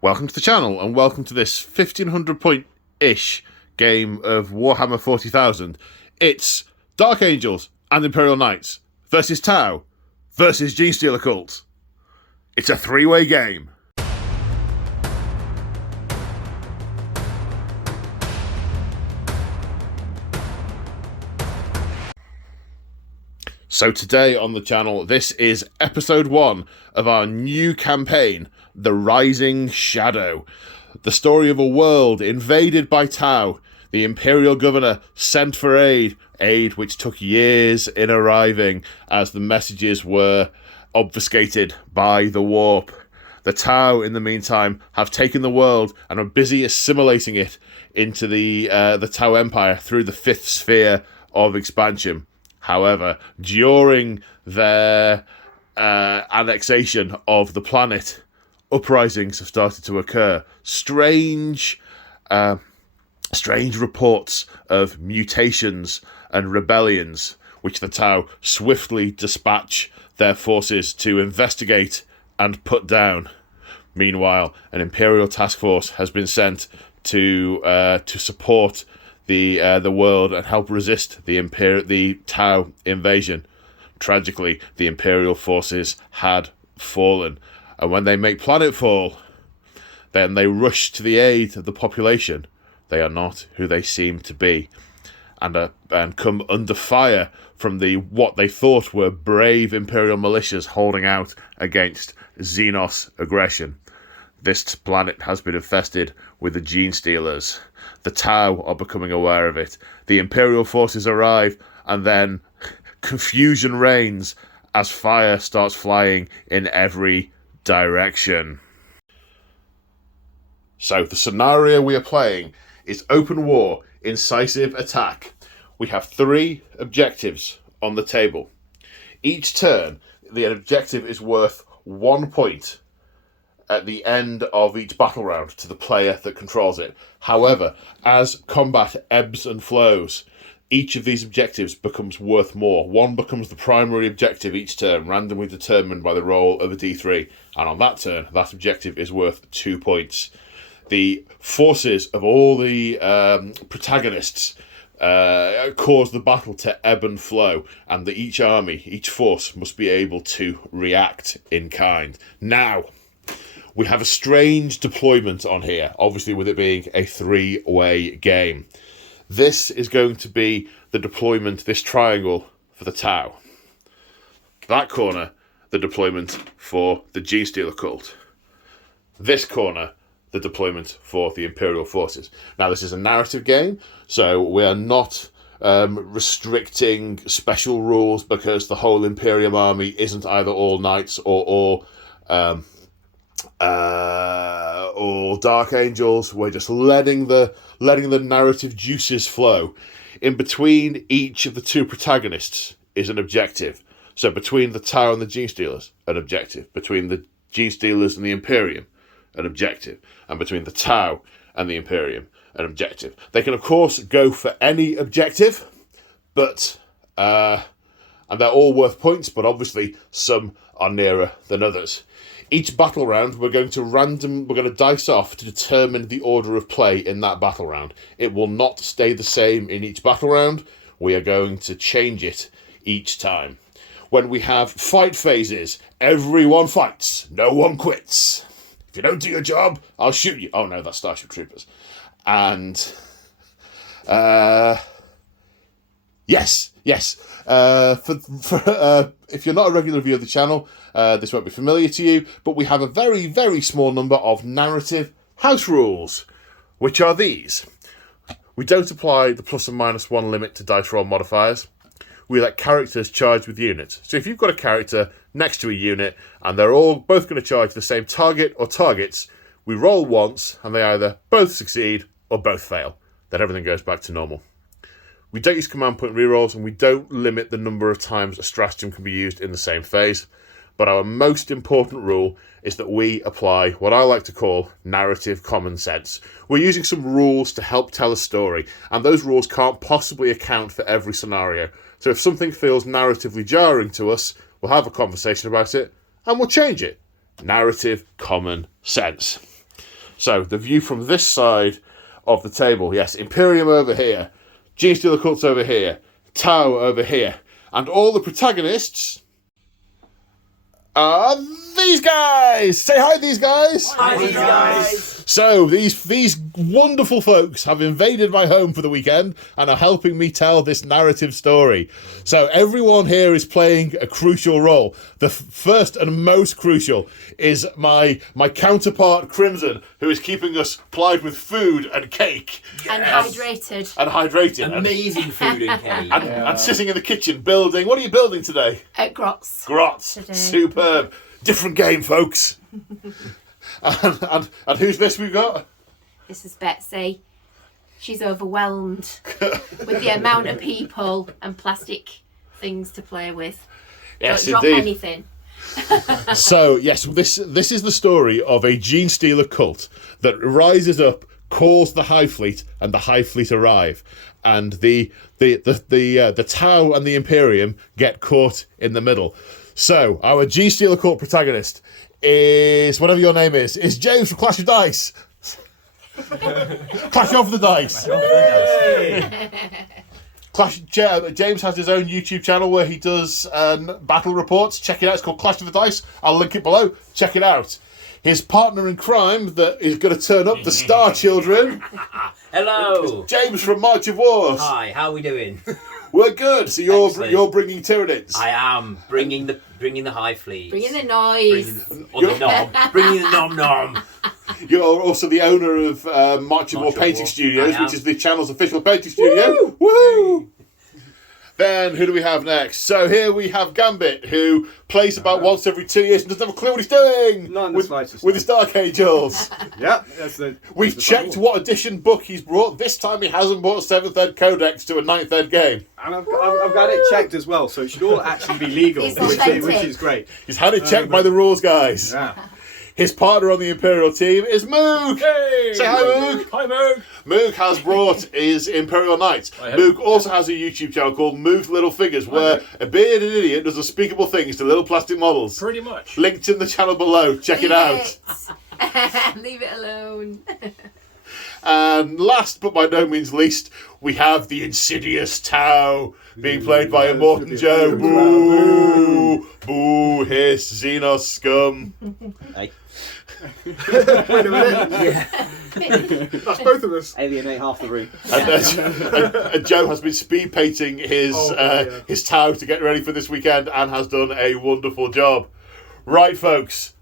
Welcome to the channel, and welcome to this 1500 point-ish game of Warhammer 40,000. It's Dark Angels and Imperial Knights versus Tau versus Genestealer Cults. It's a three-way game. So today on the channel, this is episode 1 of our new campaign, The Rising Shadow. The story of a world invaded by Tau. The Imperial governor sent for aid which took years in arriving as the messages were obfuscated by the warp. The Tau, in the meantime, have taken the world and are busy assimilating it into the Tau Empire through the fifth sphere of expansion. However, during their annexation of the planet, uprisings have started to occur. Strange reports of mutations and rebellions, which the Tau swiftly dispatch their forces to investigate and put down. Meanwhile, an Imperial task force has been sent to support the world and help resist the Tau invasion. Tragically, the Imperial forces had fallen, and when they make planetfall, then they rush to the aid of the population. They are not who they seem to be, and come under fire from what they thought were brave Imperial militias holding out against Xenos aggression. This planet has been infested with the Genestealers. The Tau are becoming aware of it. The Imperial forces arrive, and then confusion reigns as fire starts flying in every direction. So the scenario we are playing is open war, incisive attack. We have 3 objectives on the table. Each turn, the objective is worth 1 point at the end of each battle round to the player that controls it. However, as combat ebbs and flows, each of these objectives becomes worth more. One becomes the primary objective each turn, randomly determined by the roll of a d3, and on that turn, that objective is worth 2 points. The forces of all the protagonists cause the battle to ebb and flow, and that each army, each force, must be able to react in kind. Now, we have a strange deployment on here, obviously with it being a 3-way game. This is going to be the deployment, this triangle, for the Tau. That corner, the deployment for the Genestealer cult. This corner, the deployment for the Imperial forces. Now, this is a narrative game, so we are not restricting special rules because the whole Imperium army isn't either all knights or Dark Angels. We're just letting the narrative juices flow. In between each of the 2 protagonists is an objective. So between the Tau and the Genestealers, an objective. Between the Genestealers and the Imperium, an objective. And between the Tau and the Imperium, an objective. They can, of course, go for any objective, but and they're all worth points, but obviously some are nearer than others. Each battle round, we're going to dice off to determine the order of play in that battle round. It will not stay the same in each battle round. We are going to change it each time. When we have fight phases, everyone fights, no one quits. If you don't do your job, I'll shoot you. Oh no, that's Starship Troopers. And yes. If you're not a regular viewer of the channel, this won't be familiar to you, but we have a very, very small number of narrative house rules, which are these. We don't apply the plus and minus 1 limit to dice roll modifiers. We let characters charge with units. So if you've got a character next to a unit and they're all both going to charge the same target or targets, we roll once and they either both succeed or both fail. Then everything goes back to normal. We don't use command point rerolls, and we don't limit the number of times a stratagem can be used in the same phase. But our most important rule is that we apply what I like to call narrative common sense. We're using some rules to help tell a story, and those rules can't possibly account for every scenario. So if something feels narratively jarring to us, we'll have a conversation about it, and we'll change it. Narrative common sense. So, the view from this side of the table, yes, Imperium over here, Genestealer Cults over here, Tau over here, and all the protagonists are these guys! Say hi, these guys! Hi, these guys! So, these wonderful folks have invaded my home for the weekend and are helping me tell this narrative story. So, everyone here is playing a crucial role. The first and most crucial is my counterpart, Crimson, who is keeping us plied with food and cake. And hydrated. And hydrated. Amazing food and cake. And sitting in the kitchen building. What are you building today? Grots. Grots. Today. Superb. Different game, folks. and who's this we've got? This is Betsy. She's overwhelmed with the amount of people and plastic things to play with. Yes, Don't drop indeed. anything. So, yes, this is the story of a Genestealer cult that rises up, calls the High Fleet, and the High Fleet arrive. And the Tau and the Imperium get caught in the middle. So, our Genestealer cult protagonist is, whatever your name is James from Clash of Dice. Clash of the Dice. James has his own YouTube channel where he does battle reports. Check it out. It's called Clash of the Dice. I'll link it below. Check it out. His partner in crime that is going to turn up, the Star Children. Hello. James from March of Wars. Hi. How are we doing? We're good. So you're bringing Tyrranids. I am bringing the High Fleet. Bringing the noise. Bringing the nom nom. You're also the owner of March of War Painting Studios, which is the channel's official painting studio. Woo! Then, who do we have next? So here we have Gambit, who plays about once every 2 years and doesn't have a clue what he's doing. Not in the slightest. With his Dark Angels. Yep. We've checked what edition book he's brought. This time he hasn't brought a 7th Ed Codex to a 9th Ed game. And I've got it checked as well, so it should all actually be legal, It's which authentic. is great. He's had it checked by the rules guys. Yeah. His partner on the Imperial team is Moog. Hey! Say hi, Moog. Hi, Moog. Moog has brought his Imperial Knights. Moog also has a YouTube channel called Moog's Little Figures, where a bearded idiot does unspeakable things to little plastic models. Pretty much. Linked in the channel below. Check it out. Leave it alone. And last but by no means least, we have the insidious Tau being played by Immortan Joe. Boo! Boo! Hiss! Xenos scum. Hey. Wait a minute. That's both of us. Alienate half the room. And Joe has been speed painting his Tau to get ready for this weekend and has done a wonderful job. Right, folks,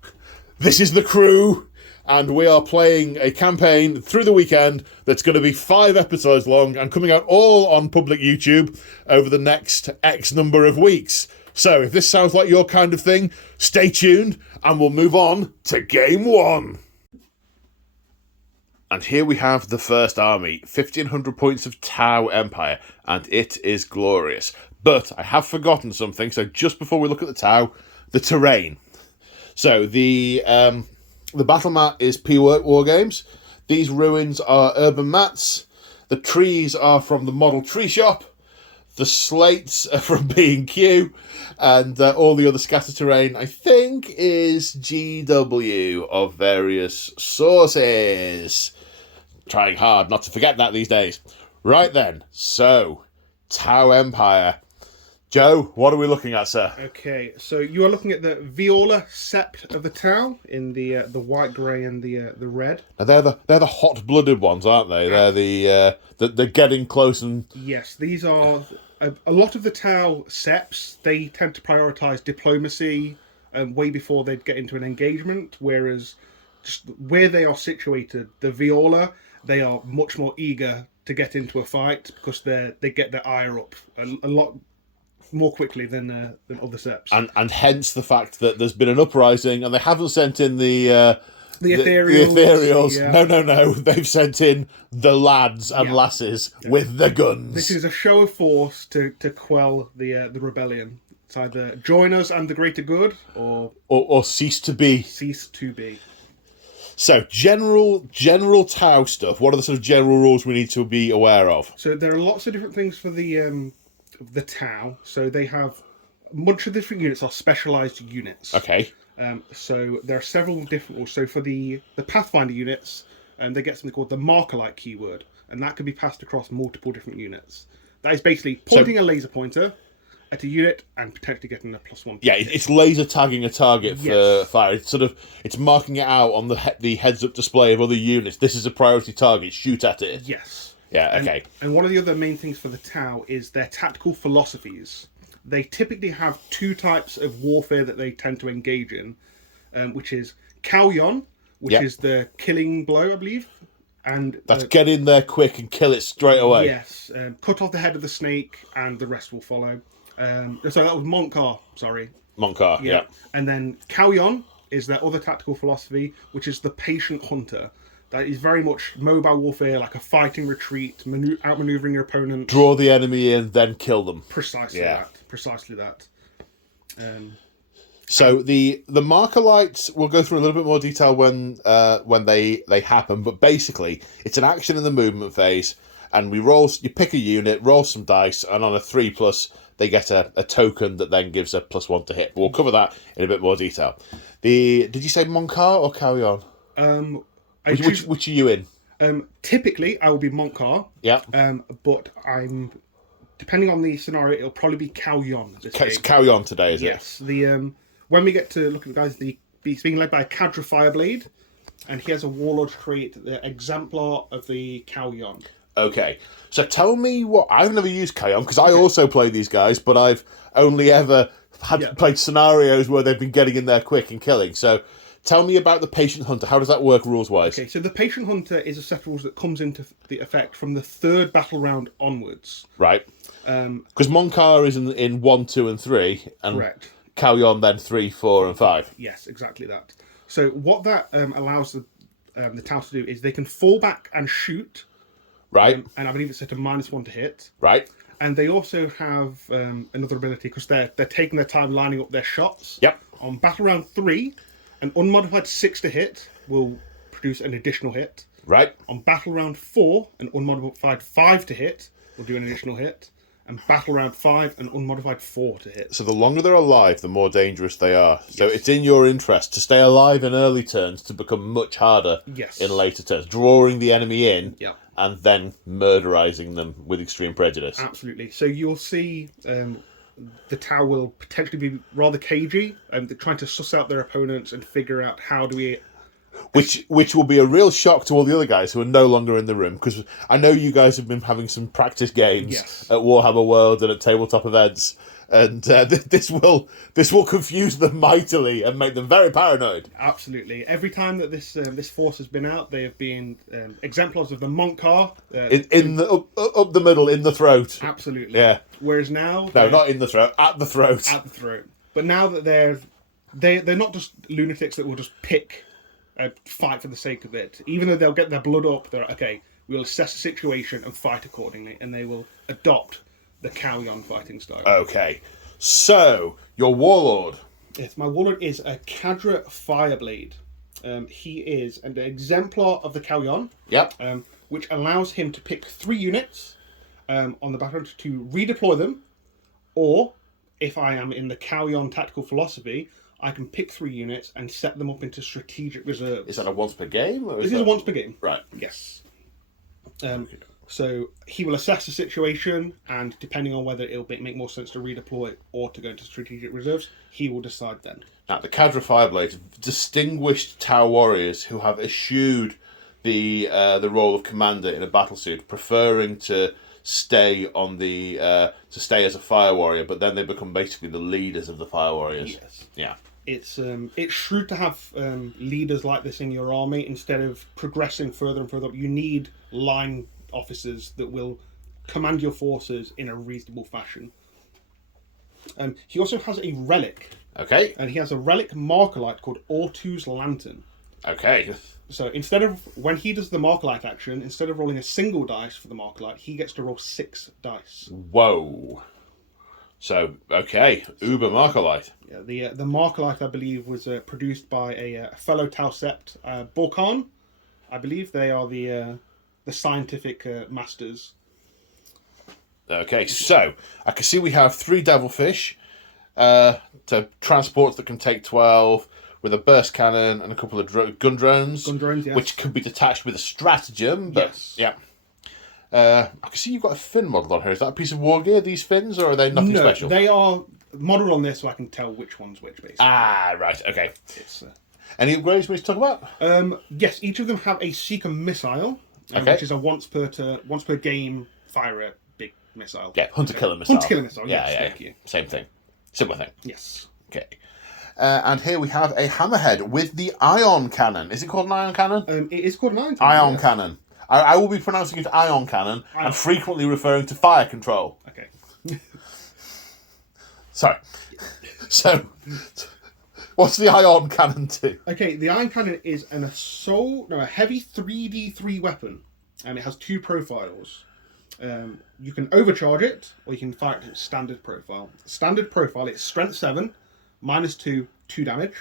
this is the crew, and we are playing a campaign through the weekend that's going to be 5 episodes long and coming out all on public YouTube over the next X number of weeks. So if this sounds like your kind of thing, stay tuned and we'll move on to Game 1. And here we have the first army, 1,500 points of Tau Empire, and it is glorious. But I have forgotten something, so just before we look at the Tau, the terrain. So the battle mat is War Games. These ruins are urban mats. The trees are from the model tree shop. The slates are from B&Q. And all the other scatter terrain, I think, is GW of various sources. Trying hard not to forget that these days. Right then, so, Tau Empire. Joe, what are we looking at, sir? Okay, so you are looking at the Viola Sept of the Tau in the white, grey, and the red. Now they're the hot-blooded ones, aren't they? They're they're getting close and... Yes, these are... A lot of the Tau Septs, they tend to prioritise diplomacy way before they'd get into an engagement, whereas just where they are situated, the Viola, they are much more eager to get into a fight because they get their ire up a lot more quickly than other Septs. And hence the fact that there's been an uprising and they haven't sent in the Ethereals. The Ethereals. Yeah. No. They've sent in the lads and lasses with the guns. This is a show of force to quell the rebellion. It's either join us and the greater good, or cease to be. Cease to be. So, general Tau stuff. What are the sort of general rules we need to be aware of? So there are lots of different things for the Tau. So they have a bunch of different units are specialised units. Okay. So there are several different rules. So for the Pathfinder units, they get something called the Markerlight keyword, and that can be passed across multiple different units. That is basically pointing a laser pointer at a unit and potentially getting a +1. Yeah, it's laser tagging a target for Yes. fire. It's marking it out on the heads-up display of other units. This is a priority target. Shoot at it. Yes. Yeah. Okay. And one of the other main things for the Tau is their tactical philosophies. They typically have two types of warfare that they tend to engage in, which is Kauyon, which Yep. is the killing blow, I believe. And That's get in there quick and kill it straight away. yes, cut off the head of the snake, and the rest will follow. So that was Monkar, sorry. Monkar. Yeah. And then Kauyon is their other tactical philosophy, which is the patient hunter. That is very much mobile warfare, like a fighting retreat, outmaneuvering your opponent. Draw the enemy in, then kill them. Precisely that. So the marker lights, we'll go through a little bit more detail when they happen, but basically it's an action in the movement phase, and you pick a unit, roll some dice, and on a 3+, they get a token that then gives a +1 to hit. But we'll cover that in a bit more detail. Did you say Monkar or Kauyon? Which are you in? Typically, I will be Monkar. Yeah. But I'm, depending on the scenario, it'll probably be Kauyon. It's Kauyon today, is it? Yes. When we get to look at the guys, he's being led by a Cadra Fireblade, and he has a Warlord trait, the exemplar of the Kauyon. Okay, so tell me what... I've never used Kauyon, because I also play these guys, but I've only ever played scenarios where they've been getting in there quick and killing. So tell me about the Patient Hunter. How does that work rules-wise? Okay, so the Patient Hunter is a set of rules that comes into the effect from the third battle round onwards. Right. Because Monkar is in 1, 2, and 3, and Correct. Kauyon then 3, 4, and 5. Yes, exactly that. So what that allows the Tau to do is they can fall back and shoot. Right. And I believe it's at a -1 to hit. Right. And they also have another ability, because they're taking their time lining up their shots. Yep. On battle round 3, an unmodified 6 to hit will produce an additional hit. Right. On battle round 4, an unmodified 5 to hit will do an additional hit. And battle round 5, an unmodified 4 to hit. So the longer they're alive, the more dangerous they are. So it's in your interest to stay alive in early turns to become much harder in later turns. Drawing the enemy in and then murderizing them with extreme prejudice. Absolutely. So you'll see the Tau will potentially be rather cagey, and they're trying to suss out their opponents and figure out how do we... Which will be a real shock to all the other guys who are no longer in the room, because I know you guys have been having some practice games at Warhammer World and at tabletop events, and this will confuse them mightily and make them very paranoid. Absolutely. Every time that this force has been out, they have been exemplars of the Monkar. In the up the middle, in the throat. Absolutely. Yeah. Whereas now... No, not in the throat, at the throat. At the throat. But now that they're not just lunatics that will just pick... fight for the sake of it. Even though they'll get their blood up, they're like, okay, we'll assess the situation and fight accordingly, and they will adopt the Kauyon fighting style. Okay, so your Warlord. Yes, my Warlord is a Cadra Fireblade. He is an exemplar of the Kauyon. Yep. Which allows him to pick 3 units on the battlefield to redeploy them, or if I am in the Kauyon tactical philosophy, I can pick 3 units and set them up into strategic reserves. Is that a once per game? Or This is a once per game. Right. Yes. So he will assess the situation, and depending on whether it'll make more sense to redeploy or to go into strategic reserves, he will decide then. Now, the Cadra Fireblades, distinguished Tau warriors who have eschewed the role of commander in a battlesuit, preferring to stay as a fire warrior, but then they become basically the leaders of the fire warriors. Yes. Yeah. It's shrewd to have leaders like this in your army. Instead of progressing further and further up, you need line officers that will command your forces in a reasonable fashion. He also has a relic. Okay. And he has a relic Markerlight called Ortu's Lantern. Okay. So when he does the Markerlight action, instead of rolling a single dice for the Markerlight, he gets to roll 6 dice. Whoa. So, okay, Uber Markerlight. Yeah, the Markerlight, I believe, was produced by a fellow Tau Sept, Borkan. I believe they are the scientific masters. Okay, so I can see we have 3 Devilfish, to transports that can take 12. with a burst cannon and a couple of gun drones. Gun drones, yes. Which can be detached with a stratagem. But, Yes. Yeah. I can see you've got a fin model on here. Is that a piece of war gear, these fins, or are they nothing special? They are modelled on this, so I can tell which one's which, basically. Ah, right, okay. It's, Any upgrades we need to talk about? yes, each of them have a Seeker missile, Okay. which is a once per game fire a big missile. Yeah, hunter-killer missile. Hunter-killer missile, yes, Yeah, thank you. Same thing. Similar thing. Yes. Okay. And here we have a hammerhead with the ion cannon. Is it called an ion cannon? It is called an ion cannon. Ion yes. cannon. I will be pronouncing it ion cannon Ion. and frequently referring to fire control. Okay. Sorry. So, what's the ion cannon do? Okay, the ion cannon is a heavy 3d3 weapon, and it has two profiles. You can overcharge it, or you can fire it at standard profile. Standard profile, it's strength 7, -2, 2 damage.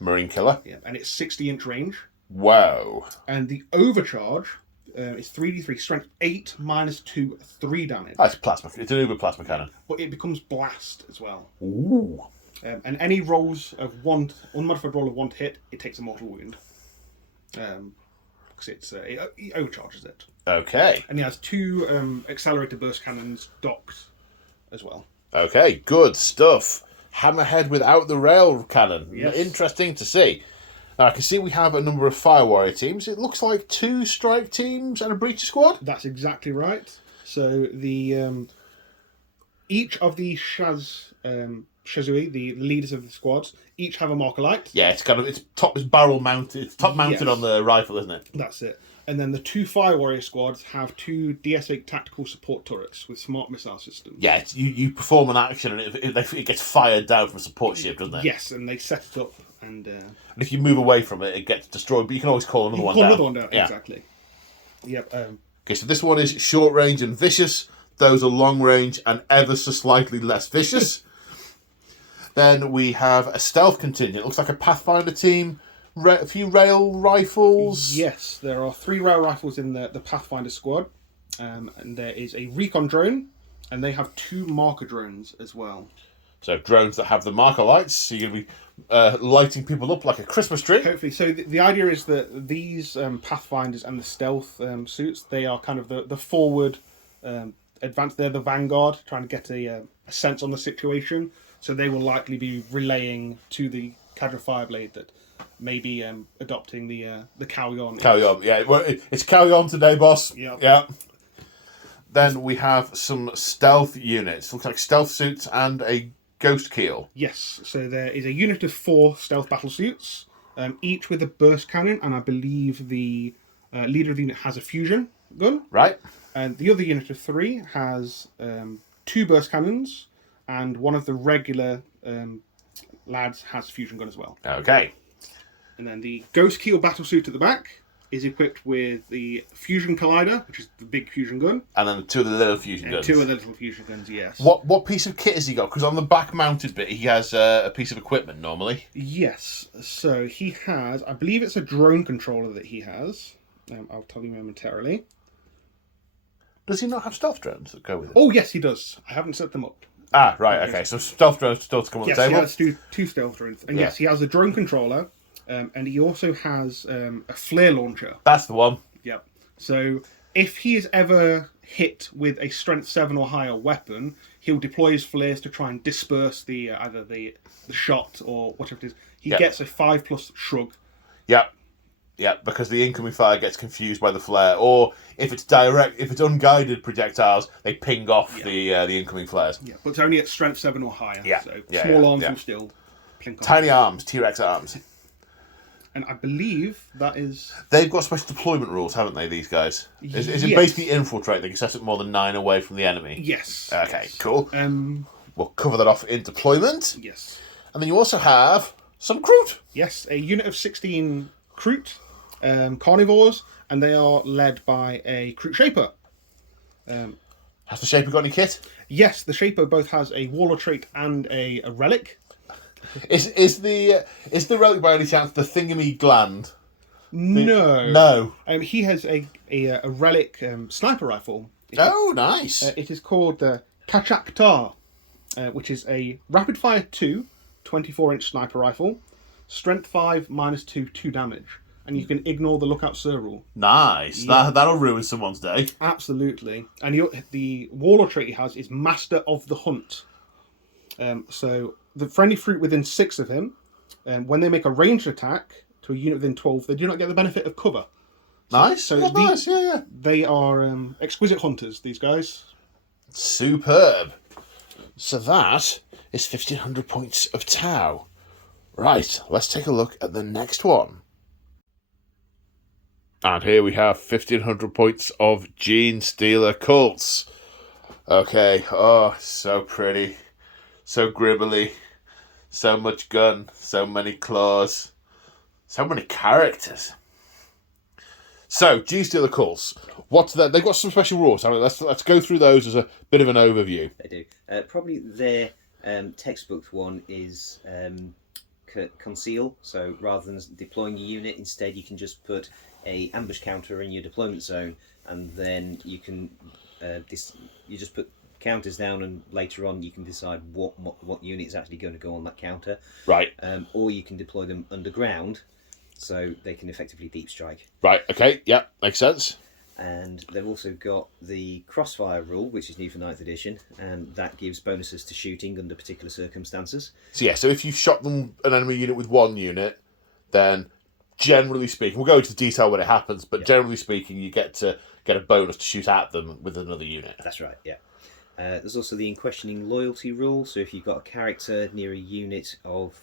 Marine killer. Yeah, and it's 60-inch range. Whoa. And the overcharge is 3d3, strength 8, -2, 3 damage. Oh, it's plasma. It's an uber plasma cannon. But it becomes blast as well. Ooh. And any rolls of unmodified roll of 1 to hit, it takes a mortal wound. Because it overcharges it. Okay. And it has 2 accelerated burst cannons docked as well. Okay, good stuff. Hammerhead without the rail cannon. Yes. Interesting to see. Now, I can see we have a number of Fire Warrior teams. It looks like 2 strike teams and a breacher squad. That's exactly right. So the each of the Shazui, the leaders of the squads, each have a marker light. Yeah, it's barrel mounted. It's top mounted Yes. on the rifle, isn't it? That's it. And then the 2 Fire Warrior squads have 2 DS8 tactical support turrets with smart missile systems. Yeah, you perform an action and it gets fired down from a support ship, doesn't it? Yes, and they set it up, and And if you move away from it, it gets destroyed. But you can always call another one call down. another one down. Yeah. Exactly. Yep. Okay, so this one is short range and vicious. Those are long range and ever so slightly less vicious. Then we have a stealth contingent. Looks like a Pathfinder team. A few rail rifles. Yes, there are 3 rail rifles in the Pathfinder squad, and there is a recon drone, and they have 2 marker drones as well. So drones that have the marker lights. So you're going to be lighting people up like a Christmas tree. Hopefully. So the idea is that these Pathfinders and the stealth suits, they are kind of the forward advance. They're the vanguard, trying to get a sense on the situation. So they will likely be relaying to the Cadre Fireblade that maybe adopting the carry on. Carry on, yeah. Well, it's carry on today, boss. Yep. Yeah. Then we have some stealth units. Looks like stealth suits and a ghost keel. Yes, so there is a unit of 4 stealth battle suits, each with a burst cannon, and I believe the leader of the unit has a fusion gun. Right. And the other unit of 3 has 2 burst cannons, and one of the regular lads has a fusion gun as well. Okay. And then the ghost keel battle suit at the back is equipped with the fusion collider, which is the big fusion gun, And then 2 of the little fusion and guns. 2 of the little fusion guns. Yes. What piece of kit has he got? Because on the back mounted bit, he has a piece of equipment normally. Yes, so he has, I believe it's a drone controller that he has. I'll tell you momentarily. Does he not have stealth drones that go with it? Oh, yes, he does. I haven't set them up. Ah, right, okay. So stealth drones still to come on Yes, the he table. has two stealth drones. And Yeah. yes, he has a drone controller, and he also has a flare launcher. That's the one. Yep. So if he is ever hit with a strength 7 or higher weapon, he'll deploy his flares to try and disperse the either the shot or whatever it is. He Yep. gets a 5+ shrug. Yep. Yep, because the incoming fire gets confused by the flare, or if it's unguided projectiles, they ping off the incoming flares. Yeah, but it's only at strength 7 or higher. Yeah, So yeah, small yeah, arms yeah. will still plink on. Tiny arms, T-Rex arms. And I believe that is... They've got special deployment rules, haven't they, these guys? Is it Yes. basically infiltrate? They can set up more than 9 away from the enemy? Yes. Okay, cool. Um. We'll cover that off in deployment. Yes. And then you also have some Kroot. Yes, a unit of 16 Kroot carnivores, and they are led by a Kroot Shaper. Has the Shaper got any kit? Yes, the Shaper both has a Warlord trait and a relic. Is the relic by any chance the thingamy gland? No. No. He has a relic sniper rifle. Oh, nice. It is called the Kachak Tar, which is a rapid fire 2 24-inch sniper rifle. Strength 5, -2, 2 damage. And you can ignore the Lookout Sir rule. Nice. Yeah. That'll ruin someone's day. Absolutely. And the Warlord trait he has is Master of the Hunt. So the friendly fruit within 6 of him, when they make a ranged attack to a unit within 12, they do not get the benefit of cover. Nice. So That's nice. Yeah. They are exquisite hunters, these guys. Superb. So that is 1,500 points of Tau. Right, let's take a look at the next one. And here we have 1,500 points of Genestealer Cults. Okay, oh, so pretty. So gribbly. So much gun. So many claws. So many characters. So, Genestealer Cults. What's that? They've got some special rules. Let's go through those as a bit of an overview. They do. Probably their textbook one is conceal. So rather than deploying your unit, instead you can just put a ambush counter in your deployment zone, and then you can you just put counters down, and later on you can decide what unit is actually going to go on that counter. Right. Or you can deploy them underground, so they can effectively deep strike. Right, okay, yeah, makes sense. And they've also got the crossfire rule, which is new for 9th edition, and that gives bonuses to shooting under particular circumstances. So if you've shot them an enemy unit with one unit, then generally speaking, we'll go into detail when it happens, but generally speaking, you get a bonus to shoot at them with another unit. That's right, yeah. There's also the unquestioning loyalty rule, so if you've got a character near a unit of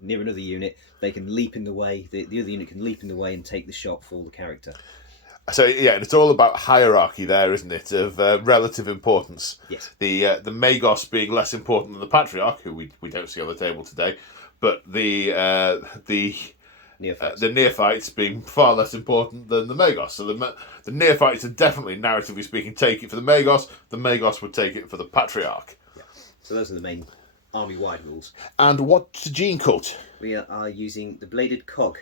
near another unit, they can leap in the way. The other unit can leap in the way and take the shot for the character. So yeah, and it's all about hierarchy there, isn't it? Of relative importance. Yes. The Magos being less important than the Patriarch, who we don't see on the table today, but the neophytes being far less important than the Magos. So the neophytes would definitely, narratively speaking, take it for the Magos. The Magos would take it for the Patriarch. Yeah. So those are the main army-wide rules. And what's a Gene Cult? We are using the Bladed Cog.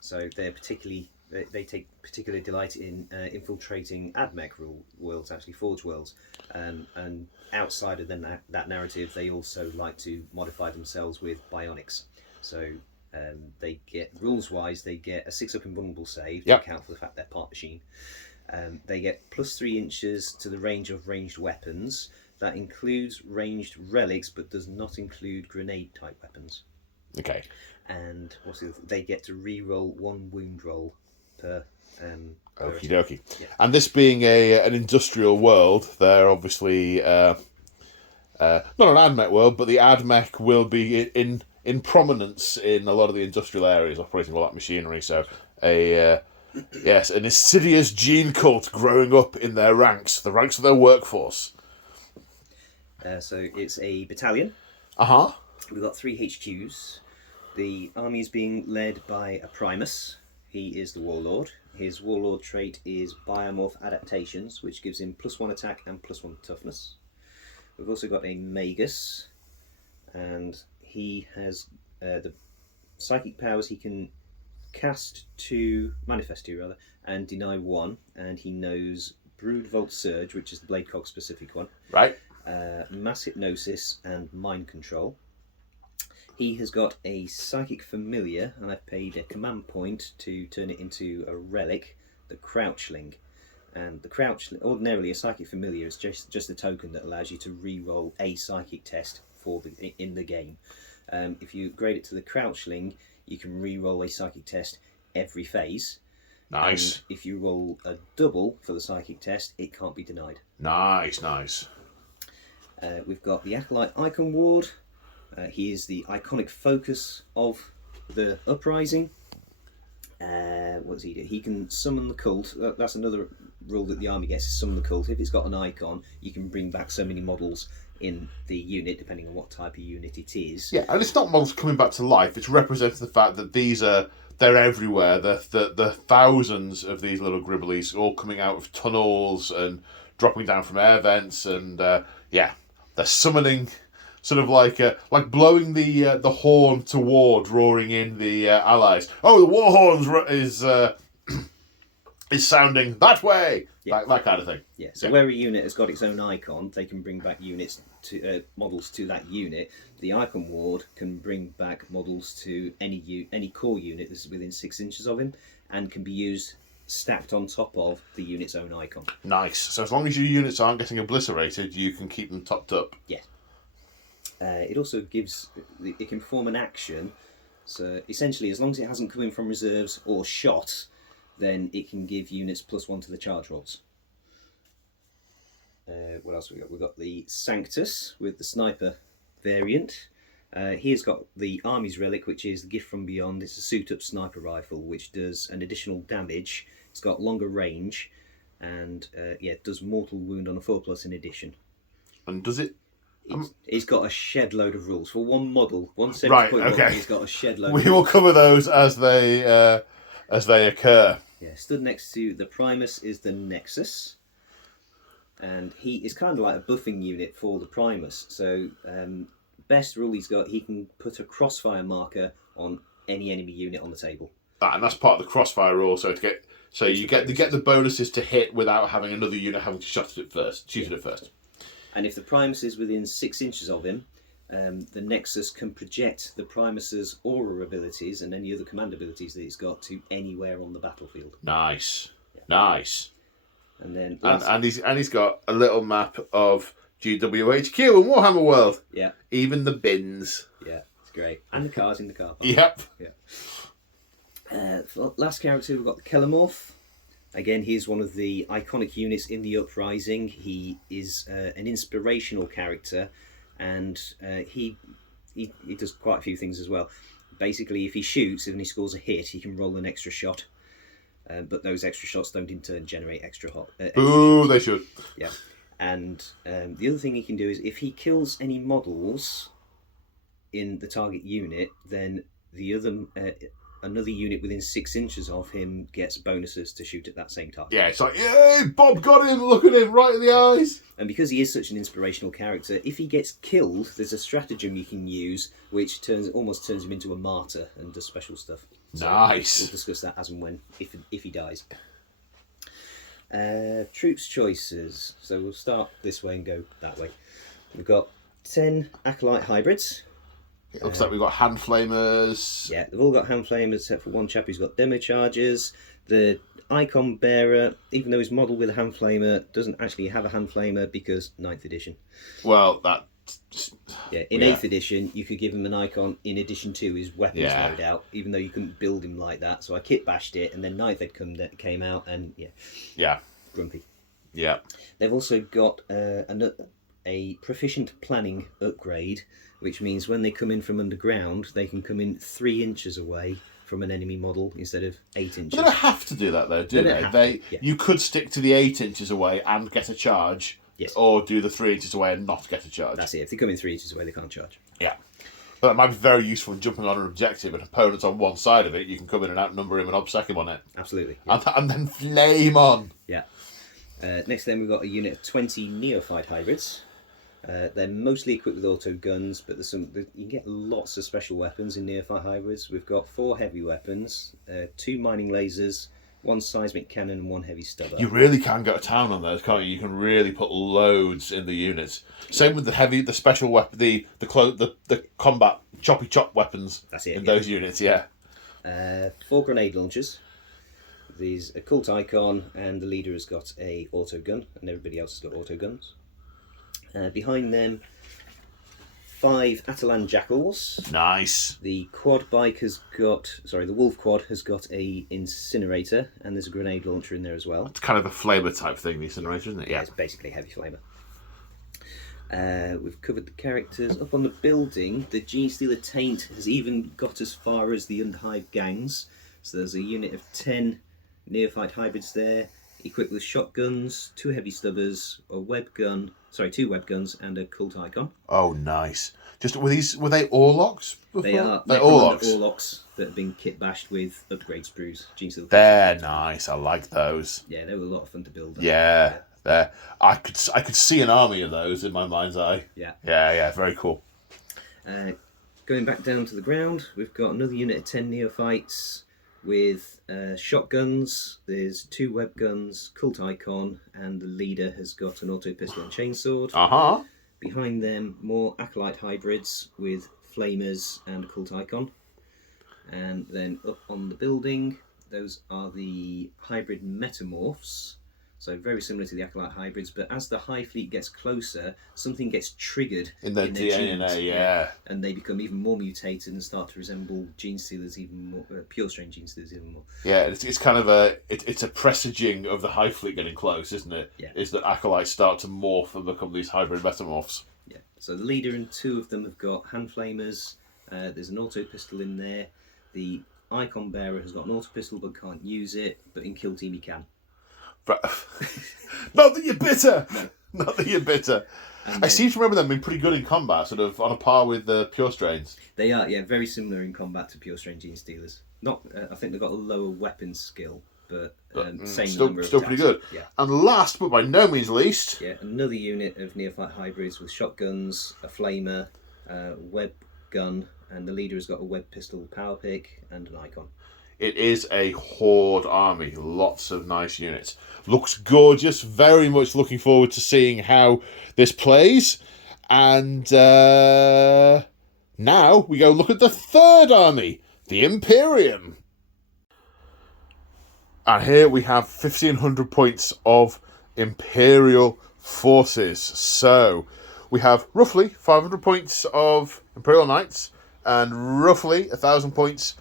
So they take particular delight in infiltrating AdMech worlds, actually Forge worlds. And outside of that narrative, they also like to modify themselves with bionics. So they get, rules-wise, they get a 6-up invulnerable save to account for the fact they're part machine. They get +3 inches to the range of ranged weapons. That includes ranged relics, but does not include grenade-type weapons. Okay. And they get to re-roll 1 wound roll per. Okie dokie. Yeah. And this being an industrial world, they're obviously not an AdMech world, but the AdMech will be in prominence in a lot of the industrial areas operating all that machinery. So an insidious gene cult growing up in their ranks, the ranks of their workforce. So it's a battalion. We've got 3 HQs. The army is being led by a Primus. He is the Warlord. His Warlord trait is Biomorph Adaptations, which gives him +1 attack and +1 toughness. We've also got a Magus, and he has the psychic powers. He can manifest 2 and deny 1, and he knows Brood Volt Surge, which is the Blade Cog specific one. Right. Mass Hypnosis and Mind Control. He has got a Psychic Familiar, and I've paid a command point to turn it into a relic, the Crouchling. And the ordinarily a Psychic Familiar is just a token that allows you to re-roll a psychic test in the game. If you upgrade it to the Crouchling, you can re-roll a psychic test every phase. Nice. And if you roll a double for the psychic test, it can't be denied. Nice. We've got the Acolyte Icon Ward. He is the iconic focus of the Uprising. What does he do? He can summon the cult. That's another rule that the army gets, is summon the cult. If it's got an icon, you can bring back so many models in the unit, depending on what type of unit it is. Yeah, and it's not models coming back to life. It's representing the fact that they're everywhere. The thousands of these little gribblies all coming out of tunnels and dropping down from air vents, and they're summoning, sort of like blowing the horn toward roaring in the allies. Oh, the war horns is is sounding that way. Yeah. That kind of thing. Yeah. So Yeah. where a unit has got its own icon, they can bring back units to models to that unit. The icon ward can bring back models to any core unit that's within 6 inches of him, and can be used stacked on top of the unit's own icon. Nice. So as long as your units aren't getting obliterated, you can keep them topped up. Yeah. It also gives... It can perform an action. So essentially, as long as it hasn't come in from reserves or shot, then it can give units +1 to the charge rolls. What else have we got? We've got the Sanctus with the sniper variant. He's got the Army's Relic, which is the gift from beyond. It's a suit-up sniper rifle, which does an additional damage. It's got longer range, and it does mortal wound on a 4+ in addition. And does it? It's got a shed load of rules for one model. One 70 Right, point okay. model, it's got a shed load. We will cover those as they occur. Yeah, stood next to the Primus is the Nexus, and he is kind of like a buffing unit for the Primus. So best rule he's got, he can put a crossfire marker on any enemy unit on the table. And that's part of the crossfire rule. So you get the bonuses to hit without having another unit having to shoot it first. And if the Primus is within 6 inches of him, the Nexus can project the Primus's aura abilities and any other command abilities that he's got to anywhere on the battlefield. Nice, nice. And then and he's got a little map of GWHQ and Warhammer World. Yeah. Even the bins. Yeah, it's great. And the cars in the car park. Yep. Yeah. For last character, we've got the Kelemorph. Again, he's one of the iconic units in the Uprising. He is an inspirational character, and he does quite a few things as well. Basically, if he shoots and he scores a hit, he can roll an extra shot. But those extra shots don't in turn generate extra hot. Ooh, they should. Yeah. And the other thing he can do is if he kills any models in the target unit, then the other another unit within 6 inches of him gets bonuses to shoot at that same target. Yeah, it's like, yay, Bob got him, look at him, right in the eyes. And because he is such an inspirational character, if he gets killed, there's a stratagem you can use which almost turns him into a martyr and does special stuff. So nice. We'll discuss that as and when, if he dies. Troops choices. So we'll start this way and go that way. We've got 10 Acolyte hybrids. It looks like we've got hand flamers. Yeah, they've all got hand flamers except for one chap who's got demo charges. The icon bearer, even though he's modelled with a hand flamer, doesn't actually have a hand flamer because 9th edition. Well, that... Yeah, in 8th edition, you could give him an icon in addition to his weapons loadout, even though you couldn't build him like that. So I kit bashed it, and then 9th ed came out, and grumpy. Yeah. They've also got a proficient planning upgrade, which means when they come in from underground, they can come in 3 inches away from an enemy model instead of 8 inches. They don't have to do that though, do they? You could stick to the 8 inches away and get a charge, or do the 3 inches away and not get a charge. That's it. If they come in 3 inches away, they can't charge. Yeah. But that might be very useful in jumping on an objective and opponent's on one side of it. You can come in and outnumber him and obsec him on it. Absolutely. Yeah. And then flame on. Yeah. Next then we've got a unit of 20 neophyte hybrids. They're mostly equipped with auto guns, but you can get lots of special weapons in neophyte hybrids. We've got 4 heavy weapons, 2 mining lasers, 1 seismic cannon, and 1 heavy stubber. You really can go to town on those, can't you? You can really put loads in the units. Same with the special weapon, the combat choppy chop weapons. That's it. Those units, yeah. 4 grenade launchers. These a cult icon, and the leader has got a auto gun, and everybody else has got auto guns. Behind them, 5 Atalan Jackals. Nice. The the Wolf Quad has got a incinerator, and there's a grenade launcher in there as well. It's kind of a flamer type thing, the incinerator, isn't it? Yeah, it's basically a heavy flamer. We've covered the characters. Up on the building, the Genestealer Taint has even got as far as the Underhive gangs. So there's a unit of 10 neophyte hybrids there, equipped with shotguns, 2 heavy stubbers, 2 web guns, and a cult icon. Oh, nice. Were they Orlocks before? They are. They're Orlocks. Orlocks that have been kit bashed with upgrade sprues. They're nice. I like those. Yeah, they were a lot of fun to build. Yeah. I could see an army of those in my mind's eye. Yeah, very cool. Going back down to the ground, we've got another unit of 10 neophytes With shotguns, there's 2 web guns, cult icon, and the leader has got an auto pistol and chainsword. Uh-huh. Behind them, more acolyte hybrids with flamers and cult icon. And then up on the building, those are the hybrid metamorphs. So very similar to the acolyte hybrids, but as the High Fleet gets closer, something gets triggered In their DNA, genes, yeah. and they become even more mutated and start to resemble Genestealers even more, pure strain Genestealers even more. Yeah, it's kind of it's a presaging of the High Fleet getting close, isn't it? Yeah. Is that acolytes start to morph and become these hybrid metamorphs. Yeah. So the leader and 2 of them have got hand flamers. There's an auto pistol in there. The icon bearer has got an auto pistol but can't use it, but in Kill Team he can. Not that you're bitter! Not that you're bitter. And I seem to remember them being pretty good in combat, sort of on a par with the pure strains. They are, yeah, very similar in combat to pure strain Genestealers. Not, I think they've got a lower weapon skill, but same number of still pretty attacks. good. Yeah. And last, but by no means least... Yeah, another unit of neophyte hybrids with shotguns, a flamer, web gun, and the leader has got a web pistol power pick and an icon. It is a horde army. Lots of nice units. Looks gorgeous. Very much looking forward to seeing how this plays. And now we go look at the third army, the Imperium. And here we have 1,500 points of Imperial forces. So we have roughly 500 points of Imperial Knights and roughly 1,000 points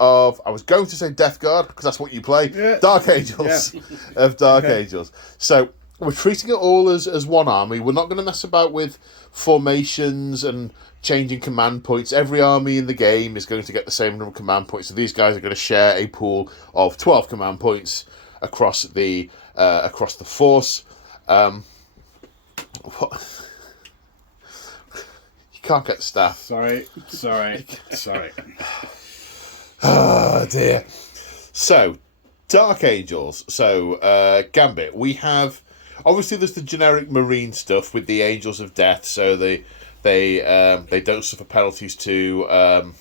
of, I was going to say Death Guard, because that's what you play, Dark Angels, of Dark Angels. So we're treating it all as one army. We're not going to mess about with formations and changing command points. Every army in the game is going to get the same number of command points, so these guys are going to share a pool of 12 command points across the force. You can't get staff. Sorry. Oh dear. So, Dark Angels. So, Gambit. We have, obviously there's the generic marine stuff with the Angels of Death, so they don't suffer penalties to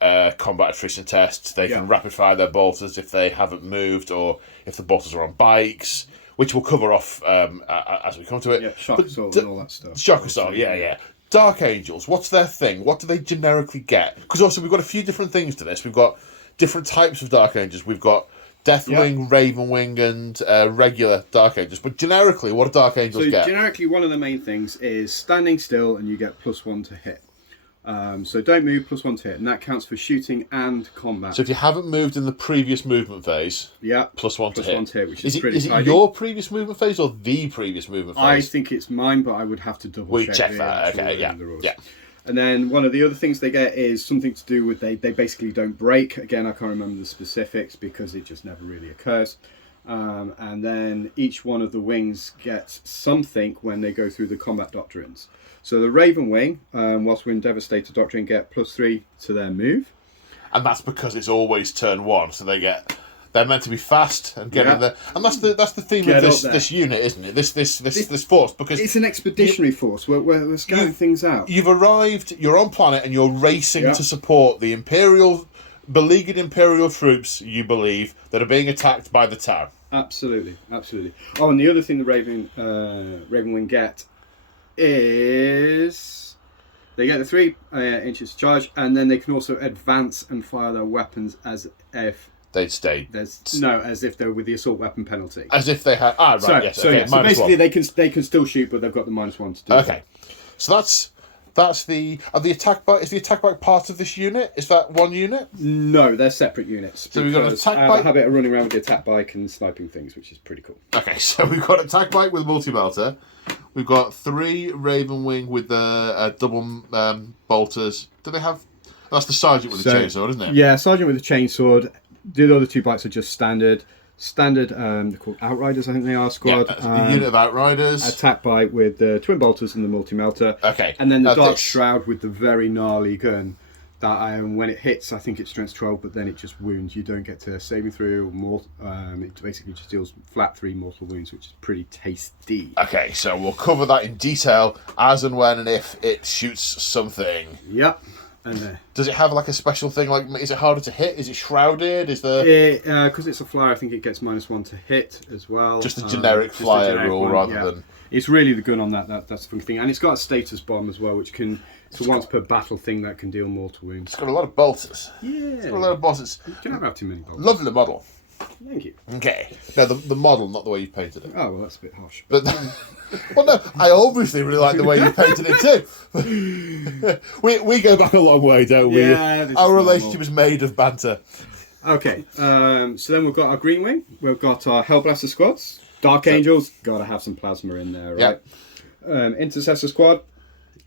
combat attrition tests. They can rapid fire their bolters if they haven't moved or if the bolters are on bikes, which we'll cover off as we come to it. Yeah, shock assault and all that stuff. Shock assault, yeah. Dark Angels, what's their thing? What do they generically get? Because also we've got a few different things to this. We've got different types of Dark Angels. We've got Deathwing, Ravenwing, and regular Dark Angels. But generically, what do Dark Angels get? Generically, one of the main things is standing still and you get +1 to hit. So don't move, +1 to hit, and that counts for shooting and combat. So if you haven't moved in the previous movement phase, +1 to hit. +1 to hit, which is pretty Is it tidy. your previous movement phase or the previous movement phase? I think it's mine, but I would have to double check. We check that, the okay, rules. yeah. And then one of the other things they get is something to do with they basically don't break. Again, I can't remember the specifics because it just never really occurs. And then each one of the wings gets something when they go through the combat doctrines. So the Raven Wing, whilst we're in Devastator Doctrine, get +3 to their move. And that's because it's always turn 1, so they're meant to be fast and get in there. And that's the theme of this unit, isn't it? This force, because it's an expeditionary force. We're scouting things out. You've arrived, you're on planet, and you're racing to support the beleaguered Imperial troops, you believe, that are being attacked by the town. Absolutely. Oh, and the other thing the Raven Wing get is they get the 3 inches charge, and then they can also advance and fire their weapons as if they'd stay. As if they're with the assault weapon penalty. As if they had. Right. So basically, they can still shoot, but they've got the -1 to do. Okay, so that's the attack bike. Is the attack bike part of this unit? Is that one unit? No, they're separate units. So we've got an attack I have bike. a habit of running around with the attack bike and sniping things, which is pretty cool. Okay, so we've got attack bike with multi-melter. We've got 3 Raven Wing with the double bolters. Do they have? That's the sergeant with the chainsaw, isn't it? Yeah, sergeant with the chainsaw. The other 2 bikes are just standard. They're called Outriders, I think they are, squad. Yeah, a unit of Outriders. Attack bike with the twin bolters and the multi-melter. Okay. And then the Dark Shroud with the very gnarly gun. That when it hits, I think it's strength 12, but then it just wounds. You don't get to saving through or more. It basically just deals flat 3 mortal wounds, which is pretty tasty. Okay, so we'll cover that in detail as and when and if it shoots something. Yep. And does it have like a special thing? Like, is it harder to hit? Is it shrouded? Is there because it's a flyer, I think it gets -1 to hit as well. just a generic flyer rule rather than? It's really the good on that. That's the funky thing, and it's got a status bomb as well, which can. It's a once per battle thing that can deal mortal wounds. It's got a lot of bolters. Yeah. It's got a lot of bolters. You can never have too many bolts. Lovely model. Thank you. Okay. No, the model, not the way you painted it. Oh well, that's a bit harsh. But well, no, I obviously really like the way you painted it too. we go back a long way, don't we? Yeah, our relationship is made of banter. Okay, so then we've got our Green Wing. We've got our Hellblaster squads. Dark Angels, gotta have some plasma in there, right? Yeah. Intercessor squad.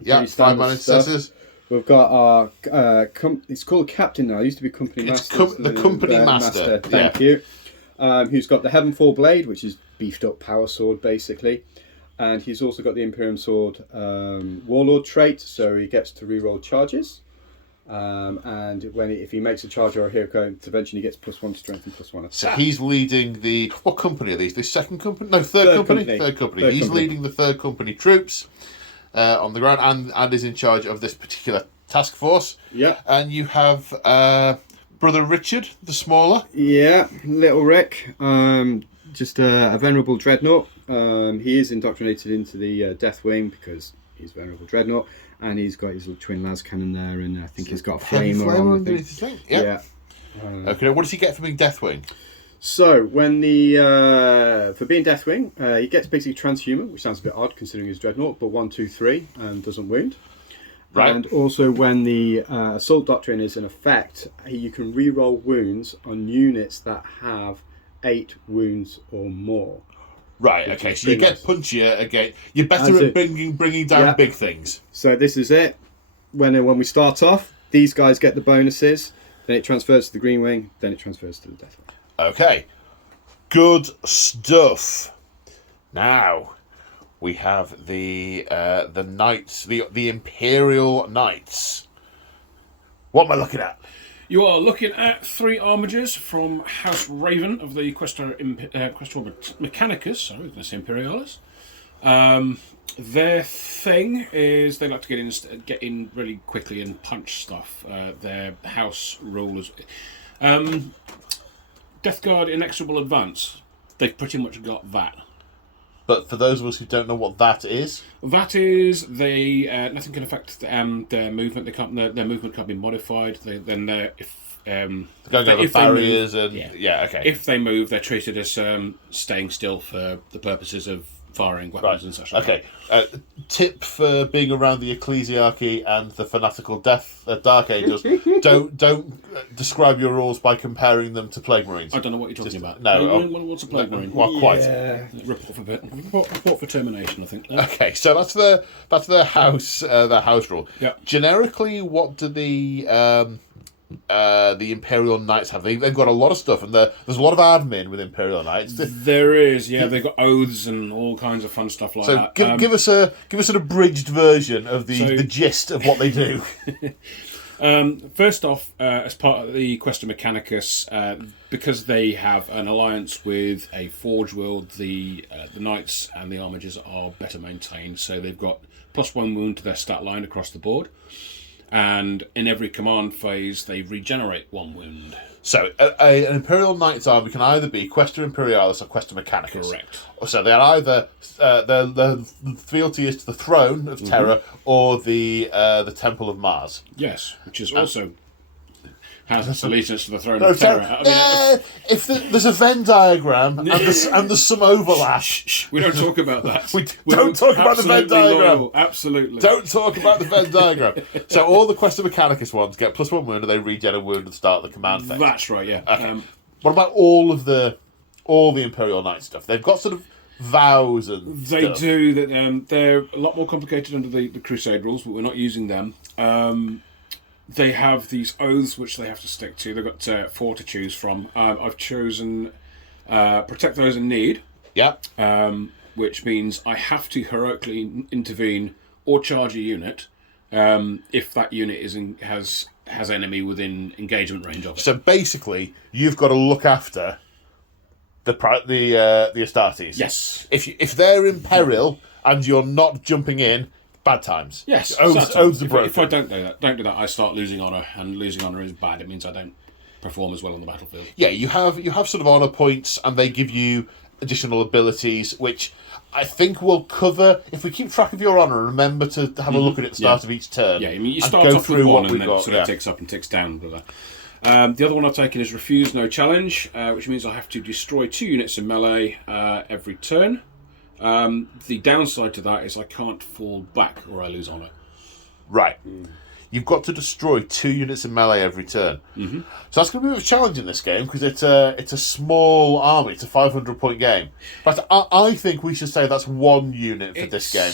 Yeah, 5-man intercessors. We've got our it's called Captain now. It used to be Company Master. The Company Master. Thank you. Who's got the Heavenfall Blade, which is beefed up power sword basically, and he's also got the Imperium Sword Warlord trait, so he gets to reroll charges. And if he makes a charge or a hero intervention, he gets +1 strength and +1 attack. So he's leading what company are these? The second company? No, third company. Third company. He's leading the third company troops on the ground and is in charge of this particular task force. Yeah. And you have Brother Richard, the smaller. Yeah, little Rick. Just a venerable dreadnought. He is indoctrinated into the Death Wing because he's venerable dreadnought. And he's got his little twin las cannon there, and I think he's got a flamer on the thing. Yeah. Okay, what does he get for being Deathwing? So, when for being Deathwing, he gets basically transhuman, which sounds a bit odd considering he's dreadnought, but 1, 2, 3, and doesn't wound. Right. And also, when the assault doctrine is in effect, you can re-roll wounds on units that have 8 wounds or more. Right, okay, so you get punchier again. You're better at bringing down big things. So this is it. When we start off, these guys get the bonuses, then it transfers to the Green Wing, then it transfers to the Death Wing. Okay, good stuff. Now, we have the Knights, the Imperial Knights. What am I looking at? You are looking at 3 armigers from House Raven of the Questor Mechanicus. Sorry, I was going to say Imperialis. Their thing is they like to get in really quickly and punch stuff. Their house rulers. Death Guard Inexorable Advance. They've pretty much got that. But for those of us who don't know what that is, nothing can affect their movement. Their movement can't be modified. If barriers okay. If they move, they're treated as staying still for the purposes of firing weapons and such. Okay. Tip for being around the ecclesiarchy and the fanatical Dark Angels: don't describe your rules by comparing them to Plague Marines. I don't know what you're talking about. No, what's a Plague Marine? Well, quite. Report for termination, I think. Okay, so that's the house rule. Yeah. Generically, what do the Imperial Knights have? They've got a lot of stuff, and there's a lot of admin with Imperial Knights. There is, yeah. They've got oaths and all kinds of fun stuff like that. So give us an abridged version of the gist of what they do. First off, as part of the Questor Mechanicus, because they have an alliance with a Forge World, the Knights and the Armigers are better maintained, so they've got +1 wound to their stat line across the board. And in every command phase, they regenerate 1 wound. So, an Imperial Knight's army can either be Questor Imperialis or Questor Mechanicus. Correct. So they're either the fealty is to the Throne of Terror or the Temple of Mars. Yes, which is also has its allegiance to the Throne of Terror. If there's a Venn diagram and there's some overlap. We don't talk about that. We don't talk about the Venn diagram. Loyal. Absolutely. Don't talk about the Venn diagram. So all the Questor Mechanicus ones get +1 wound and they regen a wound at the start of the command phase. That's right, yeah. Okay. What about all the Imperial Knight stuff? They've got sort of vows and They stuff. do. That they're a lot more complicated under the Crusade rules, but we're not using them. They have these oaths which they have to stick to. They've got 4 to choose from. I've chosen Protect Those in Need. Yeah. Which means I have to heroically intervene or charge a unit if that unit has enemy within engagement range of it. So basically, you've got to look after the Astartes. Yes. If they're in peril and you're not jumping in, bad times. Yes, Owes the broken. if I don't do that, I start losing honour, and losing honour is bad. It means I don't perform as well on the battlefield. Yeah, you have sort of honour points, and they give you additional abilities, which I think we'll cover if we keep track of your honour. Remember to have a look at it at the start of each turn. Yeah, I mean you and start go off through with what one, and we've then got. it sort of ticks up and ticks down. The other one I've taken is Refuse No Challenge, which means I have to destroy 2 units in melee every turn. The downside to that is I can't fall back or I lose honour. Right. You've got to destroy 2 units in melee every turn. Mm-hmm. So that's going to be a bit of a challenge in this game because it's a small army. It's a 500-point game. But I think we should say that's 1 unit for this game.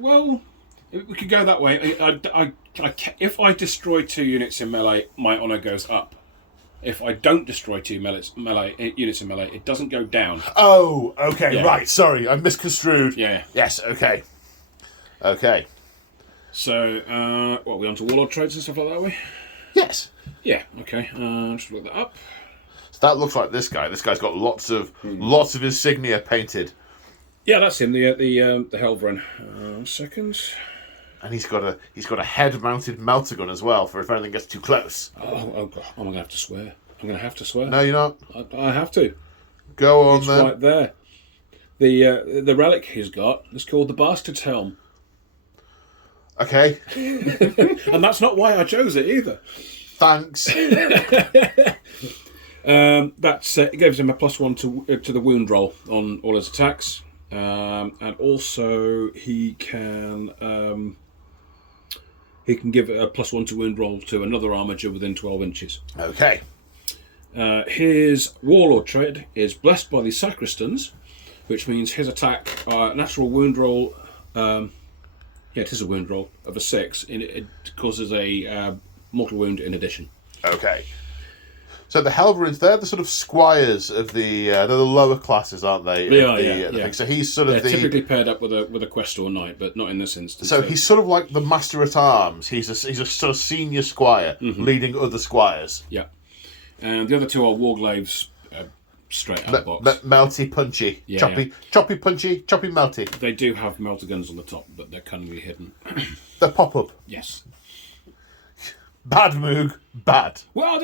Well, we could go that way. If I destroy 2 units in melee, my honour goes up. If I don't destroy 2 units in melee, it doesn't go down. Oh, okay, Yeah. right. Sorry, I misconstrued. Yeah. Yes, okay. Okay. So, what, are we on to Warlord traits and stuff like that, are we? Yes. Yeah, okay. Just look that up. So that looks like this guy. This guy's got lots of insignia painted. Yeah, that's him, the Helveren. Second. And he's got a head-mounted melter gun as well for if anything gets too close. Oh God, I'm going to have to swear. I'm going to have to swear. No, you're not. I have to. Go on It's then. right there. The relic he's got is called the Bastard's Helm. Okay. And that's not why I chose it either. Thanks. It gives him a +1 to the wound roll on all his attacks. And also he can give a +1 to wound roll to another armature within 12 inches. Okay. His Warlord trait is Blessed by the Sacristans, which means his attack, natural wound roll, it is a wound roll of a 6, and it causes a mortal wound in addition. Okay. So the Helverins, they're the sort of squires of they're the lower classes, aren't they? They are, yeah. Thing. So he's sort of typically paired up with a quest or knight, but not in this instance. So he's sort of like the master at arms. He's a sort of senior squire leading other squires. Yeah. And the other two are Warglaves, straight out of the box. Melty, punchy, choppy, punchy, choppy, melty. They do have melter guns on the top, but they're cunningly hidden. They pop up. Yes. Bad Moog, bad. Well,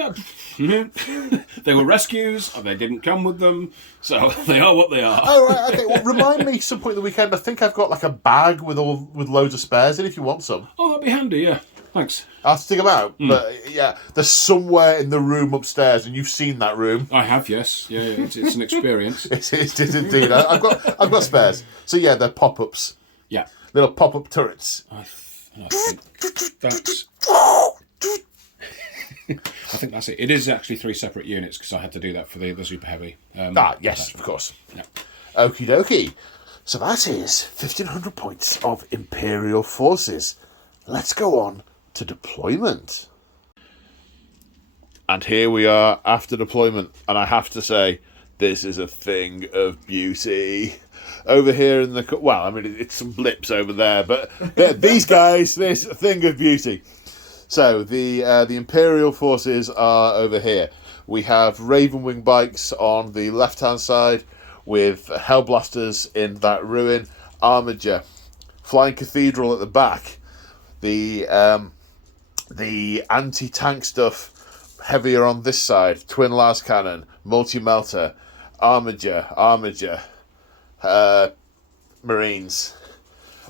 they were rescues, and they didn't come with them, so they are what they are. Oh, right, okay. Well, remind me some point in the weekend. I think I've got like a bag with loads of spares in if you want some. Oh, that'd be handy, yeah. Thanks. I'll stick them out. But yeah, they're somewhere in the room upstairs, and you've seen that room. I have, yes. Yeah, it's an experience. It is indeed. I've got spares. So yeah, they're pop-ups. Yeah. Little pop-up turrets. I think that's... I think that's it. It is actually 3 separate units because I had to do that for the super heavy. Yes, of course. Yeah. Okie dokie. So that is 1,500 points of Imperial forces. Let's go on to deployment. And here we are after deployment, and I have to say, this is a thing of beauty. Over here in the... Well, I mean, it's some blips over there, but these guys, this thing of beauty. So, the Imperial forces are over here. We have Ravenwing bikes on the left-hand side, with Hellblasters in that ruin, Armiger, Flying Cathedral at the back, the anti-tank stuff heavier on this side, Twin Las Cannon, Multi-Melter, Armiger, Marines,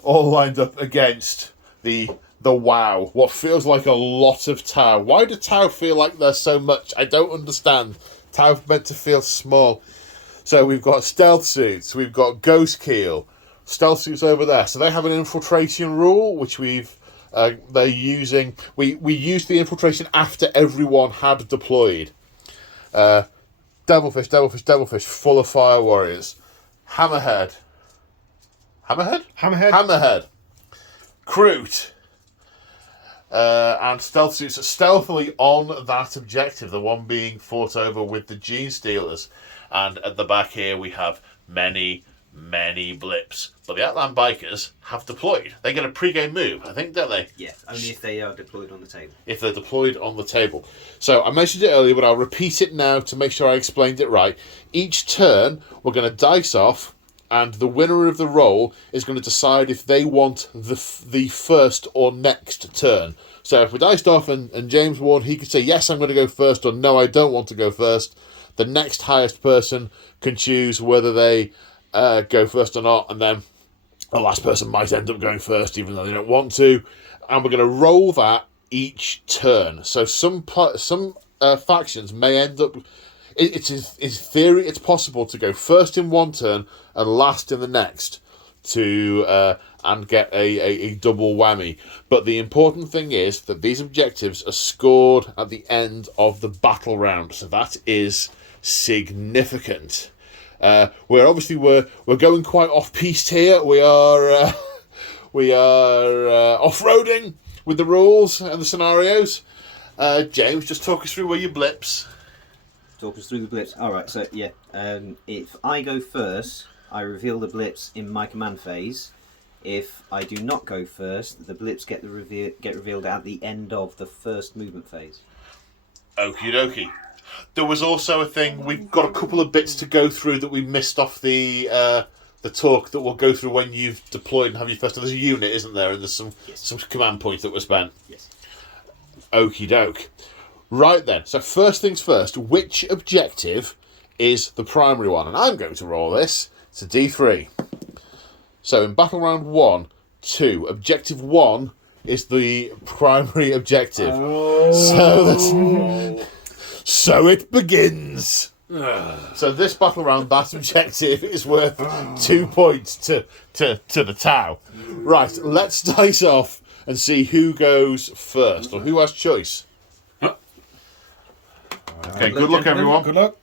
all lined up against the WoW, what feels like a lot of Tau. Why do Tau feel like there's so much? I don't understand. Tau meant to feel small. So we've got stealth suits, we've got Ghost Keel, stealth suits over there. So they have an infiltration rule, which they're using. We used the infiltration after everyone had deployed. Devilfish, full of fire warriors. Hammerhead. Kroot. And stealth suits stealthily on that objective, the one being fought over with the Genestealers. And at the back here we have many blips. But the Outland Bikers have deployed. They get a pre-game move, I think, don't they? Yeah, only if they are deployed on the table. If they're deployed on the table. So I mentioned it earlier, but I'll repeat it now to make sure I explained it right. Each turn, we're going to dice off and the winner of the roll is going to decide if they want the first or next turn. So if we diced off and James won, he could say, yes, I'm going to go first, or no, I don't want to go first. The next highest person can choose whether they go first or not, and then the last person might end up going first, even though they don't want to. And we're going to roll that each turn. So some factions may end up... It's in theory, it's possible to go first in one turn and last in the next and get a double whammy. But the important thing is that these objectives are scored at the end of the battle round. So that is significant. We're going quite off-piste here. We are off-roading with the rules and the scenarios. James, just talk us through where your blips. Talk us through the blips. All right, so yeah, if I go first, I reveal the blips in my command phase. If I do not go first, the blips get revealed at the end of the first movement phase. Okie dokie. There was also a thing, we've got a couple of bits to go through that we missed off the talk that we'll go through when you've deployed and have your first. There's a unit, isn't there? And there's some command points that were spent. Yes. Okie doke. Right then, so first things first, which objective is the primary one? And I'm going to roll this. It's a D3. So in battle round 1, 2, objective 1 is the primary objective. So it begins. So this battle round, that objective is worth 2 points to the Tau. Right, let's dice off and see who goes first, or who has choice. Okay, good luck, everyone. Good luck.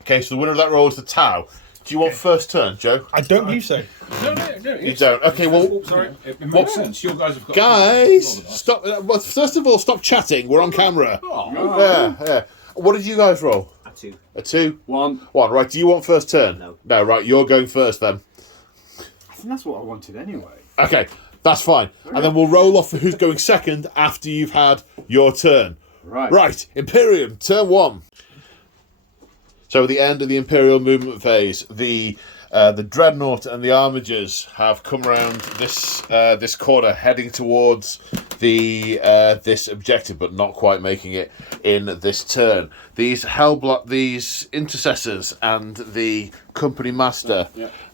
Okay, so the winner of that roll is the Tau. Do you want first turn, Joe? I don't believe so. No. You don't. Okay, well, Sorry, it makes sense. You guys have got... guys, stop. Well, first of all, stop chatting. We're on camera. Yeah. What did you guys roll? A 2. A 2? 1. 1. Right. Do you want first turn? No. No. Right. You're going first then. I think that's what I wanted anyway. Okay, that's fine. And then we'll roll off for who's going second after you've had your turn. Right. Imperium, turn 1. So at the end of the Imperial movement phase, the Dreadnought and the Armigers have come around this corner, heading towards this objective, but not quite making it in this turn. These intercessors and the company master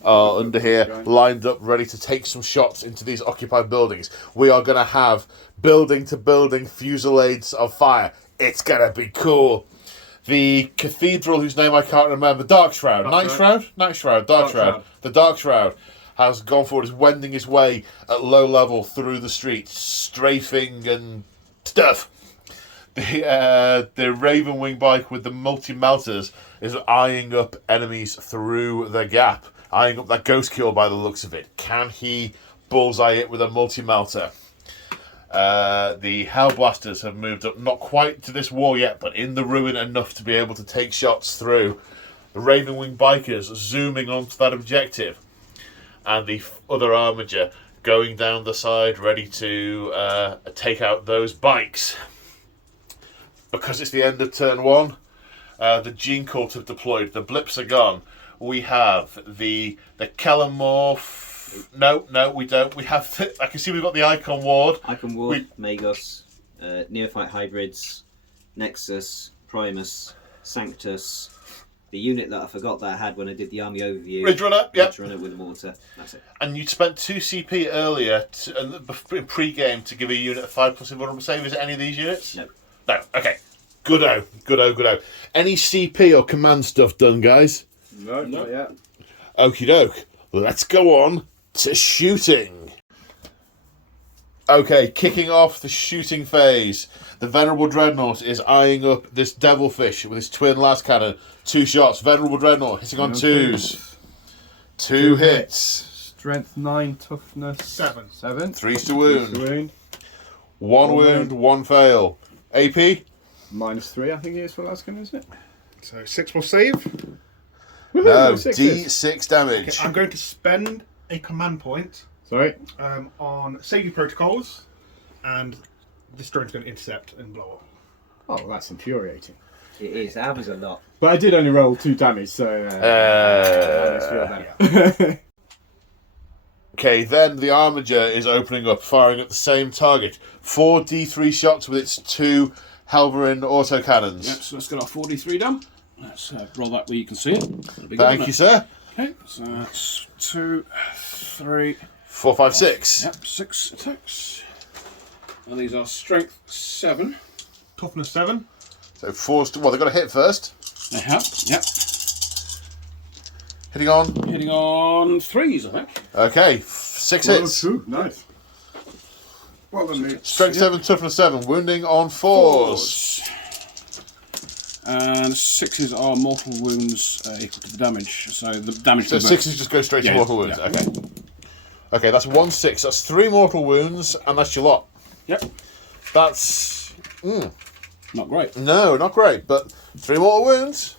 are under here, lined up, ready to take some shots into these occupied buildings. We are going to have building-to-building fusillades of fire. It's going to be cool. The cathedral, whose name I can't remember, Dark Shroud. Night Shroud? Dark Shroud. The Dark Shroud has gone forward, is wending his way at low level through the streets, strafing and stuff. The Raven Wing bike with the multi-melters is eyeing up enemies through the gap, eyeing up that ghost kill by the looks of it. Can he bullseye it with a multi-melter? The Hellblasters have moved up, not quite to this wall yet, but in the ruin enough to be able to take shots through. The Ravenwing Bikers zooming onto that objective, and the other Armiger going down the side, ready to take out those bikes. Because it's the end of turn 1, the Gene Cult have deployed. The blips are gone. We have the Kellamorph. No, we don't. We have. I can see we've got the Icon Ward. Magos, Neophyte Hybrids, Nexus, Primus, Sanctus. The unit that I forgot that I had when I did the army overview. Ridge Runner, yep. Ridge Runner with a mortar. That's it. And you spent 2 CP earlier in pre-game to give a unit a 5+ invulnerable save. Is it any of these units? No. No. Okay. Goodo. Any CP or command stuff done, guys? No, not yet. Okie doke. Let's go on to shooting. Okay, kicking off the shooting phase. The Venerable Dreadnought is eyeing up this Devilfish with his twin las cannon. 2 shots. Venerable Dreadnought hitting on 2s. 2 hits. Strength 9, toughness 7. 3s to wound. 1 wound, 1 fail. AP? -3, I think it is for last gun, isn't it? So 6 will save. No, Woohoo, D6 damage. Okay, I'm going to spend a command point on safety protocols, and this drone's going to intercept and blow up. Oh, that's infuriating. It is. That happens a lot. But I did only roll 2 damage, so... Okay, then the Armiger is opening up, firing at the same target. 4 D3 shots with its 2 Halverin autocannons. Yep, so let's get our 4d3 done. Let's roll that where you can see it. Thank you, sir. Okay, so that's 2, 3, 4, 5, 6. Yep, 6 attacks. And these are strength 7. Toughness 7. So 4. Well, they've got to hit first. They have, yep. Hitting on. Hitting on 3s, I think. Okay, 6 hits. True. Nice. Well done, mate. Strength 7, toughness 7. Wounding on 4s. And 6s are mortal wounds equal to the damage. So the damage. So 6s just go straight to mortal wounds. Yeah. Okay. Okay, that's 1 6. That's 3 mortal wounds, and that's your lot. Yep. That's Not great. no, not great, but 3 mortal wounds.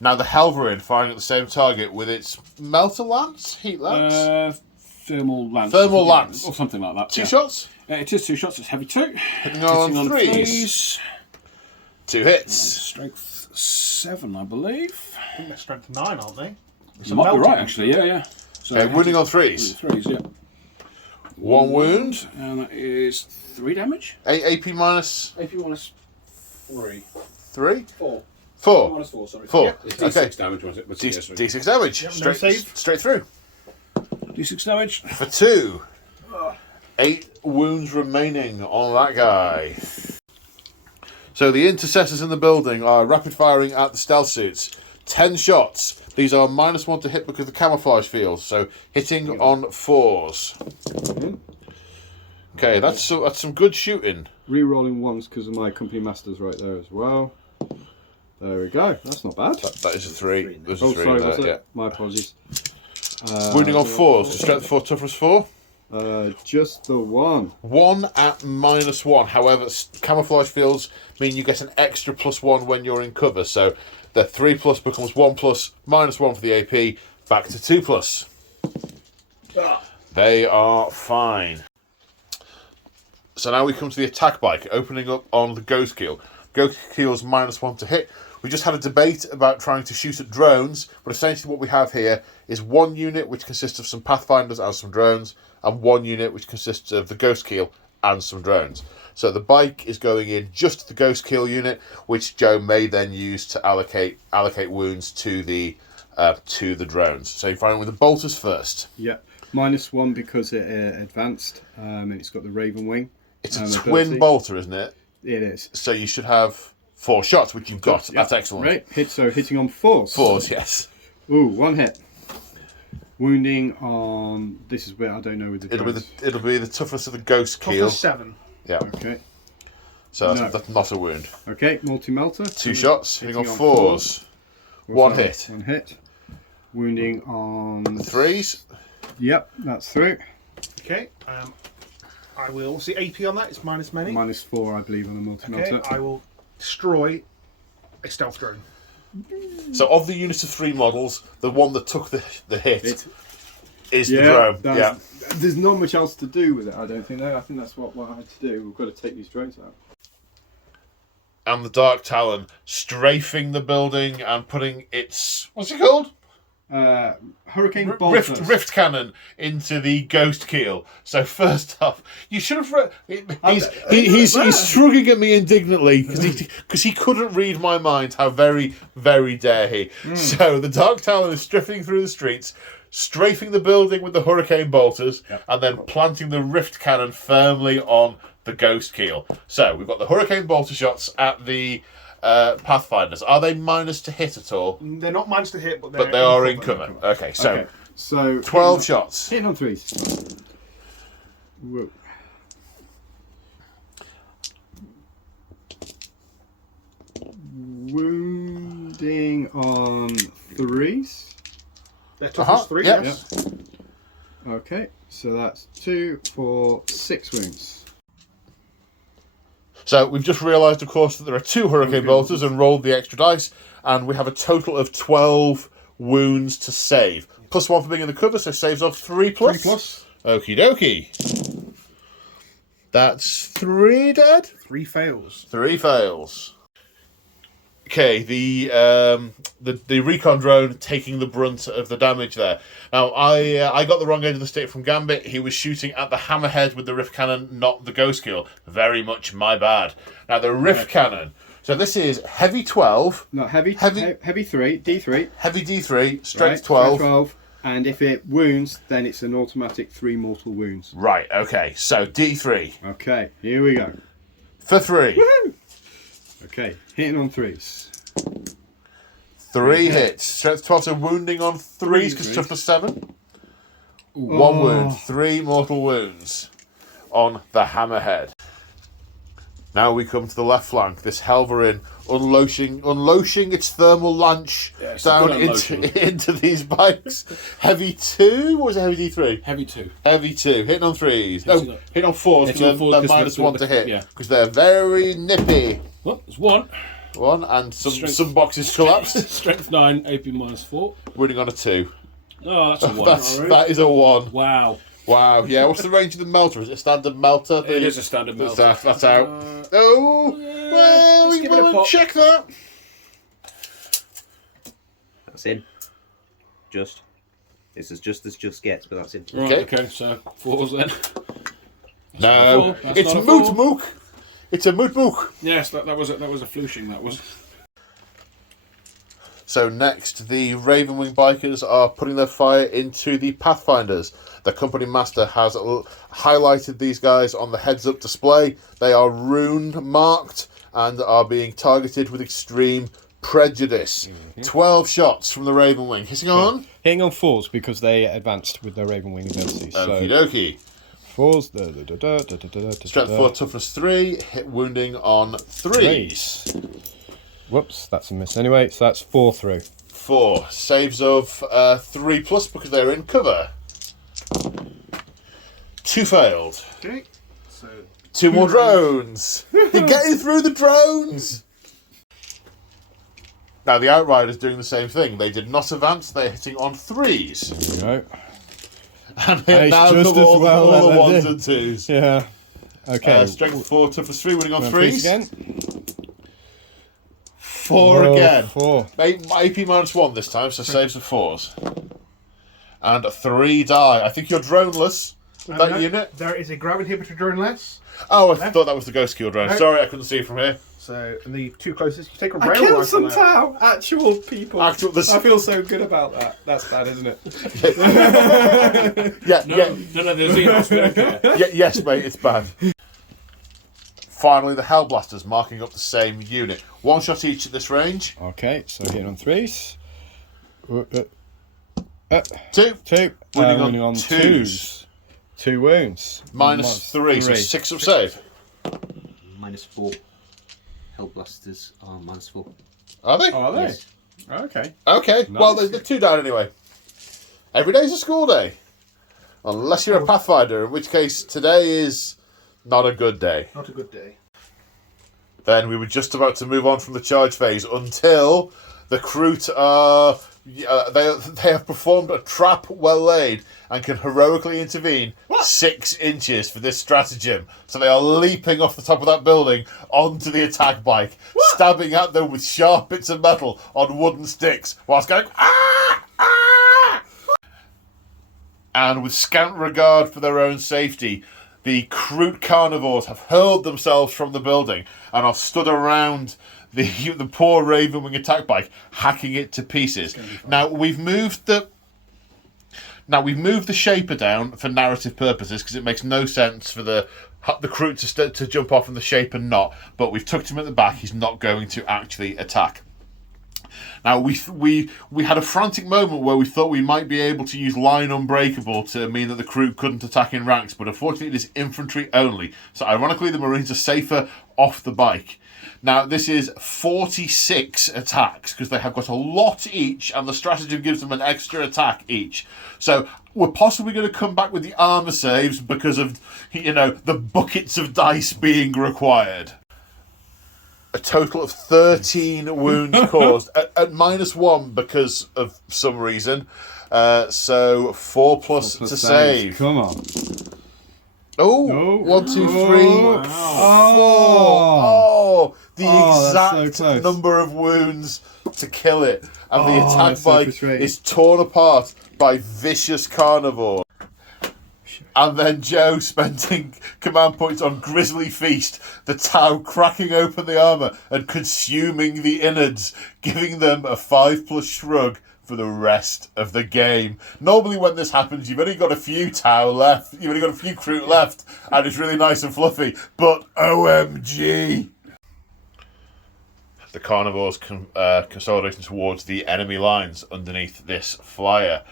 Now the Halverin firing at the same target with its melter lance, heat lance, Thermal lance. Thermal lance. Or something like that. 2 shots. It is 2 shots. It's heavy 2. Hitting on 3s. 2 hits. Strength 7, I believe. I think they're strength 9, aren't they? It's You might be right, actually. Yeah. So Okay, wounding on 3s. 3s, yeah. 1 wound. And that is 3 damage. 8 AP minus AP minus 3. 3. 4. 4. Minus 4, sorry. 4. Yep. It's Okay. D6 damage, was it? D6 damage. Yep, no Straight, save. straight through. D6 damage. For 2. 8 wounds remaining on that guy. So the intercessors in the building are rapid firing at the stealth suits. 10 shots. These are -1 to hit because of the camouflage field. So hitting on 4s. Okay, that's some good shooting. Re-rolling ones because of my company masters right there as well. There we go. That's not bad. That is a 3. There's a Oh, 3 sorry, there. was it? Yeah. My apologies. Wounding on 4s. Strength 4, toughness 4. Just the one. 1 at -1. However, camouflage fields mean you get an extra +1 when you're in cover. So the 3+ becomes 1+, -1 for the AP, back to 2+. They are fine. So now we come to the attack bike, opening up on the Ghost Keel. Ghost Keel's -1 to hit. We just had a debate about trying to shoot at drones, but essentially what we have here is 1 unit which consists of some Pathfinders and some drones, and 1 unit which consists of the Ghost Keel and some drones. So the bike is going in just to the Ghost Keel unit, which Joe may then use to allocate wounds to the drones. So you're firing with the bolters first. Yeah. -1 because it advanced, and it's got the Raven Wing. It's a twin bolter, isn't it? It is. So you should have 4 shots, which you've got. That's excellent. Right. Hitting on 4s. 4s, yes. Ooh, 1 hit. Wounding on. This is where I don't know with the. It'll be the toughness of the Ghost Keel. Toughness 7. Yeah. Okay. So that's not a wound. Okay. Melter. 2 shots, hitting on 4s. 1 hit. 1 hit. Wounding on 3s. Yep, that's through. Okay. I will. What's the AP on that? It's minus many. -4, I believe, on the multi-melter. Okay. I will destroy a stealth drone. So of the unit of 3 models, the one that took the hit is the Yeah, drone. Yeah. There's not much else to do with it, I don't think. I think that's what I had to do. We've got to take these drones out. And the Dark Talon strafing the building and putting its what's it called? Hurricane bolters. Rift cannon into the Ghost Keel. So first off, you should have. He's shrugging at me indignantly because he couldn't read my mind. How very dare he? So the Dark Talon is drifting through the streets, strafing the building with the hurricane bolters, and then planting the Rift cannon firmly on the Ghost Keel. So we've got the hurricane bolter shots at the Pathfinders. Are they minus to hit at all? They're not minus to hit, but they are in cover. Okay, so 12 shots. Hitting on 3s. Whoa. Wounding on 3s. They're toughness 3. Yep. Yes. Okay, so that's 2, 4, 6 wounds. So we've just realised, of course, that there are 2 hurricane bolters and rolled the extra dice, and we have a total of 12 wounds to save. +1 for being in the cover, so saves off 3+. 3+. Okie dokie. That's 3 dead. 3 fails. 3 fails. Okay, the recon drone taking the brunt of the damage there. Now, I got the wrong end of the stick from Gambit. He was shooting at the hammerhead with the rift cannon, not the ghost kill. Very much my bad. Now, the rift cannon. So this is heavy 12. No, heavy 3, D3. Heavy D3, strength Right, 12. 12. And if it wounds, then it's an automatic 3 mortal wounds. Right, okay. So D3. Okay, here we go. For 3. Woohoo! Okay, hitting on 3s. 3 hits. Strength 12, so wounding on 3s because toughness 7. 1 wound. 3 mortal wounds on the hammerhead. Now we come to the left flank. This Helverin unloashing its thermal launch down into these bikes. Heavy 2? What was it, heavy D3? Heavy 2. Heavy 2. Hitting on 3s. No, hitting on 4s because they're -1 to hit. Because they're very nippy. Well, there's 1. 1, and some boxes collapsed. Strength 9, AP -4. Winning on a 2. Oh, that's a 1. That is a 1. Wow. Wow, yeah. What's the range of the melter? Is it a standard melter? It is a standard melter. That's out. Well, we won't check that. That's in. Just. It's as just gets, but that's in. Right, okay, so 4s then. No, That's it's not a moot 4. mook. It's a moot mook. Yes, that was a flooshing, that was. So next, the Ravenwing bikers are putting their fire into the Pathfinders. The company master has highlighted these guys on the heads-up display. They are rune marked and are being targeted with extreme prejudice. 12 shots from the Ravenwing. Hitting on? Hitting on 4s because they advanced with their Ravenwing abilities. Okie dokie. 4s. Strength 4, toughness 3. Hit wounding on 3s. Whoops, that's a miss anyway. So that's 4 through. 4. Saves of 3+ because they're in cover. 2 failed. Okay. So 2 more drones. You're getting through the drones. Now the Outriders doing the same thing. They did not advance. They're hitting on 3s. There we go. And they now just cover as all well the as 1s they and 2s. Yeah. Okay. Strength 4, toughness 3, winning on Threes 3s. again. 4 again. 4. AP -1 this time, so saves of 4s. And 3 die. I think you're droneless. That no, unit. There is a grav inhibitor drone less. Oh, I thought that was the ghost kill drone. No. Sorry, I couldn't see it from here. So, and the 2 closest, you take a I rail killed rifle some out. Tau. Actual people. I feel so good about that. That's bad, isn't it? Yeah, No, yeah. no, there's Xenos, we don't care. Yeah, yes, mate, it's bad. Finally, the Hellblasters marking up the same unit. 1 shot each at this range. Okay, so hitting on 3s. 2. 2. Winning on 2s. 2 wounds. -3, so 6 of save. -4. Hellblasters are -4. Are they? Are they? Yes. Okay. Okay, well, they're 2 down anyway. Every day's a school day. Unless you're a Pathfinder, in which case today is not a good day. Not a good day. Then we were just about to move on from the charge phase until the Kroot are... they have performed a trap well laid and can heroically intervene 6 inches for this stratagem. So they are leaping off the top of that building onto the attack bike, stabbing at them with sharp bits of metal on wooden sticks whilst going, ah! Ah! And with scant regard for their own safety, the Kroot carnivores have hurled themselves from the building and are stood around the poor Ravenwing attack bike, hacking it to pieces. Now we've moved the shaper down for narrative purposes because it makes no sense for the Kroot to jump off and the shaper not. But we've tucked him at the back. He's not going to actually attack. Now, we had a frantic moment where we thought we might be able to use line unbreakable to mean that the Kroot couldn't attack in ranks, but unfortunately it is infantry only. So ironically, the Marines are safer off the bike. Now, this is 46 attacks, because they have got a lot each, and the stratagem gives them an extra attack each. So we're possibly going to come back with the armour saves because of, the buckets of dice being required. A total of 13 wounds caused at -1 because of some reason. So 4+ to save. Come on. Oh, 1, 2, 3, 4. Oh, that's exact so close. number of wounds to kill it. And the attack that's so bike frustrating. is torn apart by vicious carnivore. And then Joe spending command points on Grisly Feast, the Tau cracking open the armour and consuming the innards, giving them a 5+ shrug for the rest of the game. Normally when this happens, you've only got a few Tau left, you've only got a few Kroot left, and it's really nice and fluffy, but OMG! The carnivores consolidating towards the enemy lines underneath this flyer.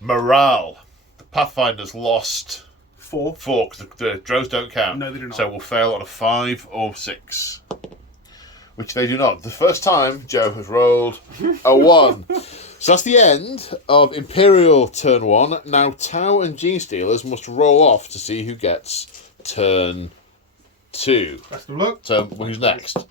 Morale. Pathfinder's lost 4. 4 because the drones don't count. No, they do not. So we'll fail on a 5 or 6, which they do not. The first time Joe has rolled a 1. So that's the end of Imperial turn 1. Now Tau and Genestealers must roll off to see who gets turn 2. Best of luck. So who's next?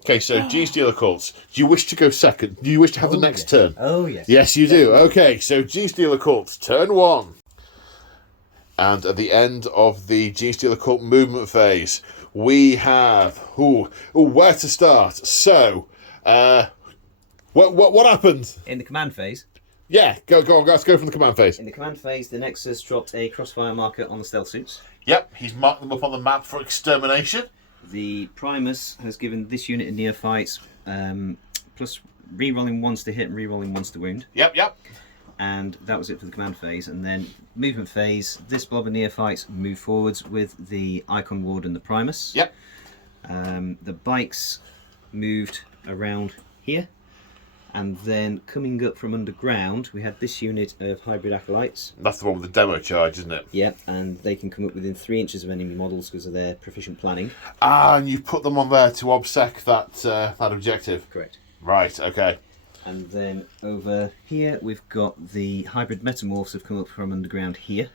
Okay, so Genestealer Cults. Do you wish to go second? Do you wish to have the next turn? Oh, yes. Yes, you do. Okay, so Genestealer Cults, turn 1. And at the end of the Genestealer Cult movement phase, we have... where to start? So, what happened? In the command phase. Yeah, go on, let's go from the command phase. In the command phase, the Nexus dropped a crossfire marker on the stealth suits. Yep, he's marked them up on the map for extermination. The Primus has given this unit a neophytes plus re-rolling 1s to hit and re-rolling 1s to wound. Yep. And that was it for the command phase. And then movement phase, this blob of neophytes move forwards with the Icon Ward and the Primus. Yep. The bikes moved around here. And then coming up from underground, we had this unit of hybrid acolytes. That's the one with the demo charge, isn't it? Yeah, and they can come up within 3 inches of enemy models because of their proficient planning. Ah, and you put them on there to obsec that objective. Correct. Right, okay. And then over here, we've got the hybrid metamorphs have come up from underground here.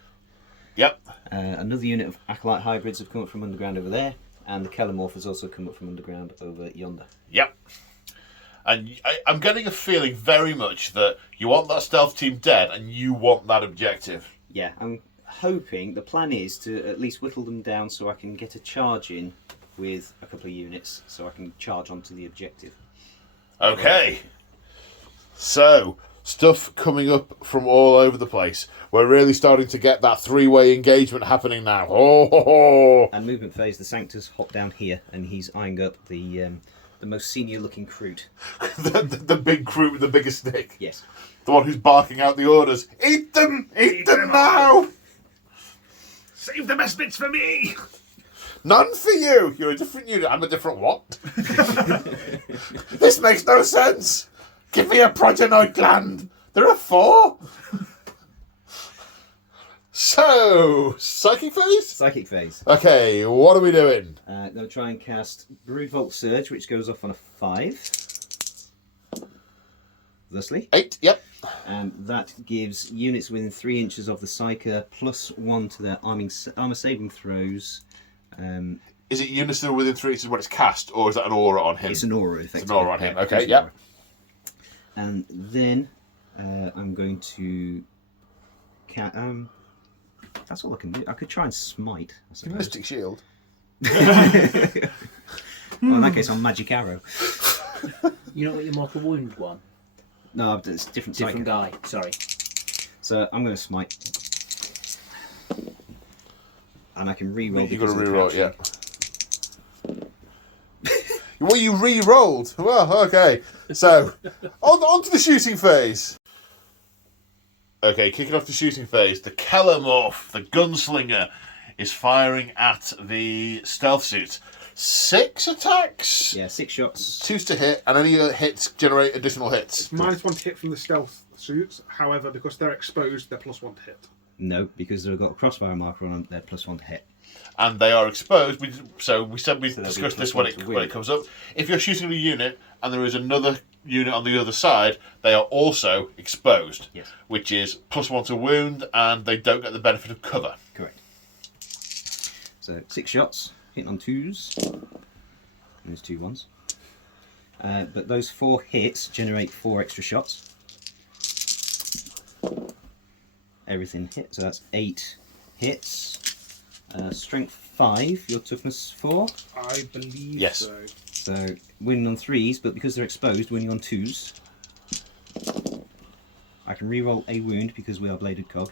Yep. Another unit of acolyte hybrids have come up from underground over there. And the Kellamorph has also come up from underground over yonder. Yep. And I'm getting a feeling very much that you want that stealth team dead and you want that objective. Yeah, I'm hoping, the plan is to at least whittle them down so I can get a charge in with a couple of units so I can charge onto the objective. Okay. So, stuff coming up from all over the place. We're really starting to get that 3-way engagement happening now. Oh! And movement phase, the Sanctus hopped down here and he's eyeing up the most senior looking Kroot. the big Kroot with the biggest stick. Yes. The one who's barking out the orders. Eat them! Eat them now! Save the best bits for me! None for you! You're a different unit. I'm a different what? This makes no sense! Give me a progenoid gland! There are 4! So, psychic phase? Psychic phase. Okay, what are we doing? Going to try and cast Broodvolt Surge, which goes off on a 5. Thusly. 8, yep. And that gives units within 3 inches of the Psyker +1 to their armor saving throws. Is it units that are within 3 inches when it's cast, or is that an aura on him? It's an aura, effectively. It's an aura on him, okay, It's an yep. aura. And then I'm going to... that's all I can do. I could try and smite, I suppose. Mystic Shield. Well, in that case, I'm Magic Arrow. You know what your mark a wound one? No, it's different. Different Psyker. guy. Sorry. So I'm going to smite, and I can re-roll. You've got to because of the re-roll it, yeah. crouching. Well, you re-rolled. Well, okay. So, on to the shooting phase. Okay, kicking off the shooting phase, the Kellamorph, the gunslinger, is firing at the stealth suit. 6 attacks? Yeah, 6 shots. 2's to hit, and any hits generate additional hits. -1 to hit from the stealth suits. However, because they're exposed, they're +1 to hit. No, because they've got a crossfire marker on them, they're +1 to hit. And they are exposed. So we said we So they'll discussed be this when +1 to it wound. comes up. If you're shooting a unit and there is another unit on the other side, they are also exposed. Yes. Which is +1 to wound, and they don't get the benefit of cover. Correct. So 6 shots, hitting on 2s. And there's 2 1s. But those 4 hits generate 4 extra shots. Everything hit, so that's 8 hits. Strength 5, your toughness 4. I believe Yes. so. So winning on 3s, but because they're exposed, winning on 2s. I can reroll a wound because we are bladed cog.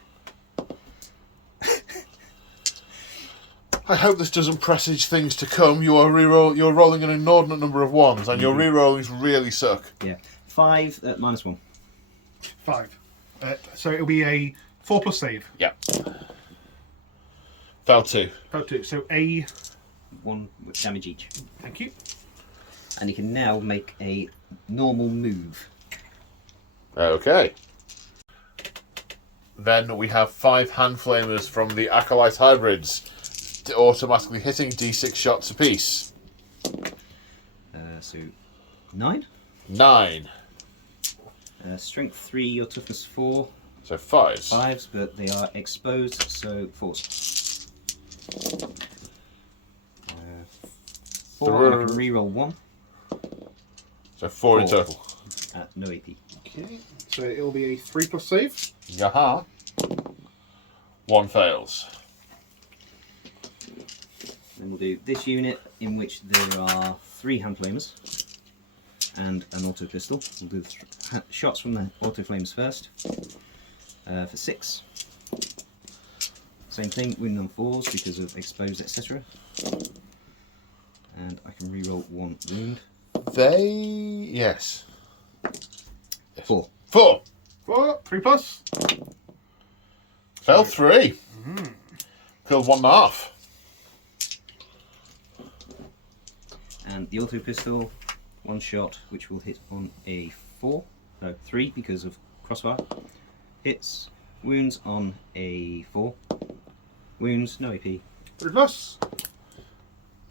I hope this doesn't presage things to come. You're rolling an inordinate number of 1s, and your re-rollings really suck. Yeah. 5 at -1. 5. So it'll be a 4+ save. Yeah. Fell 2. Fell 2. So a 1 damage each. Thank you. And he can now make a normal move. Okay. Then we have 5 hand flamers from the Acolyte Hybrids, automatically hitting D6 shots apiece. So 9. 9. Strength 3, your toughness 4. So 5s. 5s, but they are exposed, so 4s. 4, and I can reroll 1 So 4 in total. at no AP. Okay. So it'll be a 3+ save. Yaha. 1 fails. Then we'll do this unit, in which there are 3 hand flamers and an auto pistol. We'll do the shots from the auto flames first. For 6. Same thing, winning on 4s because of exposed, etc. And I can reroll 1 wound. Yes. 4. 4. 4. 3+. Fell 3. Killed 1.5. And the auto pistol, 1 shot, which will hit on a 3 because of crossfire. Hits, wounds on a 4. Wounds, no AP. 3+.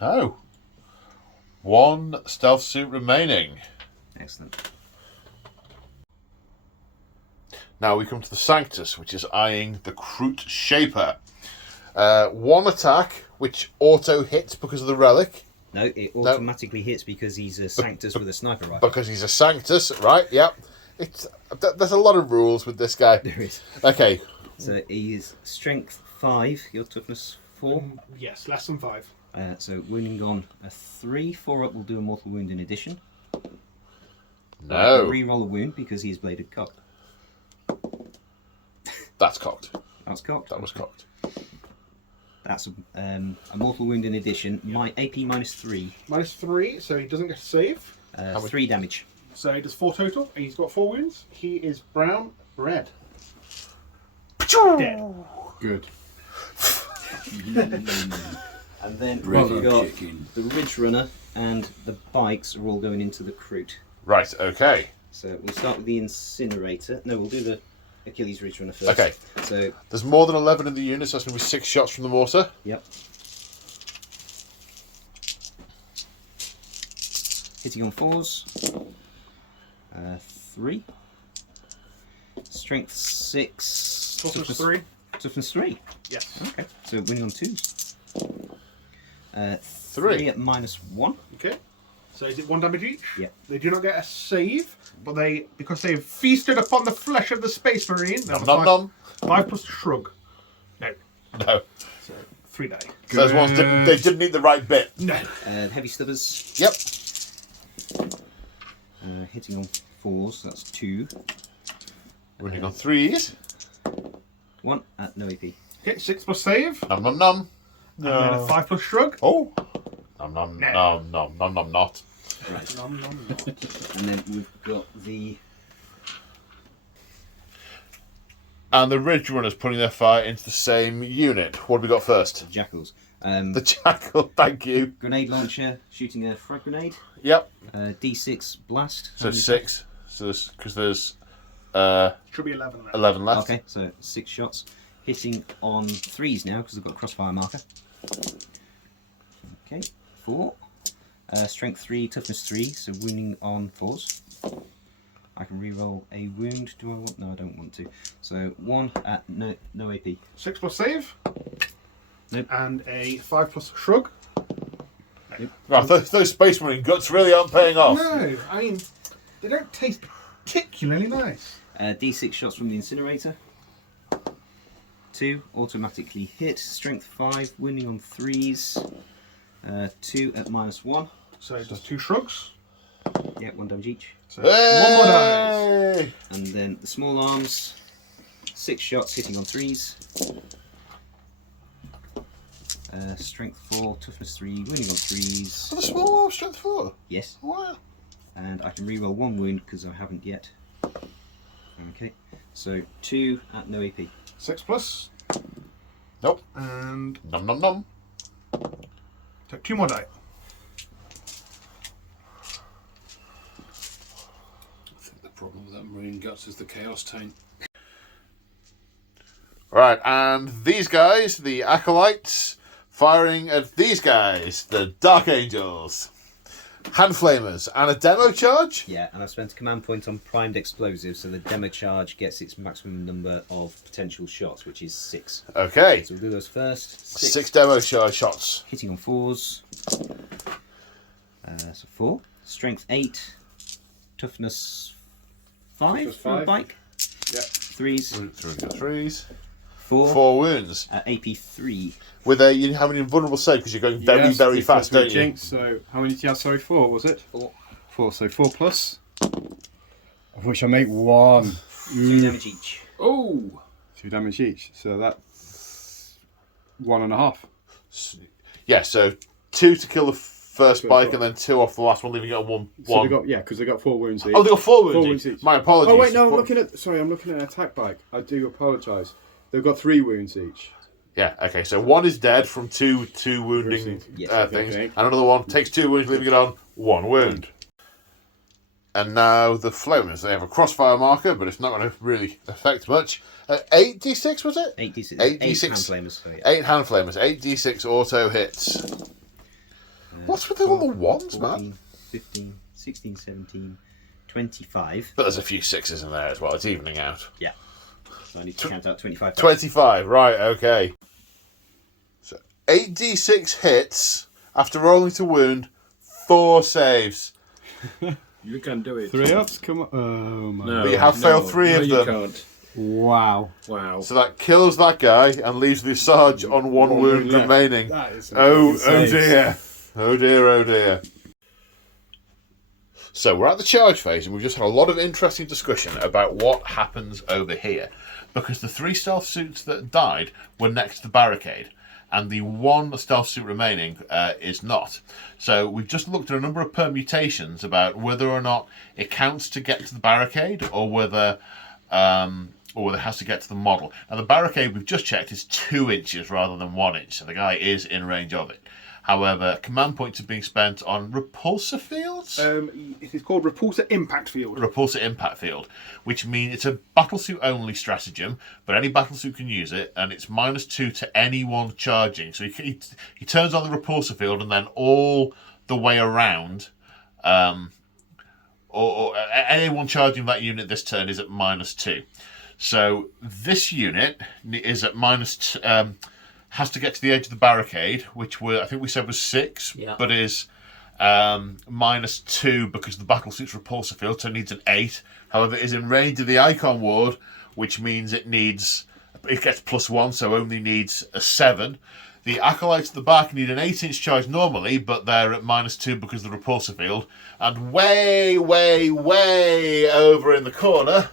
No. 1 stealth suit remaining. Excellent. Now we come to the Sanctus, which is eyeing the Kroot Shaper. 1 attack, which auto hits because of the relic. No, it automatically hits because he's a Sanctus with a sniper rifle. Because he's a Sanctus, right? Yep. There's a lot of rules with this guy. There is. Okay. So he's strength 5, your toughness 4. Yes, less than 5. So wounding on a 3. 4 up will do a mortal wound in addition. No. Reroll a wound because he's bladed cock. That's cocked. That's cocked. That was cocked. That's a mortal wound in addition. My AP -3. -3, so he doesn't get a save. 3 damage. So he does 4 total, and he's got 4 wounds. He is brown red. Dead. Good. And then Bravo we've got chicken. the Ridge Runner and the bikes are all going into the Kroot. Right, okay. So we'll start with the Incinerator. No, we'll do the Achilles Ridge Runner first. Okay. So, There's more than 11 in the unit, so that's going to be 6 shots from the mortar. yep. Hitting on 4s. 3. Strength 6. Toughness 3. Toughness 3. Yes. Okay. So winning on 2s. 3. 3 at -1. Okay. So is it 1 damage each? Yep. They do not get a save, but because they've feasted upon the flesh of the Space Marine, they have Nom nom 5+ shrug. No. No. So 3 die. So those ones didn't eat the right bit. No. Heavy Stubbers. Yep. Hitting on 4s. That's 2. Running on 3s. 1 at no AP. Okay, 6+ save. Nom nom nom. And then a 5+ shrug. Oh. Nom nom No. nom nom nom nom not. Right. Nom, nom, nom. And then we've got the And the Ridge Runners putting their fire into the same unit. What have we got first? Jackals. The Jackal, thank you. Grenade launcher shooting a frag grenade. Yep. D6 blast. So 6. So because there's Should be 11 left. 11 left. Okay, so 6 shots. Hitting on 3s now because I've got a crossfire marker. Okay, 4. Strength 3, toughness 3, so wounding on 4s. I can reroll a wound. Do I want? No, I don't want to. So 1 at no AP. 6+ save. Nope. And a 5+ shrug. Right, those Space Marine guts really aren't paying off. No, I mean, they don't taste particularly nice. D6 shots from the Incinerator. 2 automatically hit. Strength 5, wounding on 3s. 2 at -1. So just 2 shrugs. Yeah, 1 damage each. So 1 more die. Hey! And then the small arms, 6 shots hitting on 3s. Strength 4, toughness 3, wounding on 3s. For the small arm, strength 4. Yes. Wow. And I can reroll 1 wound because I haven't yet. Okay. So 2 at no AP. 6 plus. Nope. And Nom nom nom. take 2 more die. I think the problem with that Marine Guts is the Chaos Taint. Right, and these guys, the Acolytes, firing at these guys, the Dark Angels. Hand Flamers, and a demo charge? Yeah, and I've spent a command point on primed explosives, so the demo charge gets its maximum number of potential shots, which is 6. Okay. So we'll do those first. 6 demo charge shots. Hitting on 4s. So 4. Strength 8. Toughness 5 Toughness for a 5. bike. Yep. 3s. 3s. 4. 4 wounds. AP 3. With a, you have an invulnerable save because you're going very, Yes, very fast, don't you? Jinx, so how many did you have? Sorry, 4 was it? 4. 4, so 4 plus. Of which I make 1. 2 damage each. Oh! 2 damage each, so that's 1.5. Yeah, so 2 to kill the first First bike one. and then 2 off the last one, leaving it on 1. So they got, yeah, because they got 4 wounds each. Oh, they got 4 wounds, 4 each. wounds each. My apologies. Oh wait, no, I'm What- looking at. Sorry, I'm looking at an attack bike. I do apologise. They've got 3 wounds each. Yeah, okay, so 1 is dead from 2 wounding Yes. things, Okay. and another one takes 2 wounds, leaving it on 1 wound. And now the Flamers, they have a crossfire marker, but it's not going to really affect much. 8d6, was it? 8d6. 8d6. 8 hand flamers. So yeah. 8 hand flamers, 8d6 auto hits. What's with all the ones, 14, man? 15, 16, 17, 25. But there's a few 6s in there as well, it's evening out. Yeah. So I need to count out 25. 25, right, okay. So 8d6 hits after rolling to wound, 4 saves. You can do it. 3 ups? Come on. Oh my. No, But you have failed 3 of you them. Can't. Wow. Wow. So that kills that guy and leaves the Sarge on 1 wound left. remaining. That is some Oh fucking saves. dear. Oh dear, oh dear. So we're at the charge phase and we've just had a lot of interesting discussion about what happens over here. Because the 3 stealth suits that died were next to the barricade. And the 1 stealth suit remaining is not. So we've just looked at a number of permutations about whether or not it counts to get to the barricade or whether it has to get to the model. Now the barricade we've just checked is 2 inches rather than 1 inch, so the guy is in range of it. However, command points are being spent on repulsor fields? It's called Repulsor Impact Field. Repulsor impact field, which means it's a battlesuit only stratagem, but any battlesuit can use it, and it's -2 to anyone charging. So he turns on the repulsor field, and then all the way around, or anyone charging that unit this turn is at -2. So this unit is at has to get to the edge of the barricade, which I think we said was 6, Yeah. but is -2 because of the battlesuit's repulsor field, so it needs an 8. However, it is in range of the icon ward, which means it gets +1, so only needs a 7. The Acolytes at the back need an 8-inch charge normally, but they're at -2 because of the repulsor field. And way, way, way over in the corner,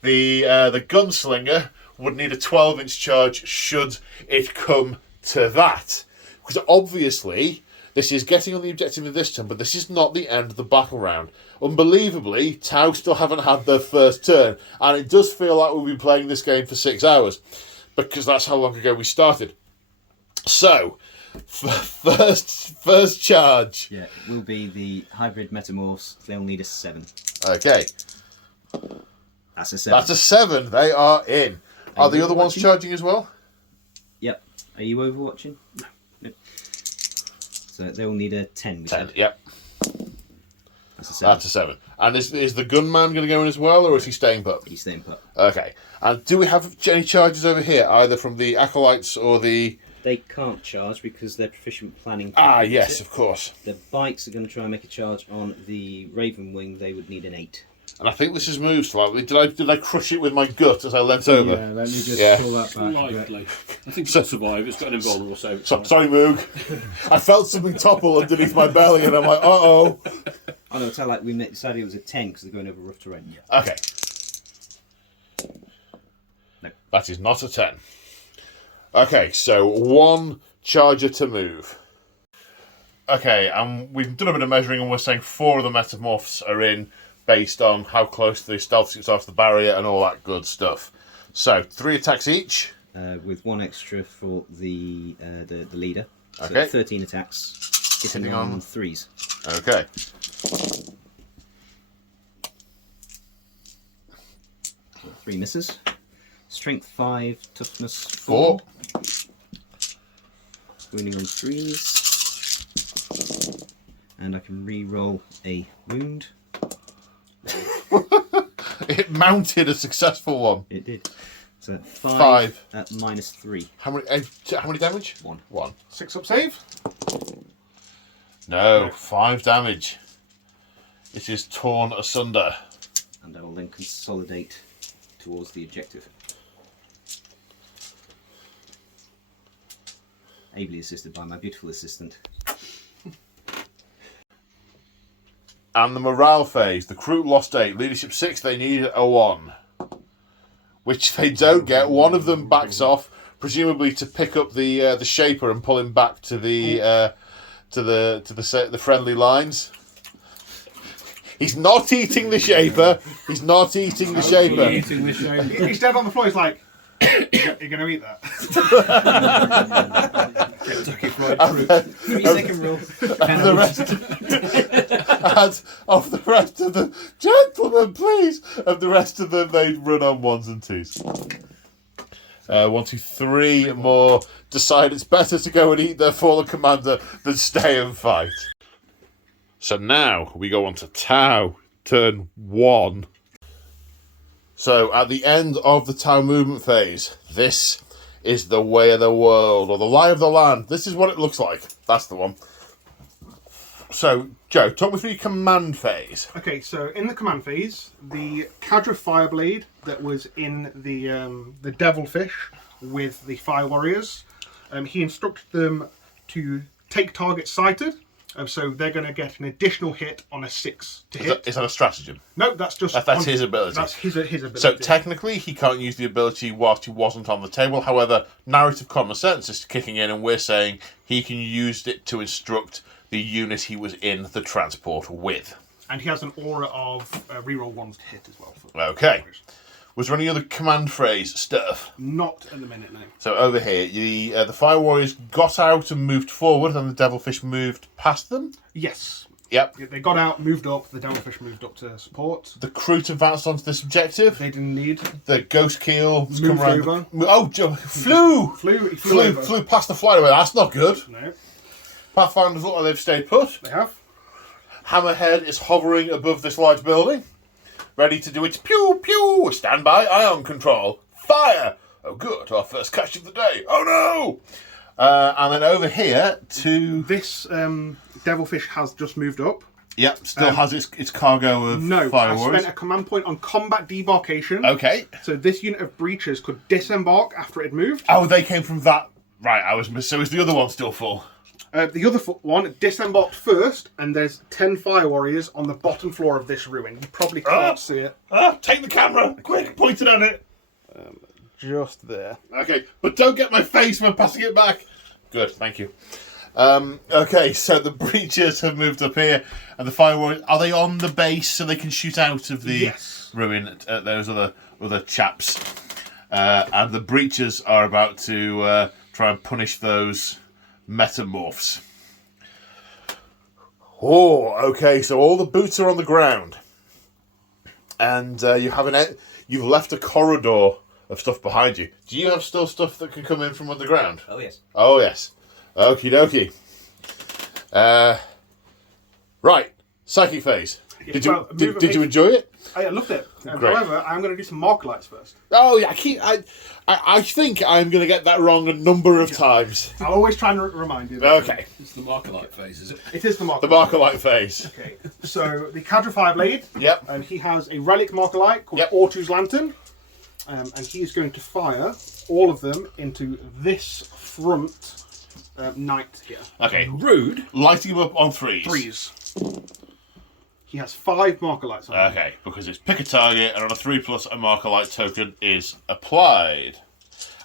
the Gunslinger would need a 12-inch charge should it come to that. Because obviously, this is getting on the objective of this turn, but this is not the end of the battle round. Unbelievably, Tau still haven't had their first turn, and it does feel like we've been playing this game for 6 hours, because that's how long ago we started. So, first charge. Yeah, it will be the hybrid metamorphs. They'll need a 7. Okay, That's a 7. that's a 7. They are in. Are the you other ones watching? charging as well? Yep. Are you overwatching? No. So they'll need a 10. We 10, said. yep. That's a 7. That's a 7. And is the gunman going to go in as well, or is he staying put? He's staying put. Okay. And do we have any charges over here, either from the Acolytes or the... They can't charge because they're proficient planning. Ah, yes, of course. The bikes are going to try and make a charge on the Raven Wing. They would need an 8. And I think this has moved slightly. Did I crush it with my gut as I leant over? Yeah, let me just pull that back a bit. Slightly. I think it'll survive. It's got an invulnerable save. Sorry, Moog. I felt something topple underneath my belly, and I'm like, uh-oh. Oh no, it's like we decided it was a 10 because they're going over rough terrain. Okay. No. That is not a 10. Okay, so 1 charger to move. Okay, and we've done a bit of measuring, and we're saying 4 of the metamorphs are in, based on how close the stealth suits are to the barrier and all that good stuff. So 3 attacks each. With 1 extra for the leader. So Okay. 13 attacks. Hitting Hitting on on- 3s. Okay. So 3 misses. Strength 5, toughness 4. 4. Wounding on 3s. And I can re-roll a wound. It mounted a successful one. It did. So 5, 5. at -3. How many damage? 1. 1. 6 up save. No, 5 damage. It is torn asunder. And I will then consolidate towards the objective. Ably assisted by my beautiful assistant. And the morale phase. The crew lost 8. Leadership 6, they need a 1. Which they don't get. One of them backs off, presumably to pick up the shaper and pull him back to the friendly lines. He's not eating the shaper. He's not eating the shaper. Eating the shaper. He's dead on the floor. He's like, "You're going to eat that?" Kentucky Fried And Fruit. then, 3-second rule. and the rest of the rest of the gentlemen, please, of the rest of them, they run on 1s and 2s. 1, 2, 3 more decide it's better to go and eat their fallen commander than stay and fight. So now we go on to Tau, turn 1. So at the end of the Tau movement phase, this is the way of the world, or the lie of the land. This is what it looks like. That's the one. So, Joe, talk me through your command phase. Okay, so in the command phase, the Cadre Fireblade that was in the Devilfish with the Fire Warriors, he instructed them to take target sighted. So they're going to get an additional hit on a 6 to hit. Is that a stratagem? No, that's just That's his ability. That's his ability. So technically, he can't use the ability whilst he wasn't on the table. However, narrative common sense is kicking in, and we're saying he can use it to instruct the unit he was in the transport with. And he has an aura of reroll 1s to hit as well. Okay. Was there any other command phrase stuff? Not at the minute, no. So over here, the Fire Warriors got out and moved forward, and the Devilfish moved past them. Yes. Yep. They got out, moved up. The Devilfish moved up to support. The crew advanced onto this objective. They didn't need. The Ghost Keel has Moved come around. over. Oh, flew! He flew over. Flew past the flight away. That's not good. No, Pathfinders look like they've stayed put. they have. Hammerhead is hovering above this large building, ready to do its pew pew. Stand by, ion control. Fire! Oh, good. Our first catch of the day. Oh no! And then over here to This Devilfish has just moved up. Yep, still has its cargo of No, Fire I Warriors. spent a command point on combat debarkation. Okay. So this unit of breachers could disembark after it had moved. Oh, they came from that. Right, so is the other one still full? The other one disembarked first, and there's 10 Fire Warriors on the bottom floor of this ruin. You probably can't see it. Take the camera! Quick, point it at it! Just there. Okay, but don't get my face when passing it back. Good, thank you. Okay, so the breachers have moved up here, and the Fire Warriors, are they on the base so they can shoot out of the ruin at those other chaps? And the breachers are about to try and punish those metamorphs. Oh, okay, so all the boots are on the ground. And you've left a corridor of stuff behind you. Do you have still stuff that can come in from underground? Oh, yes. Oh, yes. Okie dokie. Right. Psychic phase. Yeah, Did you well, move did you enjoy it? I loved it. Great. However, I'm going to do some mark lights first. Oh yeah, I think I'm going to get that wrong a number of times. I'll always try and remind you. Okay. It's the marker light phase, is it? It is the marker. The marker light phase. Okay. So the Cadra Fireblade. Yep. He has a relic marker light called Yep. Ortu's Lantern, and he is going to fire all of them into this front knight here. Okay. Rude. Lighting him up on threes. Threes. He has 5 marker lights on him. Okay, because it's pick a target, and on a 3+, a marker light token is applied.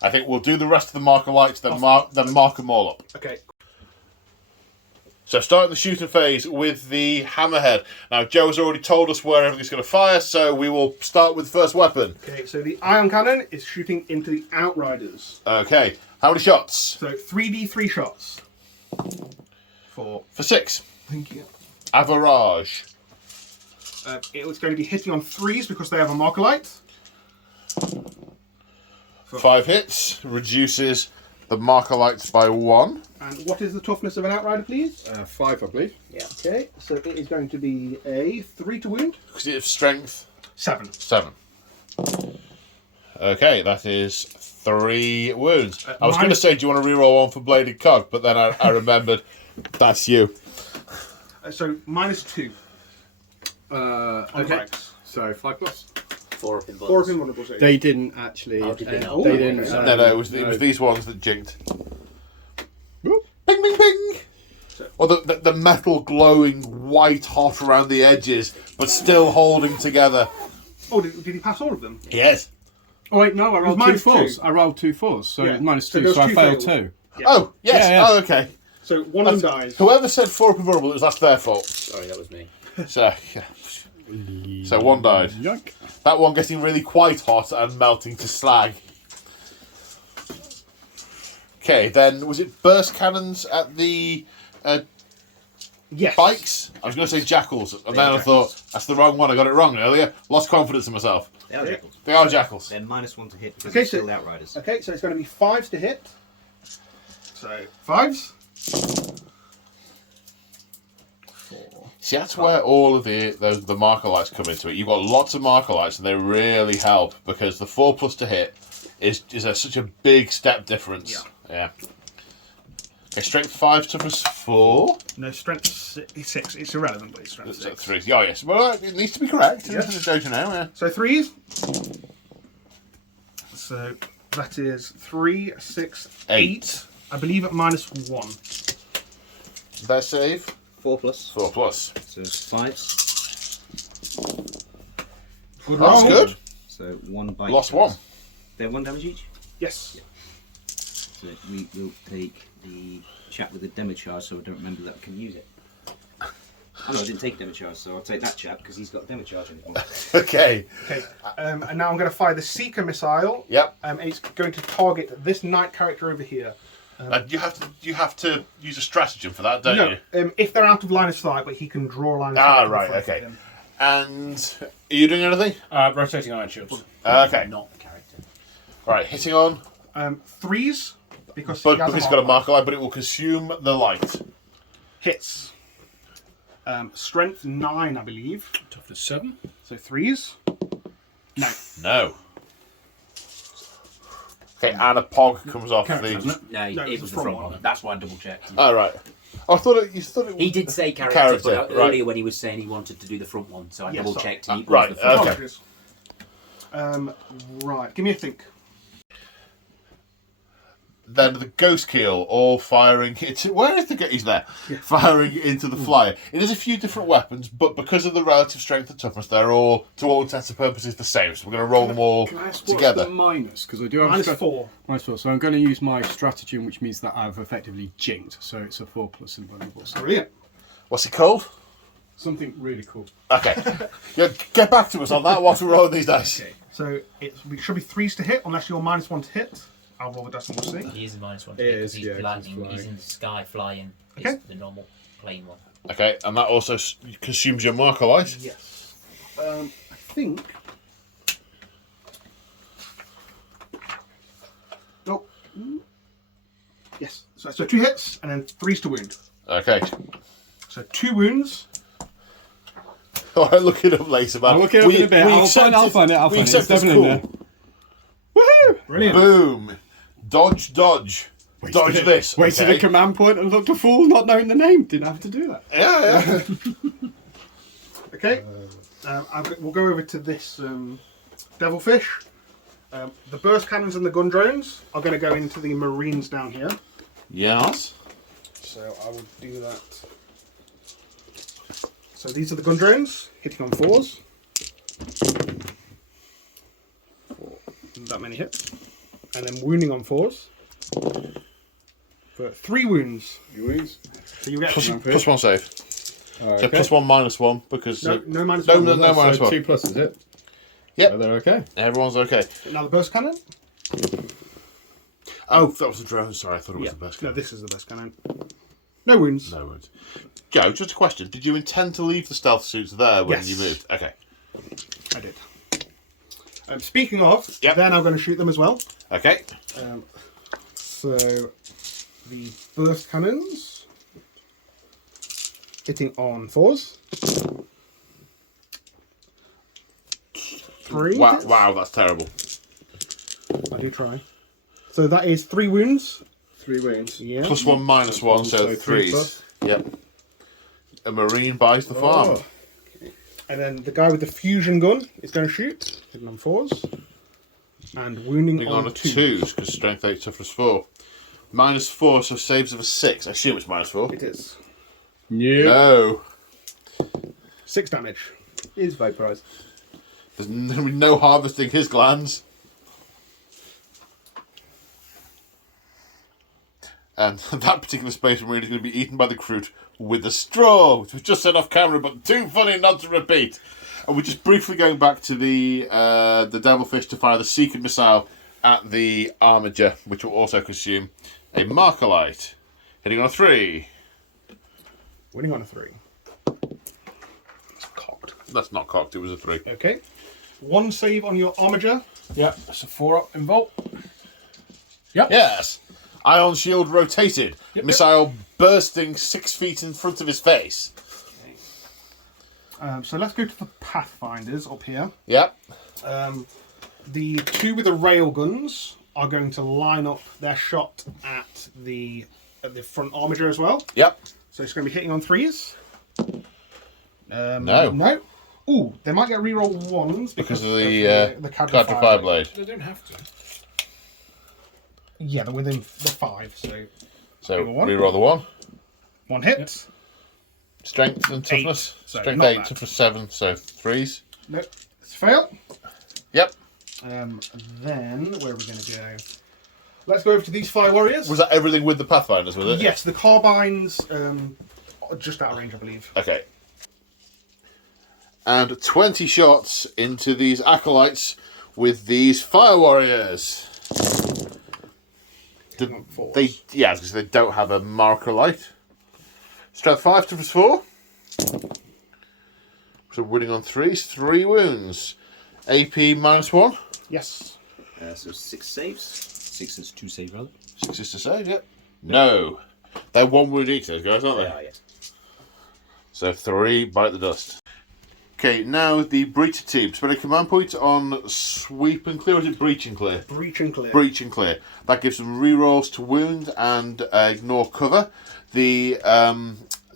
I think we'll do the rest of the marker lights, then mark them all up. Okay. So starting the shooting phase with the hammerhead. Now Joe's already told us where everything's going to fire, so we will start with the first weapon. Okay, so the ion cannon is shooting into the Outriders. Okay, how many shots? So 3d3 shots. For 6. thank you. Average. It was going to be hitting on 3s because they have a marker light. 5 hits, reduces the marker lights by 1. And what is the toughness of an Outrider, please? 5, I believe. Yeah. Okay, so it is going to be a 3 to wound. Because it has strength 7. 7. Okay, that is 3 wounds. I was going to say, do you want to reroll one for Bladed Cog? But then I remembered that's you. So -2. Okay. So 5+. 4 up in 4 bonus. of invulnerable saves. They didn't actually. Oh, did they not? They didn't. Okay. No, it was these ones that jinked. Bing, bing, bing! Or the metal glowing white hot around the edges, but still holding together. Oh, did he pass all of them? Yes. Oh wait, no, I rolled 2 4s. I rolled 2 4s, so Yeah. -2. those So I two failed failed. 2. Oh, yes. Yeah, yeah. Oh, okay. So one of them dies. Whoever said 4 up invulnerable, that's their fault. Sorry, that was me. So, yeah. So 1 died. Yoink. That one getting really quite hot and melting to slag. Okay, then was it burst cannons at the Yes. bikes? I was going to say jackals, and then I thought that's the wrong one. I got it wrong earlier. Lost confidence in myself. They are jackals. They are jackals. They're -1 to hit because Okay, they're so- still Outriders. Okay, so it's going to be 5s to hit. So 5s. 4. See, that's where all of the marker lights come into it. You've got lots of marker lights, and they really help because the 4+ to hit is such a big step difference. Yeah. Okay, strength 5, toughness 4. No, strength 6. It's irrelevant, but it's strength It's 6. 3. Oh yes. Well, it needs to be correct. Yeah. Don't you know? Yeah. So 3s. So that is 3, 6, 8. I believe at -1. Their save 4+. 4+. So 5s. Good That's roll. good. So 1 bite. Lost 1. They're 1 damage each. Yes. So we will take the chap with the demo charge, so I don't remember that I can use it. Oh no, I didn't take a demo charge, so I'll take that chap because he's got a demo charge in his one. Okay. Okay. And now I'm going to fire the Seeker missile. Yep. And it's going to target this knight character over here. You have to use a stratagem for that, don't you? If they're out of line of sight, but he can draw a line of sight. Ah, to the right. front of Okay. him. And are you doing anything? Rotating iron shields. Okay. Not the character. Right. Hitting on, 3s because but he has because a it's got a mark. marker light, but it will consume the light. Hits. Strength 9, I believe. Toughness 7. So 3s. No. No. Okay, and a pog comes off Character, the. isn't it? No, No, it it's was the the front front one. one. That's why I double checked. Oh right. Oh, I thought you thought it. He did say character, Character, but right. earlier when he was saying he wanted to do the front one, so I Yes, double checked. And it was right, the front okay. Apologies. Right. Give me a think. Then the ghost keel all firing. Where is the he's there? Firing into the flyer. It is a few different weapons, but because of the relative strength and toughness, they're all, to all intents and purposes, the same. So we're going to roll them all Can I ask together. what's the minus? Because I do have -4. -4. So I'm going to use my stratagem, which means that I've effectively jinked. So it's a 4+ invulnerable. So Brilliant. What's it called? something really cool. Okay. Yeah, get back to us on that whilst we're rolling these dice. So it should be 3s to hit, unless you're -1 to hit. I'll roll the dice and we'll see. He is a -1 It because is, he's yeah, 'cause landing. he's He's flying. in the sky flying. Okay. It's the normal plane one. Okay, and that also consumes your marker light. Yes. I think. Oh. Yes. So 2 hits and then 3s to wound. Okay. So 2 wounds. All right, look it up later, man. I'll look it up in a bit. I'll find it. I'll find it. It's definitely in there. Woohoo! Brilliant. Boom. Dodge. Dodge this. Wait to the command point and looked a fool not knowing the name. Didn't have to do that. Yeah. Okay. We'll go over to this devilfish. The burst cannons and the gun drones are going to go into the marines down here. Yes. So I will do that. So these are the gun drones hitting on 4s. That many hits. And then wounding on 4s. For 3 wounds. 3 wounds. So you get Plus 1 save. Oh, So plus 1, -1 because no minus no, 1. no, no minus So 1. 2 plus, is it? Yep. So they're okay. Everyone's okay. Now the burst cannon. Oh, that was the drone. Sorry, I thought it was Yeah. the best. No, this is the best cannon. No wounds. No worries. Joe, just a question. Did you intend to leave the stealth suits there when Yes. you moved? Okay. I did. Speaking of, Yep. they're now going to shoot them as well. Okay. So the burst cannons hitting on 4s. 3. Wow, that's terrible. I do try. So that is 3 wounds. 3 wounds. Yeah. Plus 1, -1, so 3 3s. plus. Yep. A marine buys the farm. Oh. And then the guy with the fusion gun is going to shoot, hitting on 4s. And wounding Hitting on on a 2s. 2s because strength 8, toughness 4. -4, so saves of a 6. I assume it's -4. It is. Yeah. No. 6 damage. Is vaporized. There's no harvesting his glands. And that particular space marine is going to be eaten by the Kroot with a straw, which was just said off camera, but too funny not to repeat. And we're just briefly going back to the devilfish to fire the secret missile at the armiger, which will also consume a marker light. Hitting on a 3. Winning on a 3. It's cocked. That's not cocked, it was a 3. Okay. 1 save on your armiger. Yeah, that's a 4 up in Volt. Yep. Yes! Ion shield rotated. Missile bursting 6 feet in front of his face. So let's go to the Pathfinders up here. Yep. The 2 with the rail guns are going to line up their shot at the front armiger as well. Yep. So it's going to be hitting on 3s. No. No. Ooh, they might get reroll 1s Because of the Cadra Fire Blade. They don't have to. Yeah, they're within the 5, so So One. reroll the 1. 1 hit. Strength and toughness. 8, so Strength not 8, bad. toughness 7, so 3s. No, it's a fail. Yep. Then, where are we going to go? Let's go over to these Fire Warriors. Was that everything with the Pathfinders, was it? Yes, the carbines are just out of range, I believe. Okay. And 20 shots into these acolytes with these Fire Warriors. Because they don't have a marker light. Strength 5, toughness 4. So winning on 3s, 3 wounds. AP -1. Yes. So 6 saves. 6 is 2 save, rather. 6 is to save, yep. No. They're 1 wound each, those guys, aren't they? They are, yes. So 3 bite the dust. Okay, now the breacher team. Spend a command point on sweep and clear, or is it breach and clear? Breach and clear. Breach and clear. That gives them rerolls to wound and ignore cover. The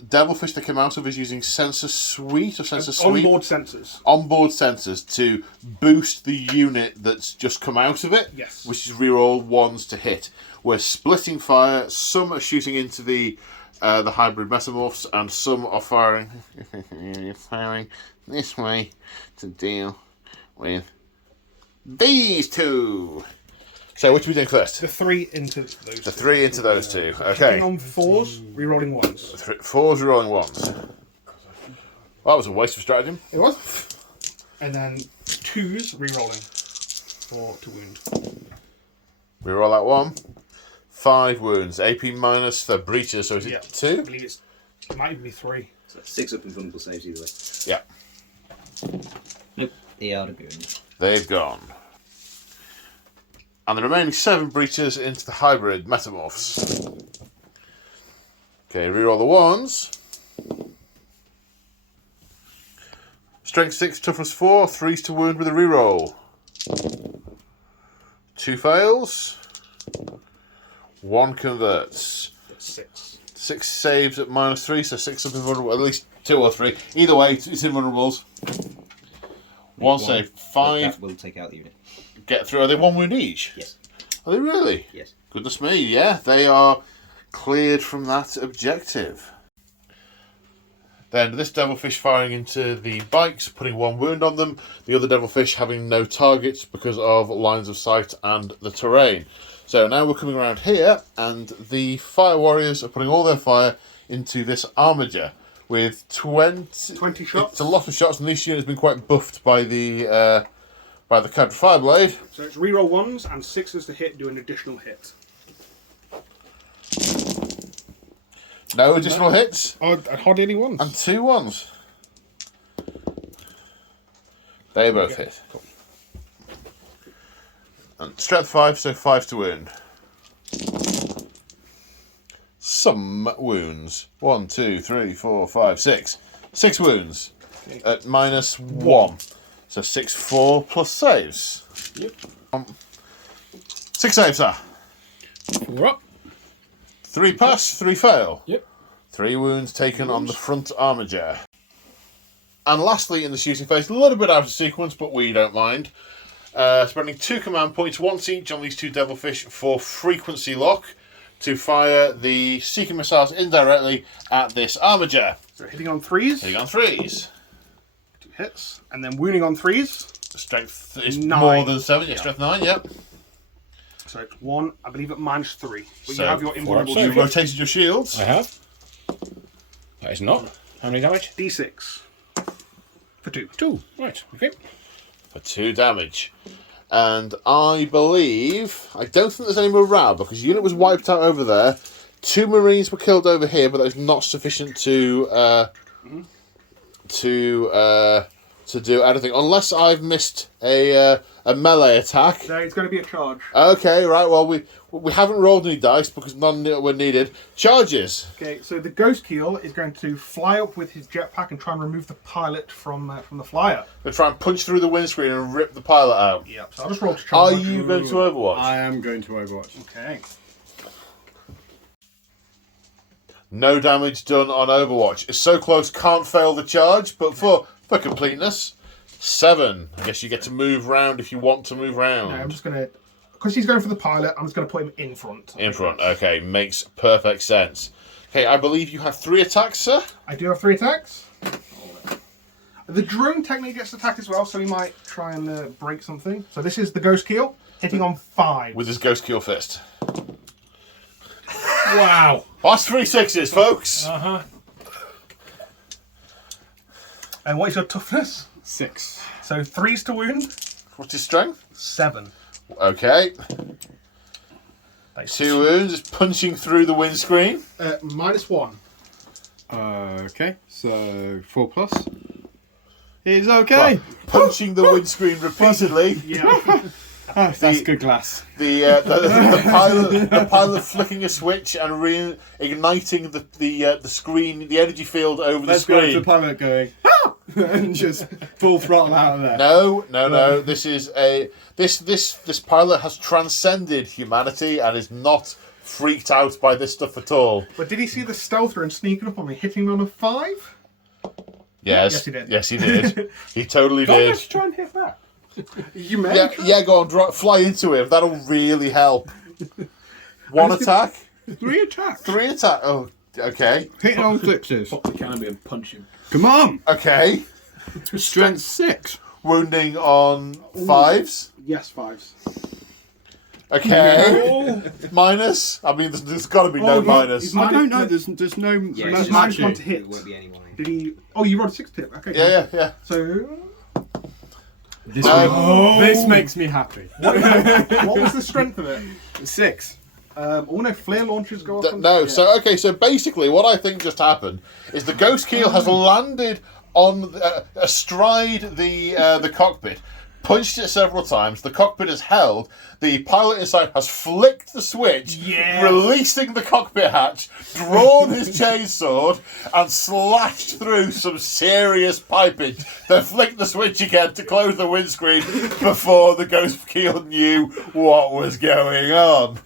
devilfish that came out of is using sensor suite or sensor sweep. Onboard sensors. Onboard sensors to boost the unit that's just come out of it. Yes. Which is reroll 1s to hit. We're splitting fire. Some are shooting into the hybrid mesomorphs, and some are firing this way to deal with these 2. So which are we doing first? The 3 into those The 3 into those 2. Hitting Okay. on 4s, rerolling 1s. 4s rerolling 1s. Well, that was a waste of stratagem. It was. And then 2s rerolling to wound. Reroll that 1. 5 wounds. AP minus for breacher, so is it I 2? believe it might even be 3. So 6 up and vulnerable saves either way. Yeah. Nope, they are going. They've gone. And the remaining 7 breachers into the hybrid metamorphs. Okay, reroll the 1s. Strength 6, toughness 4, 3s to wound with a reroll. 2 fails. 1 converts. 6. 6 saves at -3, so 6 of invulnerable, at least 2 or 3. Either way, it's invulnerables. 1 save, 5. That will take out the unit. Get through. Are they 1 wound each? Yes. Are they really? Yes. Goodness me, yeah. They are cleared from that objective. Then this devilfish firing into the bikes, putting 1 wound on them. The other devilfish having no targets because of lines of sight and the terrain. So now we're coming around here, and the fire warriors are putting all their fire into this armiger with 20 shots. It's a lot of shots, and this unit has been quite buffed by the counter fire blade. So it's reroll 1s and 6s to hit, do an additional hit. No additional hits. Hardly any 1s. And 2 1s. They both hit. Cool. And strength 5, so 5 to wound. Some wounds. 1, 2, 3, 4, 5, 6. 6 wounds at -1. So 6, 4 plus saves. Yep. 6 saves, sir. 4 up. 3 pass, 3 fail. Yep. 3 wounds taken on the front armiger. And lastly, in the shooting phase, a little bit out of sequence, but we don't mind. Spending 2 command points, once each on these 2 devilfish for frequency lock to fire the seeking missiles indirectly at this armiger. So hitting on 3s. Hitting on 3s. 2 hits. And then wounding on 3s. Strength is 9. more than 7. Yeah, Yeah. strength 9, yep. So it's 1, I believe, at -3. But So, you have your 4 invulnerable up, You so- shield. rotated your shields. I have. That is not. How many damage? D6. For 2. 2. Right. Okay. For 2 damage. And I believe, I don't think there's any morale because the unit was wiped out over there. 2 Marines were killed over here, but that was not sufficient to do anything. Unless I've missed a melee attack. So it's going to be a charge. Okay, right. Well, we haven't rolled any dice because none were needed. Charges. Okay, so the Ghost Keel is going to fly up with his jetpack and try and remove the pilot from the flyer. They try and punch through the windscreen and rip the pilot out. Yep. So I'll just roll to Are charge. you going to Overwatch? I am going to Overwatch. Okay. No damage done on Overwatch. It's so close, can't fail the charge, but for completeness, 7. I guess you get to move round if you want to move round. No, I'm just going to... Because he's going for the pilot, I'm just going to put him in front. In front, okay, makes perfect sense. Okay, I believe you have 3 attacks, sir? I do have 3 attacks. The drone technically gets attacked as well, so he might try and break something. So this is the Ghost Keel, hitting on 5. With his Ghost Keel Fist. Wow. That's 3 6s, folks! Uh-huh. And what is your toughness? 6. So 3s to wound, What's his strength? 7. Okay. That's 2 wounds, it's punching through the windscreen. -1. Okay, so 4 plus. He's okay. Well, punching the windscreen repeatedly. Yeah. Oh, that's good glass. The pilot flicking a switch and reigniting the screen, the energy field over the Let's go to screen. the pilot going, ah! and just full throttle out of there. No. This is this pilot has transcended humanity and is not freaked out by this stuff at all. But did he see the stealther and sneaking up on me, hitting me on a 5? Yes, Yes, he did. Yes, he did. He totally Don't did. have to try and hit back. You may. Yeah, go on, fly into him. That'll really help. 1 attack, 3 attacks. 3 attack. Oh, okay, Hitting on sixes. Pop the canopy and punch him. Come on. okay. Strength 6. Wounding on 5s. Yes, 5s. Okay. Minus. I mean, there's got to be no minus. I don't know. There's no. Yeah, No, it's minus actually- 1 to hit. It won't be any warning. Did he? Oh, you rolled a 6 tip. Okay. Yeah. So, This makes me happy. what was the strength of it? 6. Oh no, flare launchers go off. No. So basically, what I think just happened is the Ghost Keel has landed on astride the cockpit, punched it several times. The cockpit is held. The pilot inside has flicked the switch, releasing the cockpit hatch, drawn his chainsword, and slashed through some serious piping. Then flicked the switch again to close the windscreen before the ghost keel knew what was going on.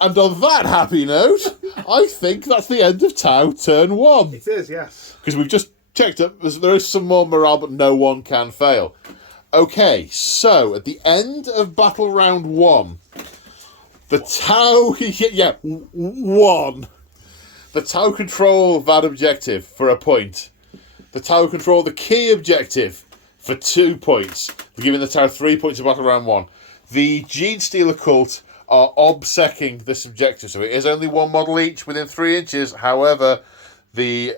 And on that happy note, I think that's the end of Tau turn 1. It is, yes. Because we've just checked up, there is some more morale, but no one can fail. Okay, so at the end of battle round 1, the Tau, one. The Tau control that objective for a point. The Tau control the key objective for 2 points. We're giving the Tau 3 points in battle round 1. The Genestealer Cult are obsecking this objective, so it is only one model each within 3 inches. However, the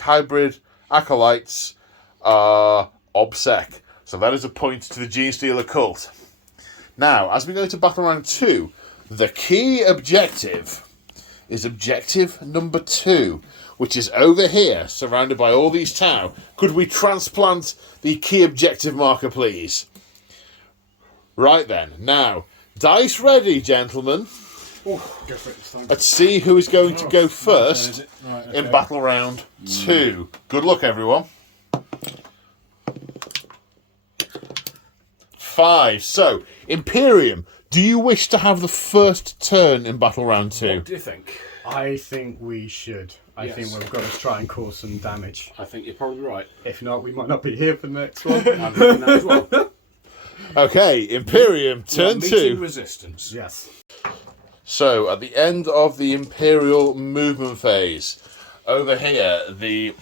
hybrid acolytes are obsec, so that is a point to the Genestealer Cult. Now, as we go to battle round 2, the key objective is objective number 2, which is over here, surrounded by all these Tau. Could we transplant the key objective marker, please? Right then, now, dice ready, gentlemen. Go for it this time. Let's see who is going to go first in battle round 2. Good luck, everyone. 5. So, Imperium, do you wish to have the first turn in battle round 2? What do you think? I think we should. I think we've got to try and cause some damage. I think you're probably right. If not, we might not be here for the next one. I'm thinking that as well. Okay, Imperium, turn Meeting 2. resistance. Yes. So, at the end of the Imperial movement phase, over here, the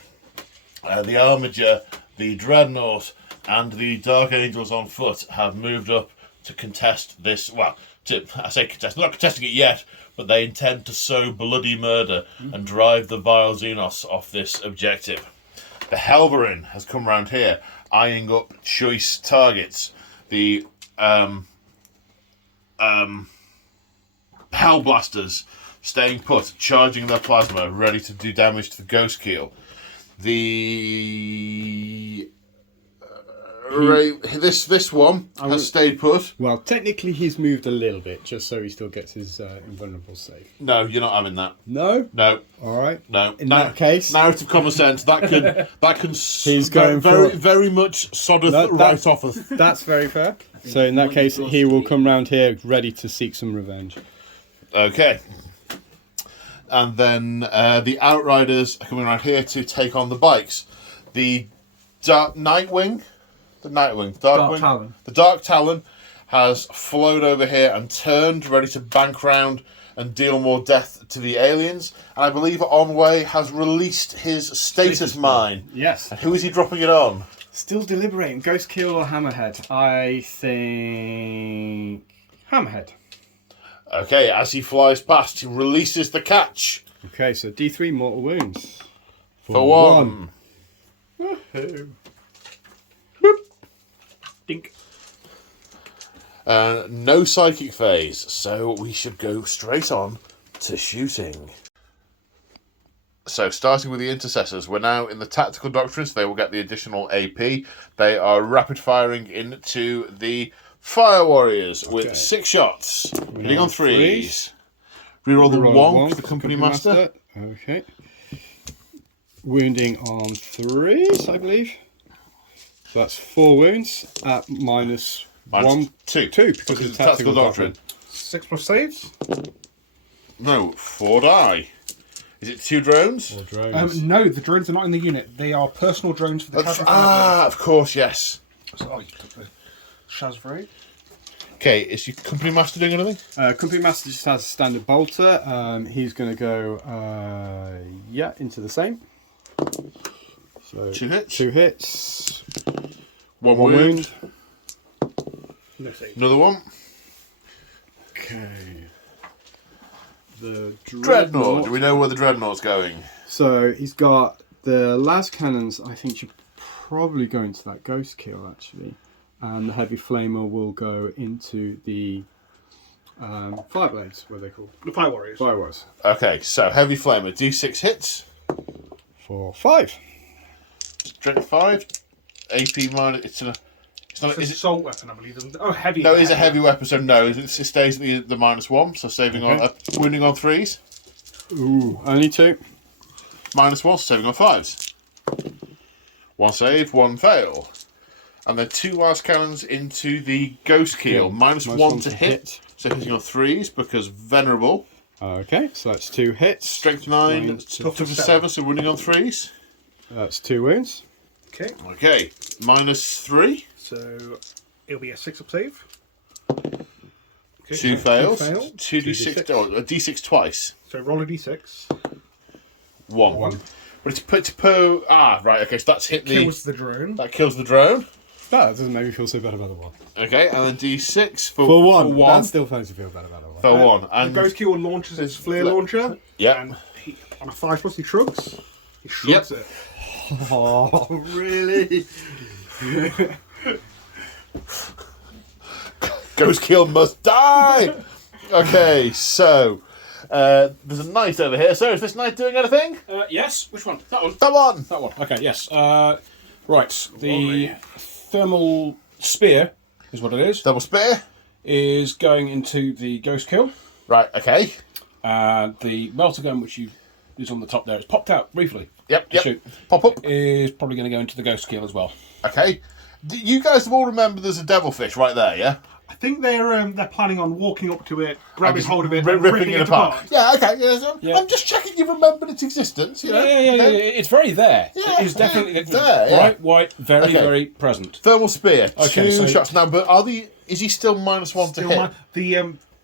Armiger, the Dreadnought, and the Dark Angels on foot have moved up to contest this. Well, I say contest, they're not contesting it yet, but they intend to sow bloody murder and drive the vile Xenos off this objective. The Helverin has come round here, eyeing up choice targets. The Hellblasters staying put, charging their plasma, ready to do damage to the Ghost Keel. The this one has stayed put. Well, technically he's moved a little bit, just so he still gets his invulnerable save. No, you're not having that. No? No. All right. No. In that case... Narrative common sense, that can He's going very much soddeth right off of... That's very fair. So in that case, he will come round here ready to seek some revenge. Okay. And then the Outriders are coming around here to take on the bikes. The Dark Talon has flown over here and turned, ready to bank round and deal more death to the aliens. And I believe Onway has released his status mine. Yes. And who is he dropping it on? Still deliberating. Ghost Kill or Hammerhead? I think... Hammerhead. Okay, as he flies past, he releases the catch. Okay, so D3 mortal wounds. For 1. Woohoo. Dink. No psychic phase, so we should go straight on to shooting. So, starting with the intercessors, we're now in the tactical doctrines. They will get the additional AP. They are rapid firing into the Fire Warriors with 6 shots. Hitting on 3s. Reroll the 1 for the Company Master. Okay. Wounding on 3s, I believe. So that's 4 wounds at minus 1, 2, because it's tactical doctrine. 6 plus saves? No, 4 die. Is it 2 drones? 4 drones. No, the drones are not in the unit. They are personal drones for the casualty. Of course, yes. Oh, you took the Shazray. Okay, is your Company Master doing anything? Company Master just has a standard bolter. He's going to go, into the same. So 2 hits. 2 hits. 1 1 wound. No save. Another one. Okay. The Dreadnought. Do we know where the Dreadnought's going? So he's got the las cannons. I think should probably go into that Ghost Kill actually, and the heavy flamer will go into the Fireblades. What are they called? The Fire Warriors. Fire Warriors. Okay, so heavy flamer. D6 hits. For 5. Strength 5. AP minus. It's not. It's an assault weapon, I believe, isn't it? Oh, heavy. No, it is a heavy weapon, so no, it stays at the -1, so saving on wounding on 3s. Ooh, only 2. -1, so saving on 5s. 1 save, 1 fail. And then 2 last cannons into the Ghost Keel. -1 to hit, so hitting on 3s because Venerable. Okay, so that's 2 hits. Strength 9, toughness 7, so wounding on 3s. That's 2 wounds. Okay. Okay, -3. So it'll be a 6-up save. Okay, 2 fails. 2 D6. D6. Oh, a D6 twice. So roll a D6. 1. But it's per. Ah, right. Okay, so that's hit the. Kills the drone. That kills the drone. That doesn't make me feel so bad about the 1. Okay, and then D6 for 1. For 1. That still makes me feel bad about the 1. For 1. The And Ghost Keel launches its flare launcher. Yeah. And on a 5+, he shrugs. He shrugs it. Oh, really? Ghost Keel must die! Okay, so. There's a knight over here. So, is this knight doing anything? Yes. Which one? That one. That one! That one. Okay. Yes. Right. The thermal spear is what it is. Double spear. Is going into the Ghost Kill. Right, okay. The melter gun, which is on the top there, it's popped out briefly. Yep. Shoot. Pop up. Is probably going to go into the Ghost Kill as well. Okay. You guys have all remembered there's a devilfish right there, yeah? I think they're planning on walking up to it, grabbing hold of it, and ripping it apart. Yeah, okay. Yeah. I'm just checking you've remembered its existence. You know? Yeah. It's very there. Yeah, It is definitely it's there, yeah. bright white, very, Okay. very present. Thermal spear. Okay, 2 so- shots now, but is he still -1 to hit?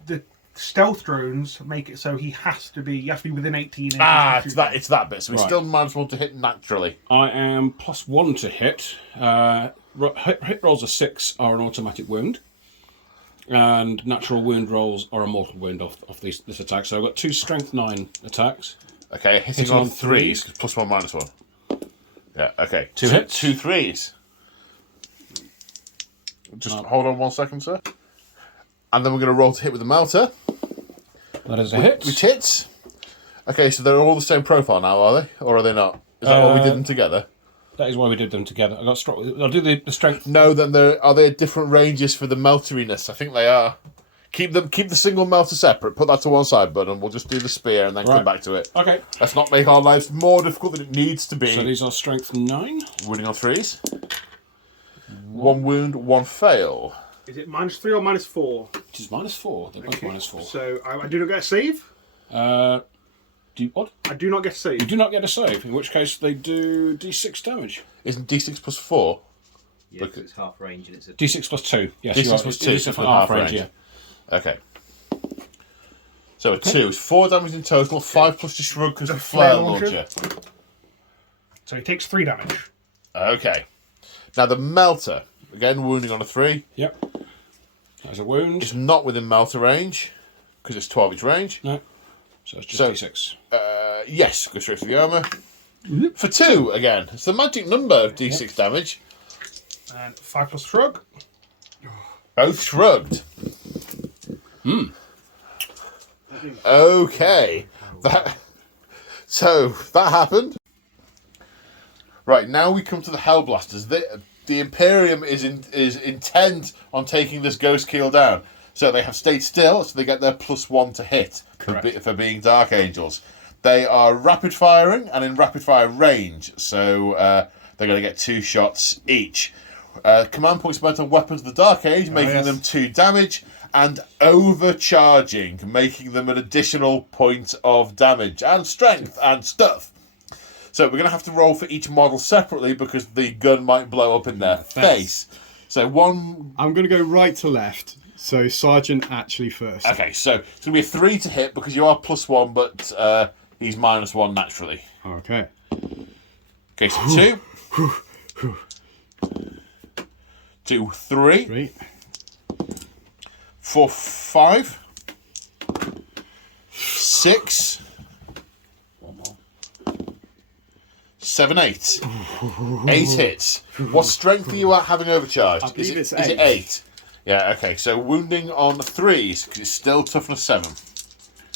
The stealth drones make it so he has to be within 18 inches. Ah, to shoot it's that bit. So he's Right. still -1 to hit naturally. I am +1 to hit. Hit rolls of 6 are an automatic wound. And natural wound rolls are a mortal wound off this attack. So I've got 2 strength 9 attacks. Okay, hitting on 3s, +1, -1. Yeah, okay. 2 hits. 2 3s. Just hold on 1 second, sir. And then we're going to roll to hit with the melter. That is a hit. Which hits. Okay, so they're all the same profile now, are they? Or are they not? Is that why we did them together? That is why we did them together. I'll do the strength. No, then are they at different ranges for the melteriness? I think they are. Keep the single melter separate. Put that to one side, bud, and we'll just do the spear and then come back to it. Okay. Let's not make our lives more difficult than it needs to be. So these are strength 9. Wounding on 3s. 1 wound, 1 fail. Is it -3 or -4? It is -4. They're both -4. So I do not get a save. Do you, what? I do not get a save. You do not get a save, in which case they do D6 damage. Isn't D6 +4? Yeah, 'cause it's half range and it's a. D6 +2. Yes, D6 you are. +2, It is so a for half half range, range. yeah. Okay. So a 2 is 4 damage in total, 5 plus the shrug because The of flare flare launcher. So he takes 3 damage. Okay. Now the melter, again wounding on a 3. Yep. That's a wound. It's not within melter range because it's 12 inch range. No. So it's just So- D6. Yes, go straight to the armour. For 2 again. It's the magic number of D6 damage. And 5 plus shrug. Both shrugged. Okay. So that happened. Right, now we come to the Hellblasters. The Imperium is intent on taking this Ghost Keel down. So they have stayed still, so they get their +1 to hit for being Dark Angels. They are rapid firing and in rapid fire range, so they're going to get 2 shots each. Command points spent on weapons of the Dark Age, making them 2 damage, and overcharging, making them an additional point of damage and strength and stuff. So we're going to have to roll for each model separately because the gun might blow up in their face. So one. I'm going to go right to left. So Sergeant actually first. Okay, so it's going to be a 3 to hit because you are +1, but he's -1 naturally. Okay. Okay, so 2. 2, 3. 3. 4, 5. 6. 7, 8. 8 hits. What strength are you at having overcharged? I believe Is it's it 8? Yeah, okay. So wounding on 3s, because it's still toughness 7.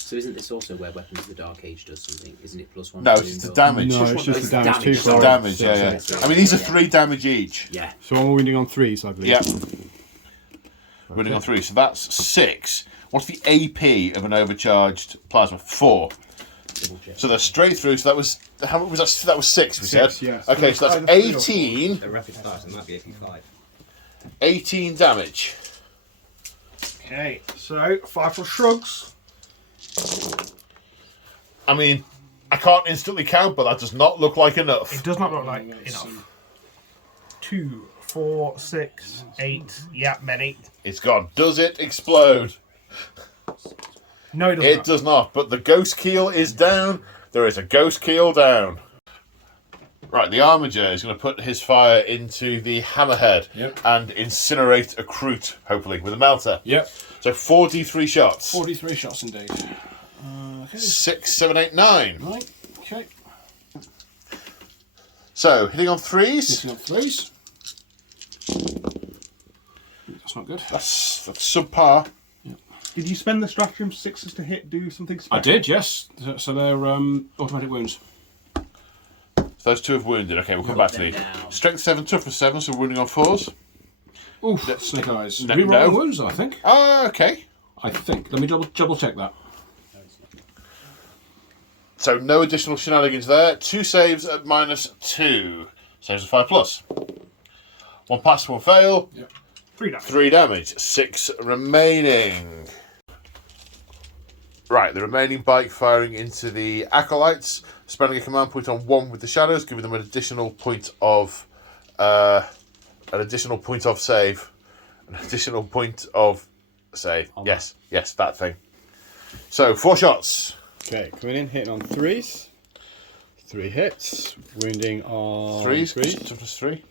Yes. So isn't this also where Weapons of the Dark Age does something? Isn't it +1? No, it's just the damage. No, it's just the damage. Damage. Two Just the for damage, it. yeah. So- I mean, these are 3 damage each. Yeah. So I'm wounding on 3s, I believe. Yeah. Winning on 3, so that's 6. What's the AP of an overcharged plasma? 4. So they're straight through. So that was how much was that? That was 6. We said. Yes. Okay, so that's 18. A rapid fire, so it might be AP5. 18 damage. Okay, so 5 plus shrugs. I mean, I can't instantly count, but that does not look like enough. It does not look like enough. 2, 4, 6, 8. Yeah, many. It's gone. Does it explode? No, it does It not. does not. But the ghost keel is down. There is a ghost keel down. Right, the Armiger is going to put his fire into the hammerhead and incinerate a Kroot, hopefully, with a melter. Yep. So 4d3 shots. 43 shots indeed. Okay. 6, 7, 8, 9. Right. Okay. So, hitting on 3s. Hitting on 3s. That's not good. That's subpar. Did you spend the stratagem 6s to hit, do something special? I did, yes. So they're automatic wounds. So those 2 have wounded. Okay, we'll come back to these. down. Strength 7, toughness 7, so wounding on 4s. Oof, snake eyes. No, Rerolling no. wounds, I think. Ah, okay. I think. Let me double check that. So no additional shenanigans there. 2 saves at -2. Saves at 5+. 1 pass, 1 fail. Yep. 3 damage. 3 damage. 6 remaining. Right, the remaining bike firing into the acolytes, spending a command point on 1 with the shadows, giving them an additional point of save. An additional point of save. Yes, that thing. So 4 shots. Okay, coming in, hitting on 3s. 3 hits. Wounding on 3s. 3s. Toughness 3.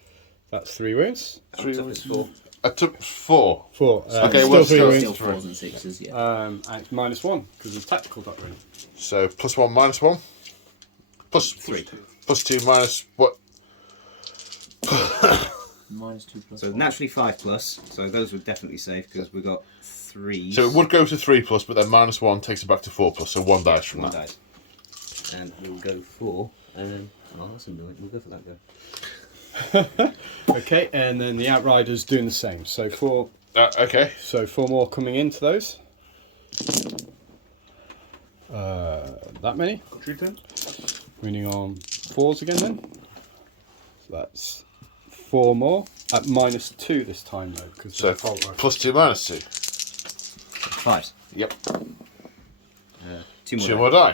That's 3 wounds. 3 Toughness 4. I took 4. 4. Okay, still well, 3 still- wounds. Still 4s and 6s, yeah. And it's -1 because of tactical doctrine. So +1, -1. Plus 3. +2, minus what? -2+1. So naturally 5+, so those would definitely save because we got 3s. So it would go to 3+, but then -1 takes it back to 4+, so 1 dice from 1 that. dice. And we'll go 4, and then, oh, that's annoying. We'll go for that go. Okay, and then the Outriders doing the same. So 4. Okay. So 4 more coming into those. That many. Shoot him. Winning on 4s again then. So that's 4 more. At -2 this time though. Because So +2, -2. 5s. Yep. 2 more. 2 more die.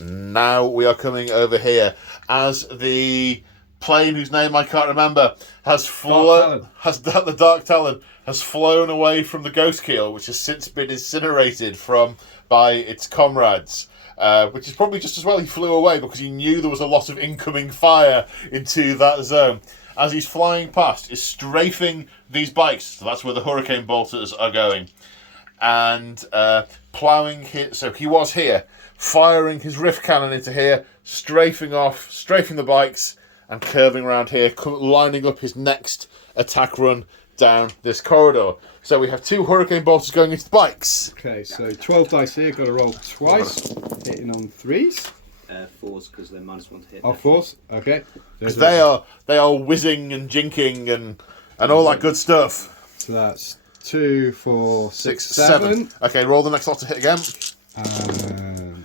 Now we are coming over here as the plane whose name I can't remember has flown. The Dark Talon has flown away from the Ghost Keel, which has since been incinerated by its comrades. Which is probably just as well he flew away because he knew there was a lot of incoming fire into that zone. As he's flying past, is strafing these bikes. So that's where the hurricane bolters are going. And ploughing his... So he was here, firing his rift cannon into here, strafing the bikes, and curving around here, lining up his next attack run down this corridor. So we have 2 hurricane bolters going into the bikes. Okay, so 12 dice here. Got to roll twice. Hitting on 3s. 4s because they're -1 to hit. Oh, 4s. Okay. Because they are whizzing and jinking and all that good stuff. So that's 2, 4, 6, 6, 7. Okay, roll the next lot to hit again. And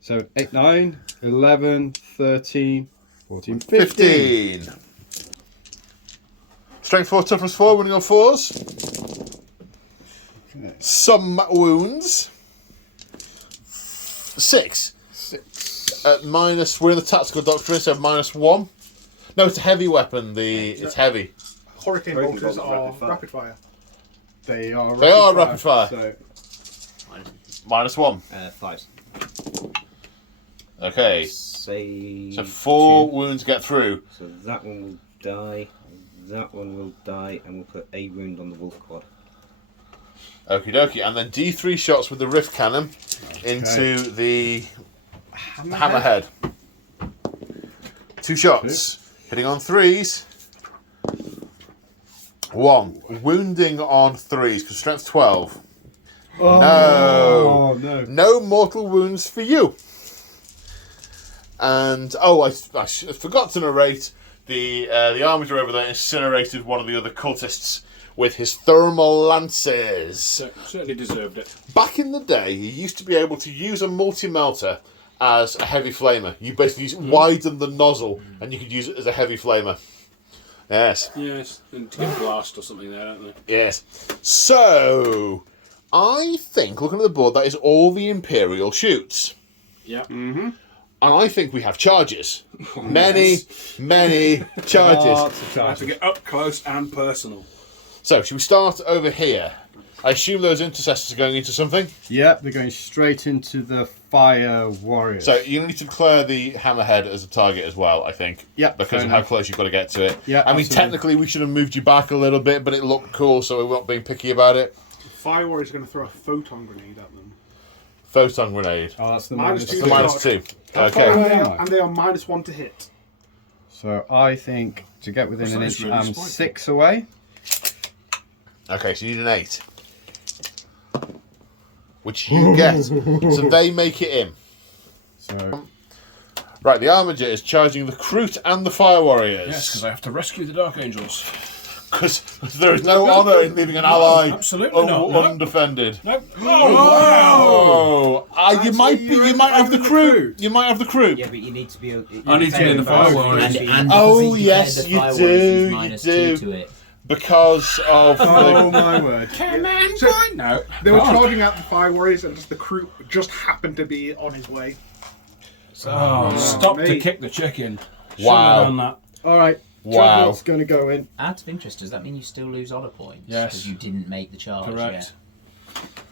7, 8, 9, 11, 13, 14, 15. 15. Strength 4, toughness 4, winning on 4s. Okay. Some wounds. 6. 6. At minus, we're in the tactical doctrine, so -1. No, it's a heavy weapon. It's heavy. Hurricane Hurricane bolters bolters are rapid fire. rapid fire. They are rapid fire. So -1. 5s. Okay. Say. So 4 wounds get through. So that one will die. That one will die, and we'll put a wound on the wolf quad. Okie dokie. And then D3 shots with the rift cannon into the hammerhead. 2 shots. Hitting on 3s. 1. Wounding on 3s, because strength 12. Oh, No. no. No mortal wounds for you. And, I forgot to narrate, the armager over there incinerated one of the other cultists with his thermal lances. Certainly deserved it. Back in the day, you used to be able to use a multi-melter as a heavy flamer. You basically widen the nozzle and you could use it as a heavy flamer. Yes. Yes, and to get blast or something there, don't they? Yes. So, I think, looking at the board, that is all the Imperial shoots. Yeah. And I think we have charges. Many charges. Lots of I have charges. to get up close and personal. So, should we start over here? I assume those intercessors are going into something? Yep, they're going straight into the fire warriors. So, you need to declare the hammerhead as a target as well, I think. Yeah, Because fair of how enough. close you've got to get to it. Yeah, I mean, absolutely. technically, we should have moved you back a little bit, but it looked cool, so we're not being picky about it. Fire Warrior's going to throw a photon grenade at them. Photon grenade. Oh, that's the Minus minus two. The two. -2. Okay. And they are -1 to hit. So I think to get within an That's inch, really I'm spiky. 6 away. Okay, so you need an 8. Which you get. So they make it in. So Right, the Armiger is charging the Crute and the Fire Yes, Warriors. because I have to rescue the Dark Angels. Because there is no honour in leaving an ally absolutely not, no. undefended. No. Oh, wow! You might have the Crute. You might have the Crute. Yeah, but you need to be. I need to be in the Fire Warriors. And Oh, because yes, the you Fire do, Warriors is you minus do. 2 to it. Because of oh the... my word. Command So- point! No. They were can't. charging out the Fire Warriors, and just the crew just happened to be on his way. Oh, stop to mate. kick the chicken. Wow. Shouldn't have done All right. Wow. Dreadnought's going to go in. Out of interest, does that mean you still lose honor points? Yes. Because you didn't make the charge. Correct.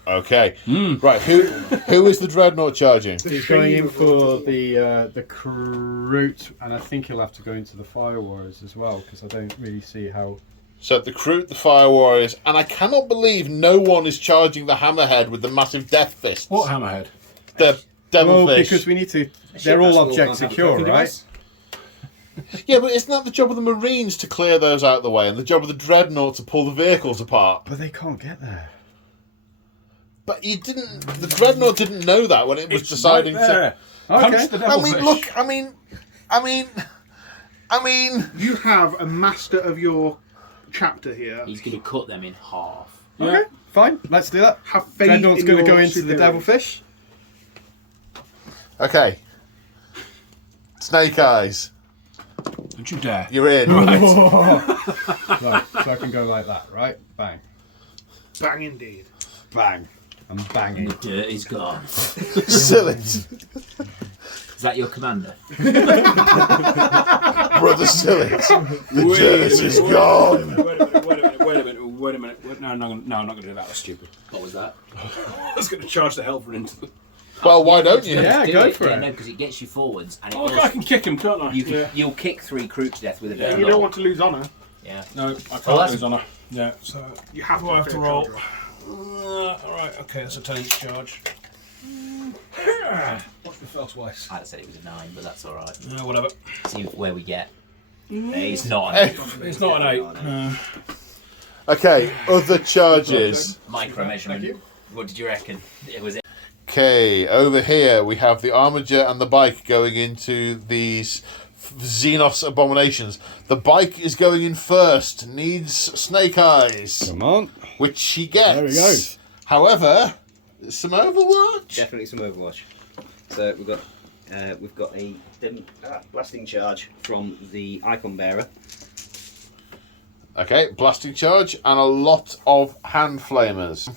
Okay. Right, who is the Dreadnought charging? He's going in for the Crute, and I think he'll have to go into the Fire Warriors as well, because I don't really see how... So the Crute, the Fire Warriors, and I cannot believe no one is charging the Hammerhead with the massive death fists. What Hammerhead? The Devilfish. Well, because we need to... They're all object secure, right? Yeah, but isn't that the job of the Marines to clear those out of the way, and the job of the Dreadnought to pull the vehicles apart? But they can't get there. But you didn't. The Dreadnought didn't know that when it was deciding right there. to. Punch the I Devilfish. mean, look. I mean. You have a master of your chapter here. He's going to cut them in half. Okay, fine. Let's do that. Have faith Dreadnought's in going to your go into the superiors. Devilfish. Okay. Snake Eyes, Don't you dare. you're in. Right, so I can go like that, right? Bang. Bang indeed. Bang. I'm banging. The dirt is gone. Silly. Is that your commander? Brother Silly. The dirt is gone. Wait a minute. No, I'm not going to do that. That's stupid. What was that? I was going to charge the Helver into them. Well, why don't you? Yeah, Do go it. for it. No, because it gets you forwards, and it Oh, will- I can kick him, can't I? You'll kick 3 Crew to death with a Yeah, dirt you roll. don't want to lose honour. Yeah. No, I can't that's- lose honour. Yeah, so You have to, I have to fair roll. charge. Alright, okay, that's a 10-inch charge. Watch me fell twice. I'd said it was a 9, but that's alright. Yeah, whatever. See where we get. It's not an Hey, It's not an 8. No. okay, other charges. micro measurement. What did you reckon? It was. Okay, over here we have the Armiger and the bike going into these Xenos abominations. The bike is going in first, needs Snake Eyes, Come on. which he gets. There he goes. However, some Overwatch. Definitely some Overwatch. So we've got a blasting charge from the Icon Bearer. Okay, blasting charge and a lot of hand flamers.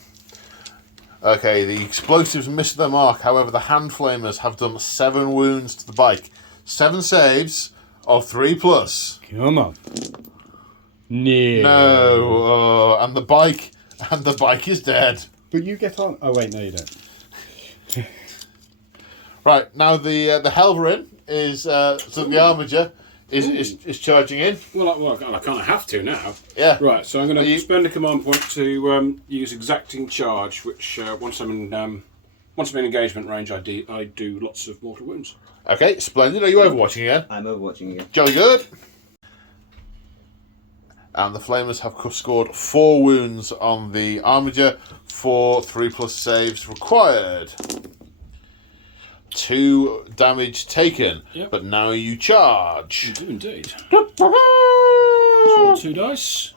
Okay, the explosives missed their mark. However, the hand flamers have done 7 wounds to the bike. 7 saves of 3+. Come on. No. No, and the bike is dead. But you get on. Oh, wait, no, you don't. Right, now the Helverin is so the Armiger is charging in. Well, I kind of have to now. Yeah. Right, so I'm going Are you- to spend a command point to use exacting charge, which once I'm in engagement range, I do lots of mortal wounds. Okay, splendid. Are you overwatching again? I'm Overwatching again. Jolly good. And the Flamers have scored 4 wounds on the Armiger for 3+ saves required. 2 damage taken, but now you charge. You do indeed. Roll 2 dice.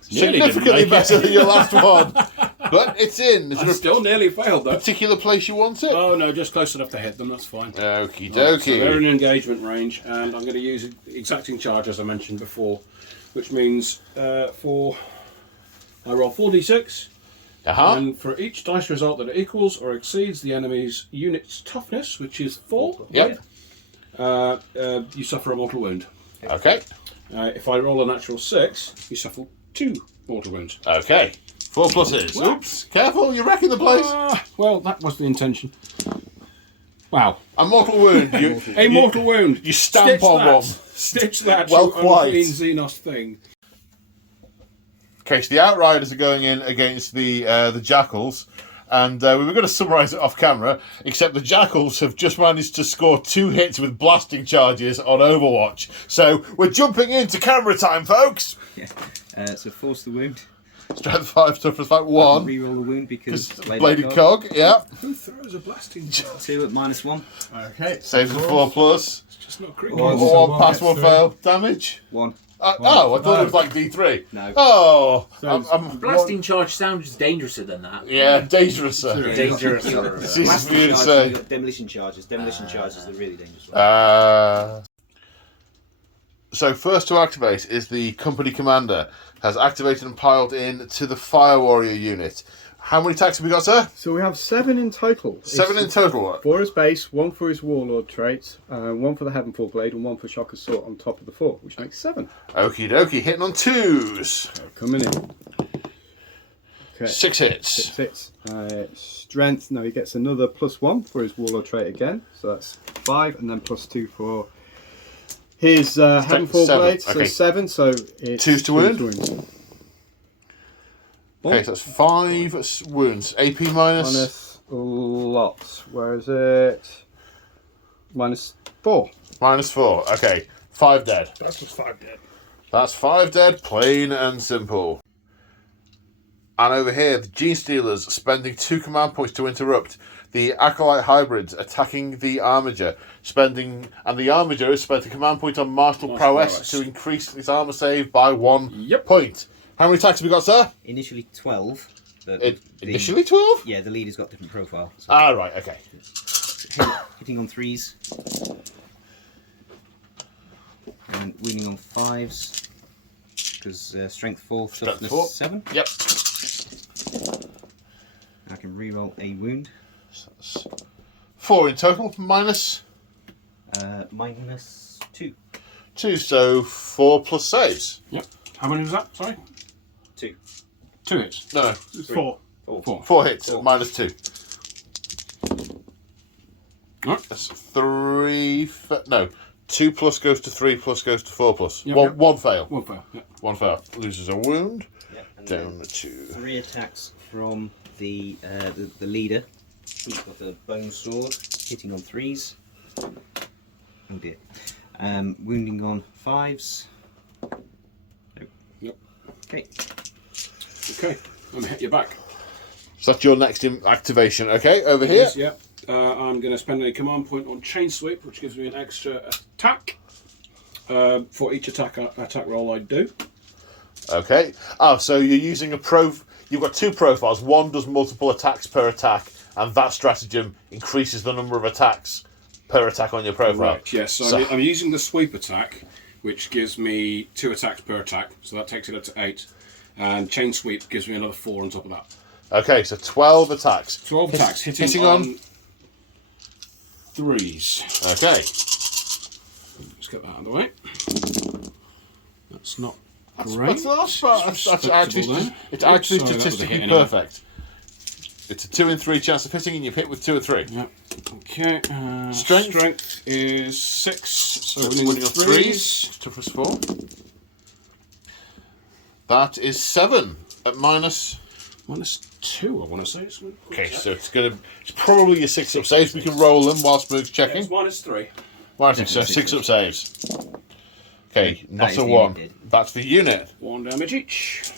Significantly better than your last one. But it's in. I still nearly failed though. Particular place you want it? Oh no, just close enough to hit them, that's fine. Okie dokie. Right, so they're in engagement range, and I'm going to use exacting charge as I mentioned before, which means I roll 4d6, and for each dice result that equals or exceeds the enemy's unit's toughness, which is 4, you suffer a mortal wound. Okay. If I roll a natural 6, you suffer 2 mortal wounds. Okay. 4 pluses. Oops. Careful, you're wrecking the place. Well, that was the intention. Wow. A mortal wound. A mortal wound. You stamp on one. Stitch that, well, you quite. unclean Xenos thing. Okay, so the Outriders are going in against the Jackals. And we were going to summarise it off camera, except the Jackals have just managed to score 2 hits with blasting charges on Overwatch. So we're jumping into camera time, folks. So force the wound. Strength 5, toughness 5, 1. Reroll the wound because bladed cog. Yeah. Who throws a blasting charge? 2 at -1. Okay. Saves a 4+. It's just not cricket. 1 pass, 1 fail. Damage. 1. I thought it was like D3. No. Oh, Blasting charge sounds dangerouser than that. yeah, dangerous. Dangerous. It's easy for Blasting you to charges, say. you've got demolition charges. Demolition charges are really dangerous. Right? So first to activate is the company commander. Has activated and piled in to the Fire Warrior unit. How many attacks have we got, sir? So we have 7 in total. 7 in total. 4 his base, 1 for his Warlord trait, 1 for the Heavenfall Blade, and 1 for Shock Assault on top of the 4, which makes 7. Okie dokie, hitting on 2s. Coming in. Okay. 6 hits. 6 hits. Strength, now he gets another +1 for his Warlord trait again, so that's 5, and then +2 for his Heavenfall 7. Blade, so Okay. 7, so it's 2s to wound. wounds. Okay, so that's 5 wounds. AP minus. Minus lots. Where is it? -4. -4. Okay, 5 dead. That's just 5 dead. That's 5 dead, plain and simple. And over here, the Genestealers spending 2 command points to interrupt. The Acolyte Hybrids attacking the Armiger, and the Armiger has spent a command point on Martial Prowess to increase its armor save by 1 point. How many attacks have we got, sir? Initially 12. But Initially 12? Yeah, the leader's got different profile. So Right, okay. hitting on 3s. And wounding on 5s. Because strength 4, toughness 4. 7. Yep. I can reroll a wound. 4 in total, minus? -2. 2, so 4+ saves. Yep. How many was that? Sorry? 2. 2 hits. No, It's 4. 4 hits, -2. Alright. That's 3. No, 2+ goes to 3+ goes to 4+. Yep. One fail. 1 fail. Yep. 1 fail. Loses a wound. Yep. And Down then to 3 attacks from the leader. He's got the bone sword, hitting on 3s. Oh dear. Wounding on 5s. Nope. Yep. Okay. Okay. I'm going to hit you back. So that's your next activation. Okay, over here. Yes, yeah. I'm going to spend a command point on Chain Sweep, which gives me an extra attack for each attack roll I do. Okay. So you're using you've got 2 profiles. One does multiple attacks per attack, and that stratagem increases the number of attacks per attack on your profile. Right, yes. So I'm using the Sweep attack, which gives me 2 attacks per attack, so that takes it up to 8. And Chain Sweep gives me another 4 on top of that. Okay, so 12 attacks. 12 attacks, hitting on 3s. Okay. Let's get that out of the way. That's not great. That's actually statistically perfect. It's a 2 in 3 chance of hitting, and you've hit with 2 or 3. Yep. Okay. Strength is 6. So winning on 3s. Toughness 4. That is 7 at -2, I want to say. Okay, so it's probably your 6 up saves. We can roll them whilst Moog's checking. It's -3. So 6 up saves. Okay, not a is 1. needed. That's the unit. 1 damage each.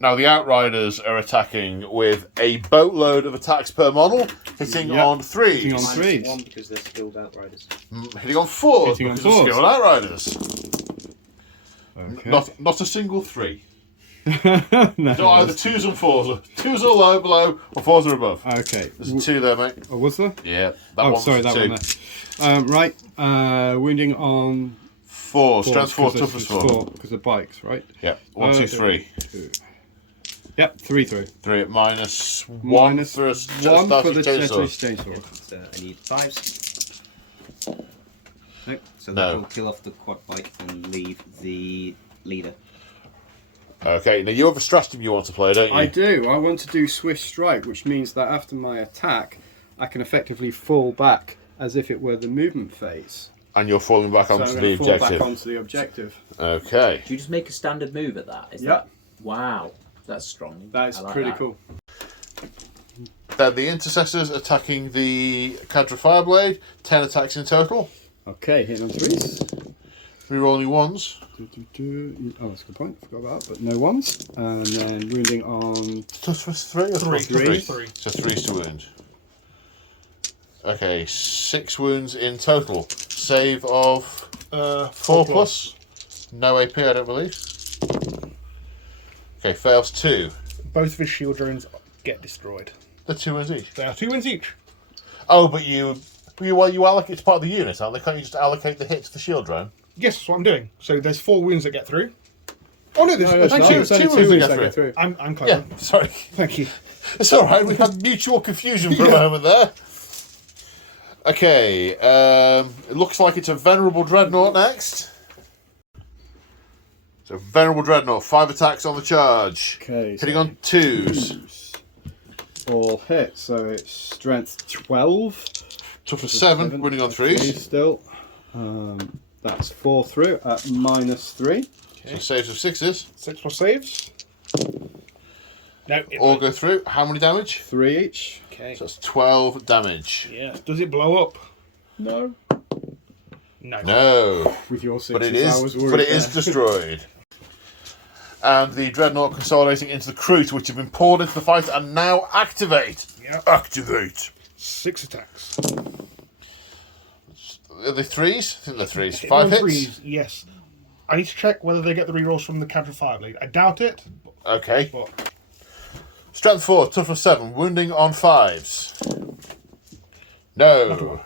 Now the Outriders are attacking with a boatload of attacks per model, hitting on 3s. Hitting on Minus 3s. 1 because they're skilled outriders. Hitting on 4s Hitting on because of 4s. skilled Outriders. Okay. Not a single 3. No. So either 2s and 4s. 2s are low, below, or 4s are above. Okay. There's a 2 there, mate. Oh, was there? Yeah, that one's sorry, a that 2. one there. Right. Wounding on 4, strength 4, toughness 4. Because of bikes, right? Yeah, 1, 2, 3. 2. Yep, 3 through. 3 at minus 1 Minus for a 1 for the chainsaw. Yeah, so I need 5s. Nope. So No. that will kill off the quad bike and leave the leader. Okay, now you have a strategy you want to play, don't you? I do. I want to do Swift Strike, which means that after my attack, I can effectively fall back as if it were the movement phase. And you're falling back So I'm onto going the to fall objective. back onto the objective. Okay. Do you just make a standard move at that? Is Yep. that wow? That's strong. That is I like pretty that. cool. Then the Intercessors attacking the Cadra Fireblade. 10 attacks in total. Okay, hitting on 3s. Rerolling 1s. Oh, that's a good point. Forgot about that, but no ones. And then wounding on Toughness 3 or 3? 3. So 3s to wound. Okay, 6 wounds in total. Save of 4 plus. No AP, I don't believe. Okay, fails 2. Both of his shield drones get destroyed. They're 2 wounds each. They are 2 wins each. Oh, but you allocate, it's part of the unit, aren't they? Can't you just allocate the hit to the shield drone? Yes, that's what I'm doing. So there's 4 wounds that get through. Oh no, there's, No, there's it's two. not. It's only 2 wounds wounds that that get get through. I'm clever. Yeah, sorry. Thank you. It's alright, we had mutual confusion for a moment there. Okay, it looks like it's a Venerable Dreadnought next. So, Venerable Dreadnought, 5 attacks on the charge. Okay. Hitting on 2s. All hit, so it's strength 12. Toughness 7, winning on 3s. Still. That's 4 through at minus 3. So, saves of 6s. 6 plus saves. No. All go through. How many damage? 3 each. Okay. So, that's 12 damage. Yeah. Does it blow up? No. No. No. With your 6s, But it I was is, worried but it is there. destroyed. And the Dreadnought consolidating into the Crute, which have been poured into the fight and now activate. Yep. Activate. 6 attacks. Are they 3s? I think they're 3s. Hit 5 on hits? 3s, yes. I need to check whether they get the rerolls from the Cadra Fireblade. I doubt it. Okay. But Strength 4, toughness 7, wounding on 5s. No.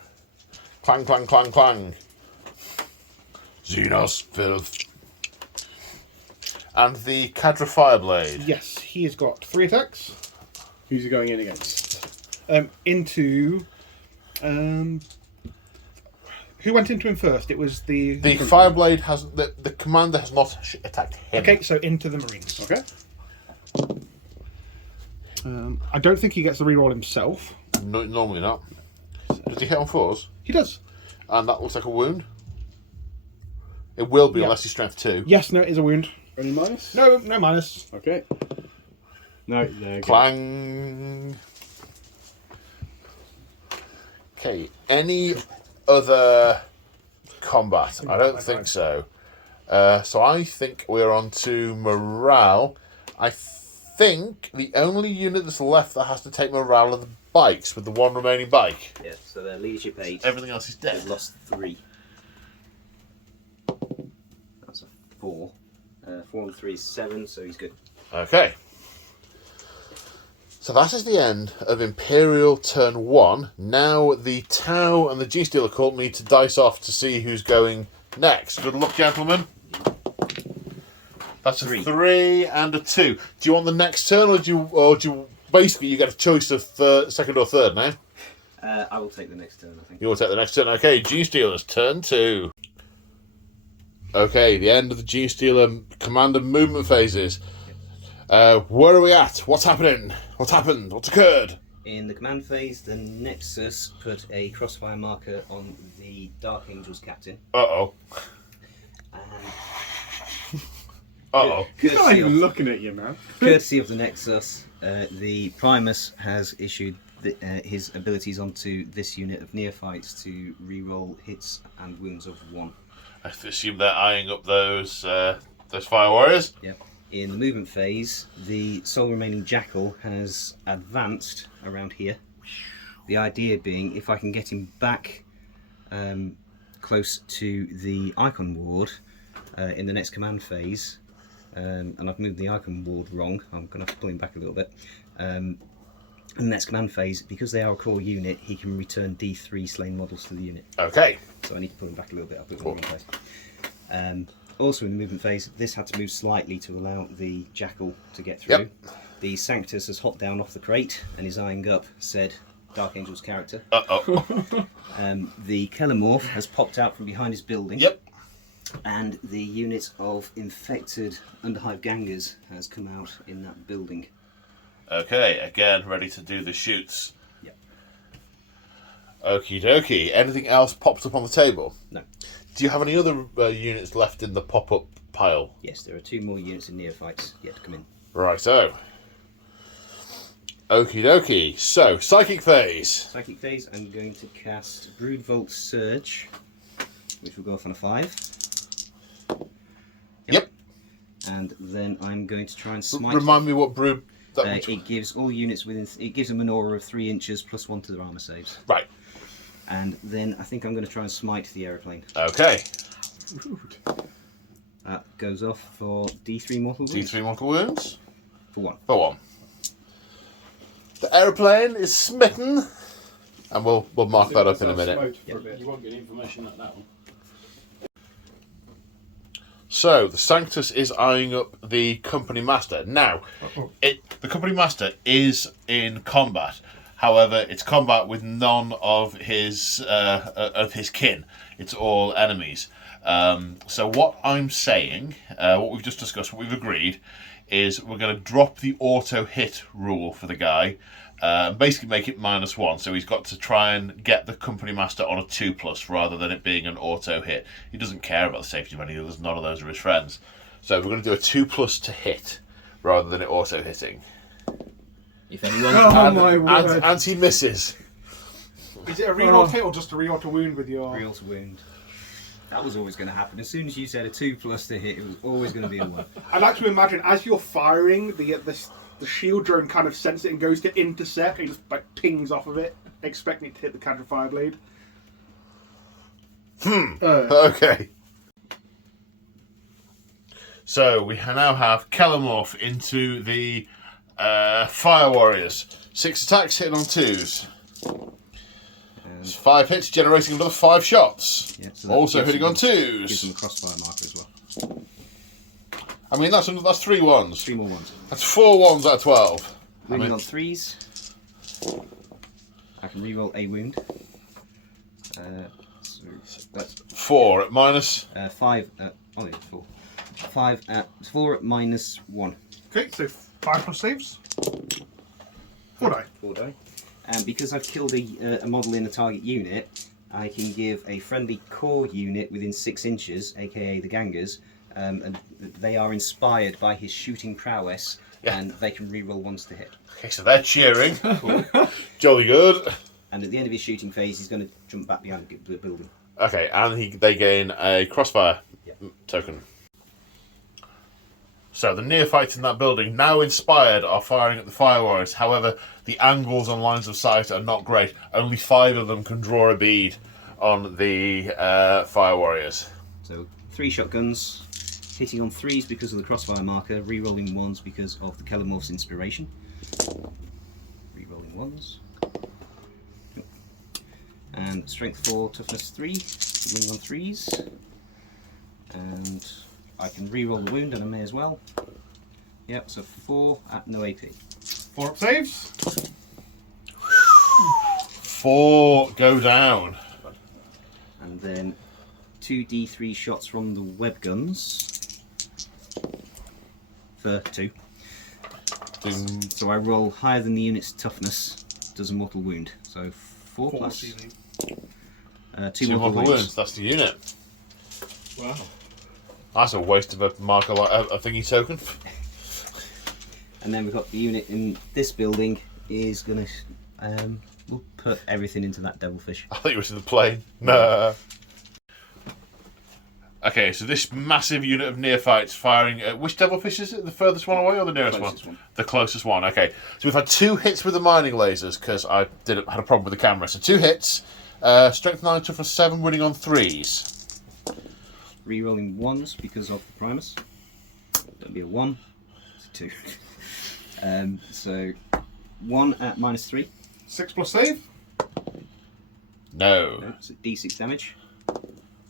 Clang, clang, clang, clang. Xenos filth. And the Cadra Fireblade. yes, he has got 3 attacks. Who's he going in against? Into. Who went into him first? It was the. The Fireblade has. The commander has not attacked him. Okay, so into the Marines. Okay. I don't think he gets the reroll himself. No, normally not. Does he hit on 4s? He does. And that looks like a wound. It will be Yeah. unless he's strength 2. Yes, no, it is a wound. Any minus? No, no minus. Okay. No, there you go. Clang. Okay, any other combat? I don't think so. So I think we're on to morale. I think the only unit that's left that has to take morale are the bikes, with the 1 remaining bike. Yeah, so their leadership 8. Everything else is They've dead. lost 3. That's a 4. 4 and 3 is 7, so he's good. Okay. So that is the end of Imperial turn 1. Now the Tau and the Genestealer Cult need to dice off to see who's going next. Good luck, gentlemen. That's a 3 and a 2. Do you want the next turn, or do you basically you get a choice of second or third now? I will take the next turn, I think. You will take the next turn. Okay, Genestealers, turn 2. Okay, the end of the Genestealer Commander movement phases. Where are we at? What's happening? What's happened? What's occurred? In the command phase, the Nexus put a crossfire marker on the Dark Angel's captain. Uh-oh. And Uh-oh. He's not courtesy even of, looking at you, man. courtesy of the Nexus, the Primus has issued his abilities onto this unit of neophytes to reroll hits and wounds of 1. I assume they're eyeing up those Fire Warriors. Yep. In the movement phase, the sole remaining jackal has advanced around here. The idea being, if I can get him back close to the icon ward in the next command phase, and I've moved the icon ward wrong, I'm going to have to pull him back a little bit. In the next command phase, because they are a core unit, he can return D3 slain models to the unit. Okay. So I need to pull him back a little bit. I'll put him in the wrong place. Also in the movement phase, this had to move slightly to allow the jackal to get through. Yep. The Sanctus has hopped down off the crate and is eyeing up said Dark Angel's character. The Kellamorph has popped out from behind his building. Yep. And the unit of infected Underhive Gangers has come out in that building. Okay, again, ready to do the shoots. Yep. Okie dokie. Anything else popped up on the table? No. Do you have any other units left in the pop-up pile? Yes, there are 2 more units in Neophytes yet to come in. Righto. Okie dokie. So, Psychic Phase. Psychic phase, I'm going to cast Broodvolt Surge, which will go off on a 5. Yep. And then I'm going to try and smite. Remind me what brood... It gives all units within. It gives them an aura of 3 inches plus 1 to their armor saves. Right. And then I think I'm going to try and smite the aeroplane. Okay. That goes off for D3 mortal wounds. D3 mortal wounds. For 1. For 1. The aeroplane is smitten. And we'll mark that up in a minute. You won't get information like that one. So, the Sanctus is eyeing up the Company Master. Now, the Company Master is in combat. However, it's combat with none of his kin. It's all enemies. So what I'm saying, what we've just discussed, what we've agreed, is we're going to drop the auto-hit rule for the guy. Basically make it -1, so he's got to try and get the Company Master on a 2+ rather than it being an auto-hit. He doesn't care about the safety of any of those, none of those are his friends. So we're going to do a 2+ to hit rather than it auto-hitting. If anyone, And he misses. Is it a reroll hit or just a reroll to wound with your... Reroll to wound. That was always going to happen. As soon as you said a 2+ to hit, it was always going to be a 1. I like to imagine as you're firing, the shield drone kind of senses it and goes to intercept, and it just like pings off of it, expecting it to hit the counter fire blade. Okay. So we now have Kellamorph into the Fire Warriors. 6 attacks hitting on 2s. 5 hits, generating another 5 shots. Yeah, so also hitting on 2s. Gives them a crossfire marker as well. I mean, that's 3 ones. 3 more ones. That's 4 ones out of 12. Wounding on 3s. I can reroll a wound. So that's 4 at minus. 5 at... Oh, no, 4. 4 at -1. Okay, so 5+ saves. 4 die. 4 die. And because I've killed a model in a target unit, I can give a friendly core unit within 6 inches, aka the Gangers, and they are inspired by his shooting prowess, and they can reroll 1s to hit. Okay, so they're cheering. Jolly good. And at the end of his shooting phase, he's going to jump back behind the building. Okay, and they gain a crossfire token. So the neophytes in that building, now inspired, are firing at the Fire Warriors. However, the angles on lines of sight are not great. Only 5 of them can draw a bead on the Fire Warriors. So 3 shotguns, hitting on 3s because of the crossfire marker, re-rolling 1s because of the Kellamorph's inspiration. Re-rolling 1s. And strength 4, toughness 3, wounding on 3s. And I can re-roll the wound, and I may as well. Yep, so 4 at no AP. 4 up saves. 4 go down. And then 2d3 shots from the web guns for 2. So I roll higher than the unit's toughness, does a mortal wound. So 4 plus 2 mortal wounds. That's the unit. Wow. That's a waste of a marker, like a thingy token. And then we've got the unit in this building is going to We'll put everything into that devilfish. I thought you were in the plane. Nah. Okay, so this massive unit of neophytes firing at which devilfish is it? The furthest one away or the nearest one? The closest one. Okay, so we've had 2 hits with the mining lasers because I had a problem with the camera. So 2 hits, strength 9, toughness 7, winning on 3s. Rerolling 1s because of the Primus. That'll be a 1. It's a 2. So 1 at -3. 6 plus save. No. It's a D6 damage.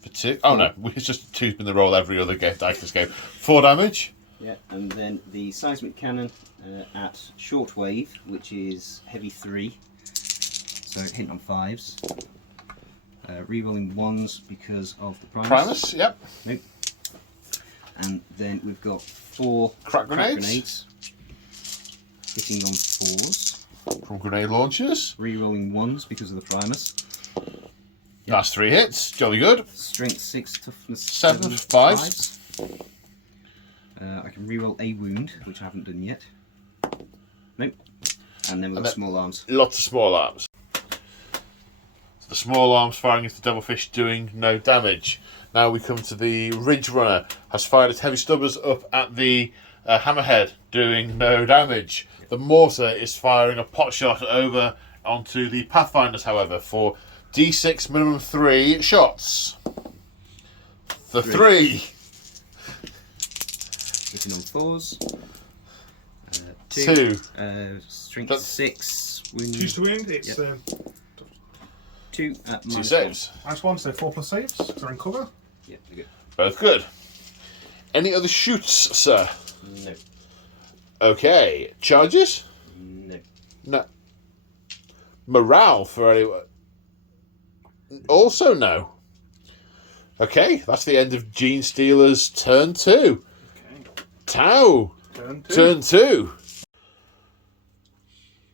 For 2? Oh no, it's just 2's been the roll every other dice this game. 4 damage. Yeah, and then the seismic cannon at shortwave, which is heavy 3. So hitting on 5s. Rerolling 1s because of the Primus. Yep. Nope. And then we've got 4 crack grenades. Hitting on 4s. From grenade launchers. Rerolling 1s because of the Primus. That's 3 hits. Jolly good. Strength 6, toughness 7, 5s. 5s. I can reroll a wound, which I haven't done yet. Nope. And then we've got small arms. Lots of small arms. So the small arms firing into the devilfish doing no damage. Now we come to the Ridge Runner. Has fired its heavy stubbers up at the hammerhead, doing no damage. The mortar is firing a pot shot over onto the Pathfinders, however, for D6 minimum 3 shots. The 3. Hitting on 4s. 2. Strength That's 6. Wound. 2 to wound. It's 2 at Two -1. saves. -1, so 4 plus saves. They're in cover. Yeah, they're good. Both good. Any other shoots, sir? No. Okay. Charges? No. No. Morale for anyone? Also no. Okay, that's the end of Genestealer's turn 2. Okay. Tau. Turn 2.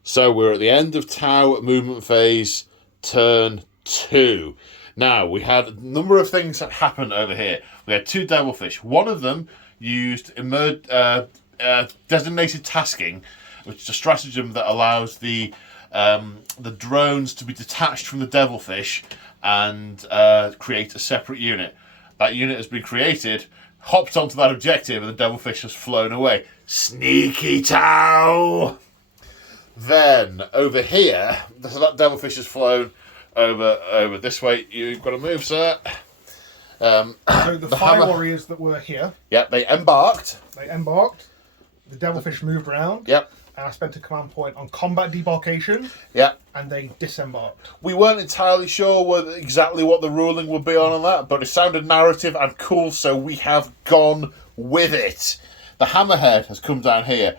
So we're at the end of Tau movement phase, turn 2. Now, we had a number of things that happened over here. We had 2 devilfish. One of them used designated tasking, which is a stratagem that allows the drones to be detached from the devilfish and create a separate unit. That unit has been created, hopped onto that objective, and the devilfish has flown away. Sneaky Tau! Then, over here, so that devilfish has flown over this way. You've got to move, sir. So the fire warriors that were here. Yep, they embarked. The devilfish moved around. Yep. And I spent a command point on combat debarkation. Yep. And they disembarked. We weren't entirely sure exactly what the ruling would be on that, but it sounded narrative and cool, so we have gone with it. The hammerhead has come down here.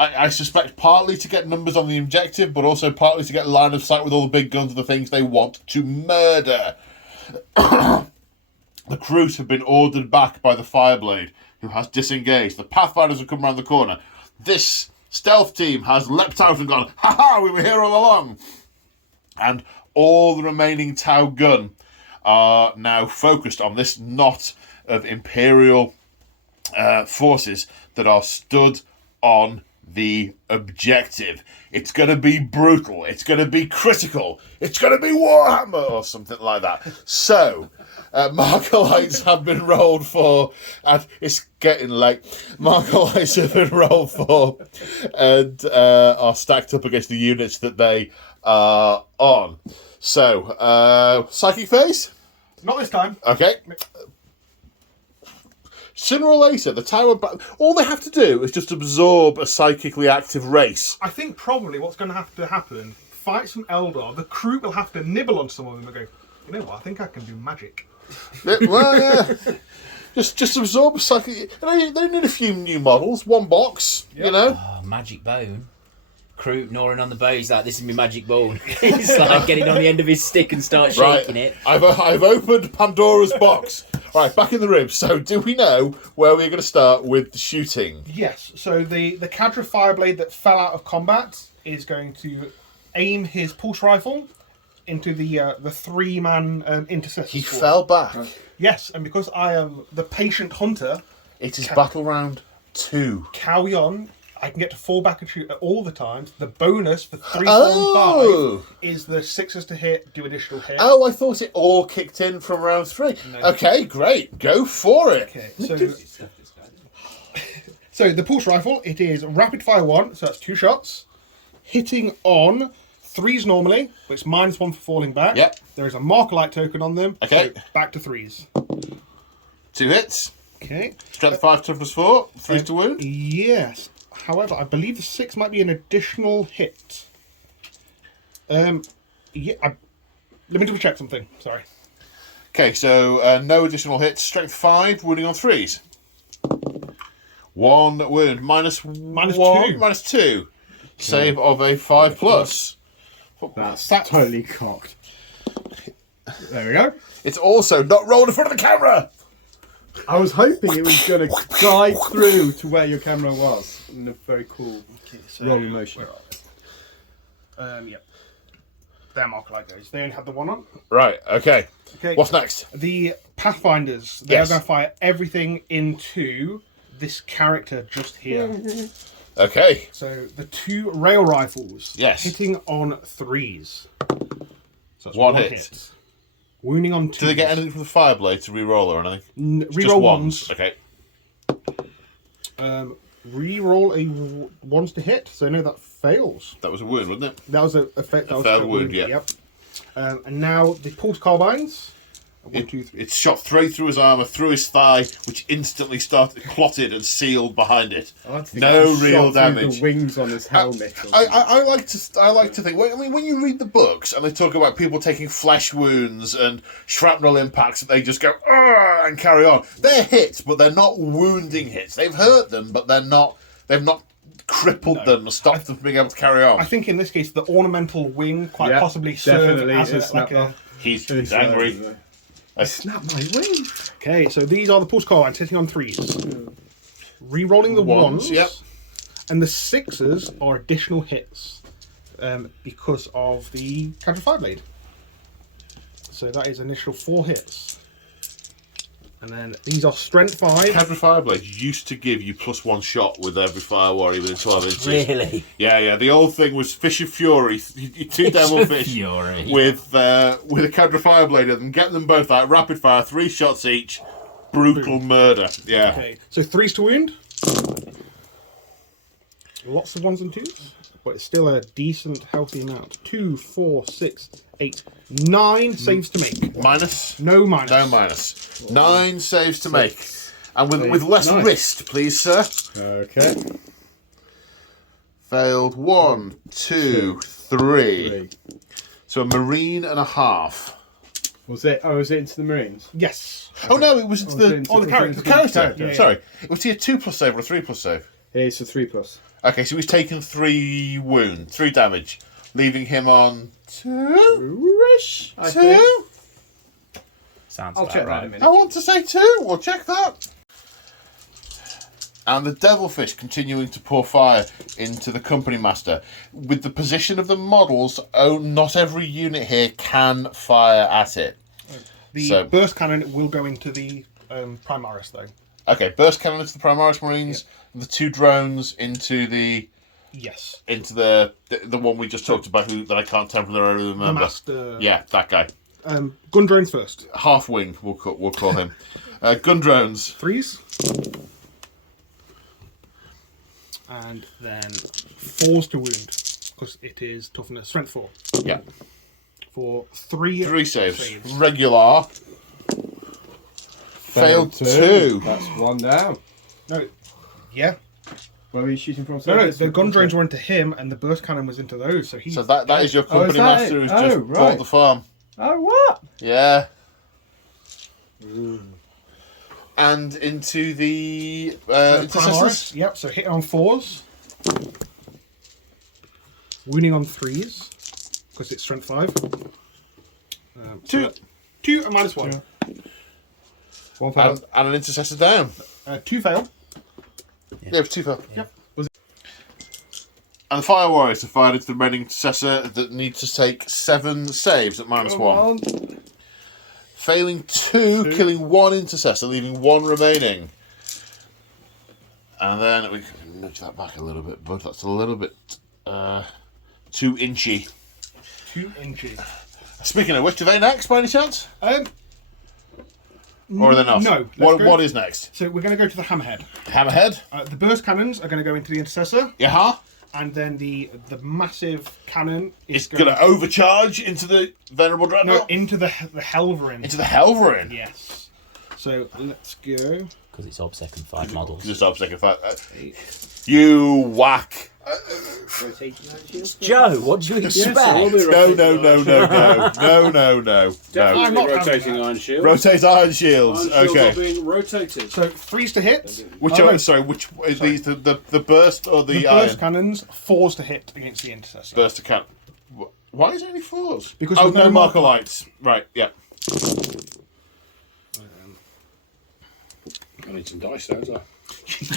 I suspect partly to get numbers on the objective, but also partly to get line of sight with all the big guns of the things they want to murder. The crews have been ordered back by the Fireblade, who has disengaged. The Pathfinders have come around the corner. This stealth team has leapt out and gone, ha-ha, we were here all along. And all the remaining Tau gun are now focused on this knot of Imperial forces that are stood on the objective. It's going to be brutal. It's going to be critical. It's going to be Warhammer or something like that. So, Markolites have been rolled for, and it's getting late. Markolites have been rolled for and are stacked up against the units that they are on. So, psychic phase? Not this time. Okay. Sooner or later, the tower... all they have to do is just absorb a psychically active race. I think probably what's going to have to happen, fight some Eldar, the crew will have to nibble on some of them and go, you know what, I think I can do magic. Well, yeah. Just absorb a psychic... They need a few new models, 1 box, you know. Oh, magic bone. Crew gnawing on the bow, he's like, this is my magic bone. He's like getting on the end of his stick and start shaking it. I've opened Pandora's box. Right, back in the room. So, do we know where we're going to start with the shooting? Yes. So the Cadra Fireblade that fell out of combat is going to aim his pulse rifle into the 3-man intercessor. He squad. fell back. Yes, and because I am the patient hunter, It is battle round 2. Cao Yon I can get to fall back and shoot at all the times. The bonus for 3, 4, and 5 is the 6s to hit, do additional hit. Oh, I thought it all kicked in from round 3. No. Okay, great. Go for it. Okay, so the pulse rifle, it is rapid fire 1, so that's 2 shots. Hitting on 3s normally, but it's -1 for falling back. Yep. There is a marker light token on them. Okay. So back to 3s. 2 hits. Okay. Strength 5, toughness 4. 3s to wound. Yes. However, I believe the 6 might be an additional hit. Yeah. Let me double check something. Sorry. Okay, so no additional hits. Strength 5, wounding on 3s. 1 wound. -1. -2. Save of a 5+. That's totally cocked. There we go. It's also not rolled in front of the camera. I was hoping it was going to glide through to where your camera was in a very cool rolling motion. Yep. Their marker light goes. They only have the 1 on. Right, okay. Okay. What's next? The Pathfinders. They Yes. are going to fire everything into this character just here. Okay. So the 2 rail rifles. Yes. Hitting on 3s. So that's 1 hit. Wounding on 2s. Do they get anything from the Fireblade to reroll or anything? Reroll Just 1s. Okay. Reroll a 1s to hit. So no, that fails. That was a wound, wasn't it? That was a effect. That was failed a wound, yeah. Yep. And now the pulse carbines. 1, 2, 3. It shot straight through his armour, through his thigh, which instantly started clotted and sealed behind it. No real damage. The wings on his helmet. I like to think. I mean, when you read the books and they talk about people taking flesh wounds and shrapnel impacts, that they just go "Argh!" and carry on. They're hits, but they're not wounding hits. They've hurt them, but they're not. They've not crippled them or stopped them from being able to carry on. I think in this case the ornamental wing quite possibly served as a. He's angry. I snapped my wing. Okay, so these are the pulse carbines hitting on 3s. Rerolling the 1s. Yep. And the 6s are additional hits because of the Counter Fire Blade. So that is initial 4 hits. And then these are strength 5. Cadre Fireblade used to give you +1 shot with every Fire Warrior within 12 inches. Really? Yeah. The old thing was Fish of Fury, 2 Devil Fish Fury. with a Cadre Fireblade in them. Get them both out, rapid fire, 3 shots each. Brutal murder. Yeah. Okay, so 3s to wound. Lots of 1s and 2s. But it's still a decent, healthy amount. 2, 4, 6, 8, 9 saves to make. Minus? No minus. No minus. 9 saves to make. And with less wrist, please, sir. Okay. Failed 1, 2, 3. So a Marine and a half. Was it into the Marines? Yes. Oh no, it was the character. The character. Yeah. Sorry. Was he a 2+ save or a 3+ save? Yeah, it's a 3+. Okay, so he's taken 3 wounds, 3 damage, leaving him on 2-ish? I 2? think. Sounds I'll about check that in a right. minute. I want to say 2. We'll check that. And the Devilfish continuing to pour fire into the Company Master. With the position of the models, not every unit here can fire at it. The burst cannon will go into the Primaris, though. Okay, burst cannon into the Primaris Marines, the 2 drones into the... Yes. Into the one we just talked about, that I can't temporarily remember. The Master. Yeah, that guy. Gun drones first. Half wing, we'll call him. Gun drones. 3s. And then 4s to wound, because it is toughness. Strength 4. Yeah. For 3 saves. Regular. Failed 2. That's 1 down. No. Yeah. Where were you shooting from? No, the gun drones were into him, and the burst cannon was into those. So So that is your Company that Master it? who's just right. bought the farm. Oh, what? Yeah. And into the intercessors. Primaris. Yep. So hitting on 4s, wounding on 3s, because it's strength 5. 2 and -1. 1 fail. And an intercessor down. 2 fail. Yeah, 2 fail. Yep. And the Fire Warriors have fired into the remaining intercessor that needs to take 7 saves at -1. Failing 2, killing 1 intercessor, leaving 1 remaining. And then we nudge that back a little bit, bud. That's a little bit too inchy. 2 inches. Speaking of which, are they next by any chance? Or are they not? No. What is next? So we're going to go to the Hammerhead. Hammerhead? The burst cannons are going to go into the Intercessor. Yeah. And then the massive cannon is going to overcharge into the Venerable Dreadnought? No, into the Helverin. Into the Helverin? Yes. So let's go. Because it's OBSEC and 5 models. Just OBSEC and 5. You whack. Rotating iron shields? Joe, what do you expect? No. Definitely not rotating iron shields. Rotate iron shields. Iron shields Okay. are being rotated. So 3s to hit. Which are these? The burst or the burst iron? cannons, 4s to hit against the Intercessor. Burst to cannon. Why is it only 4s? Because no there's no marker lights. Right. Yeah. I need some dice, don't I?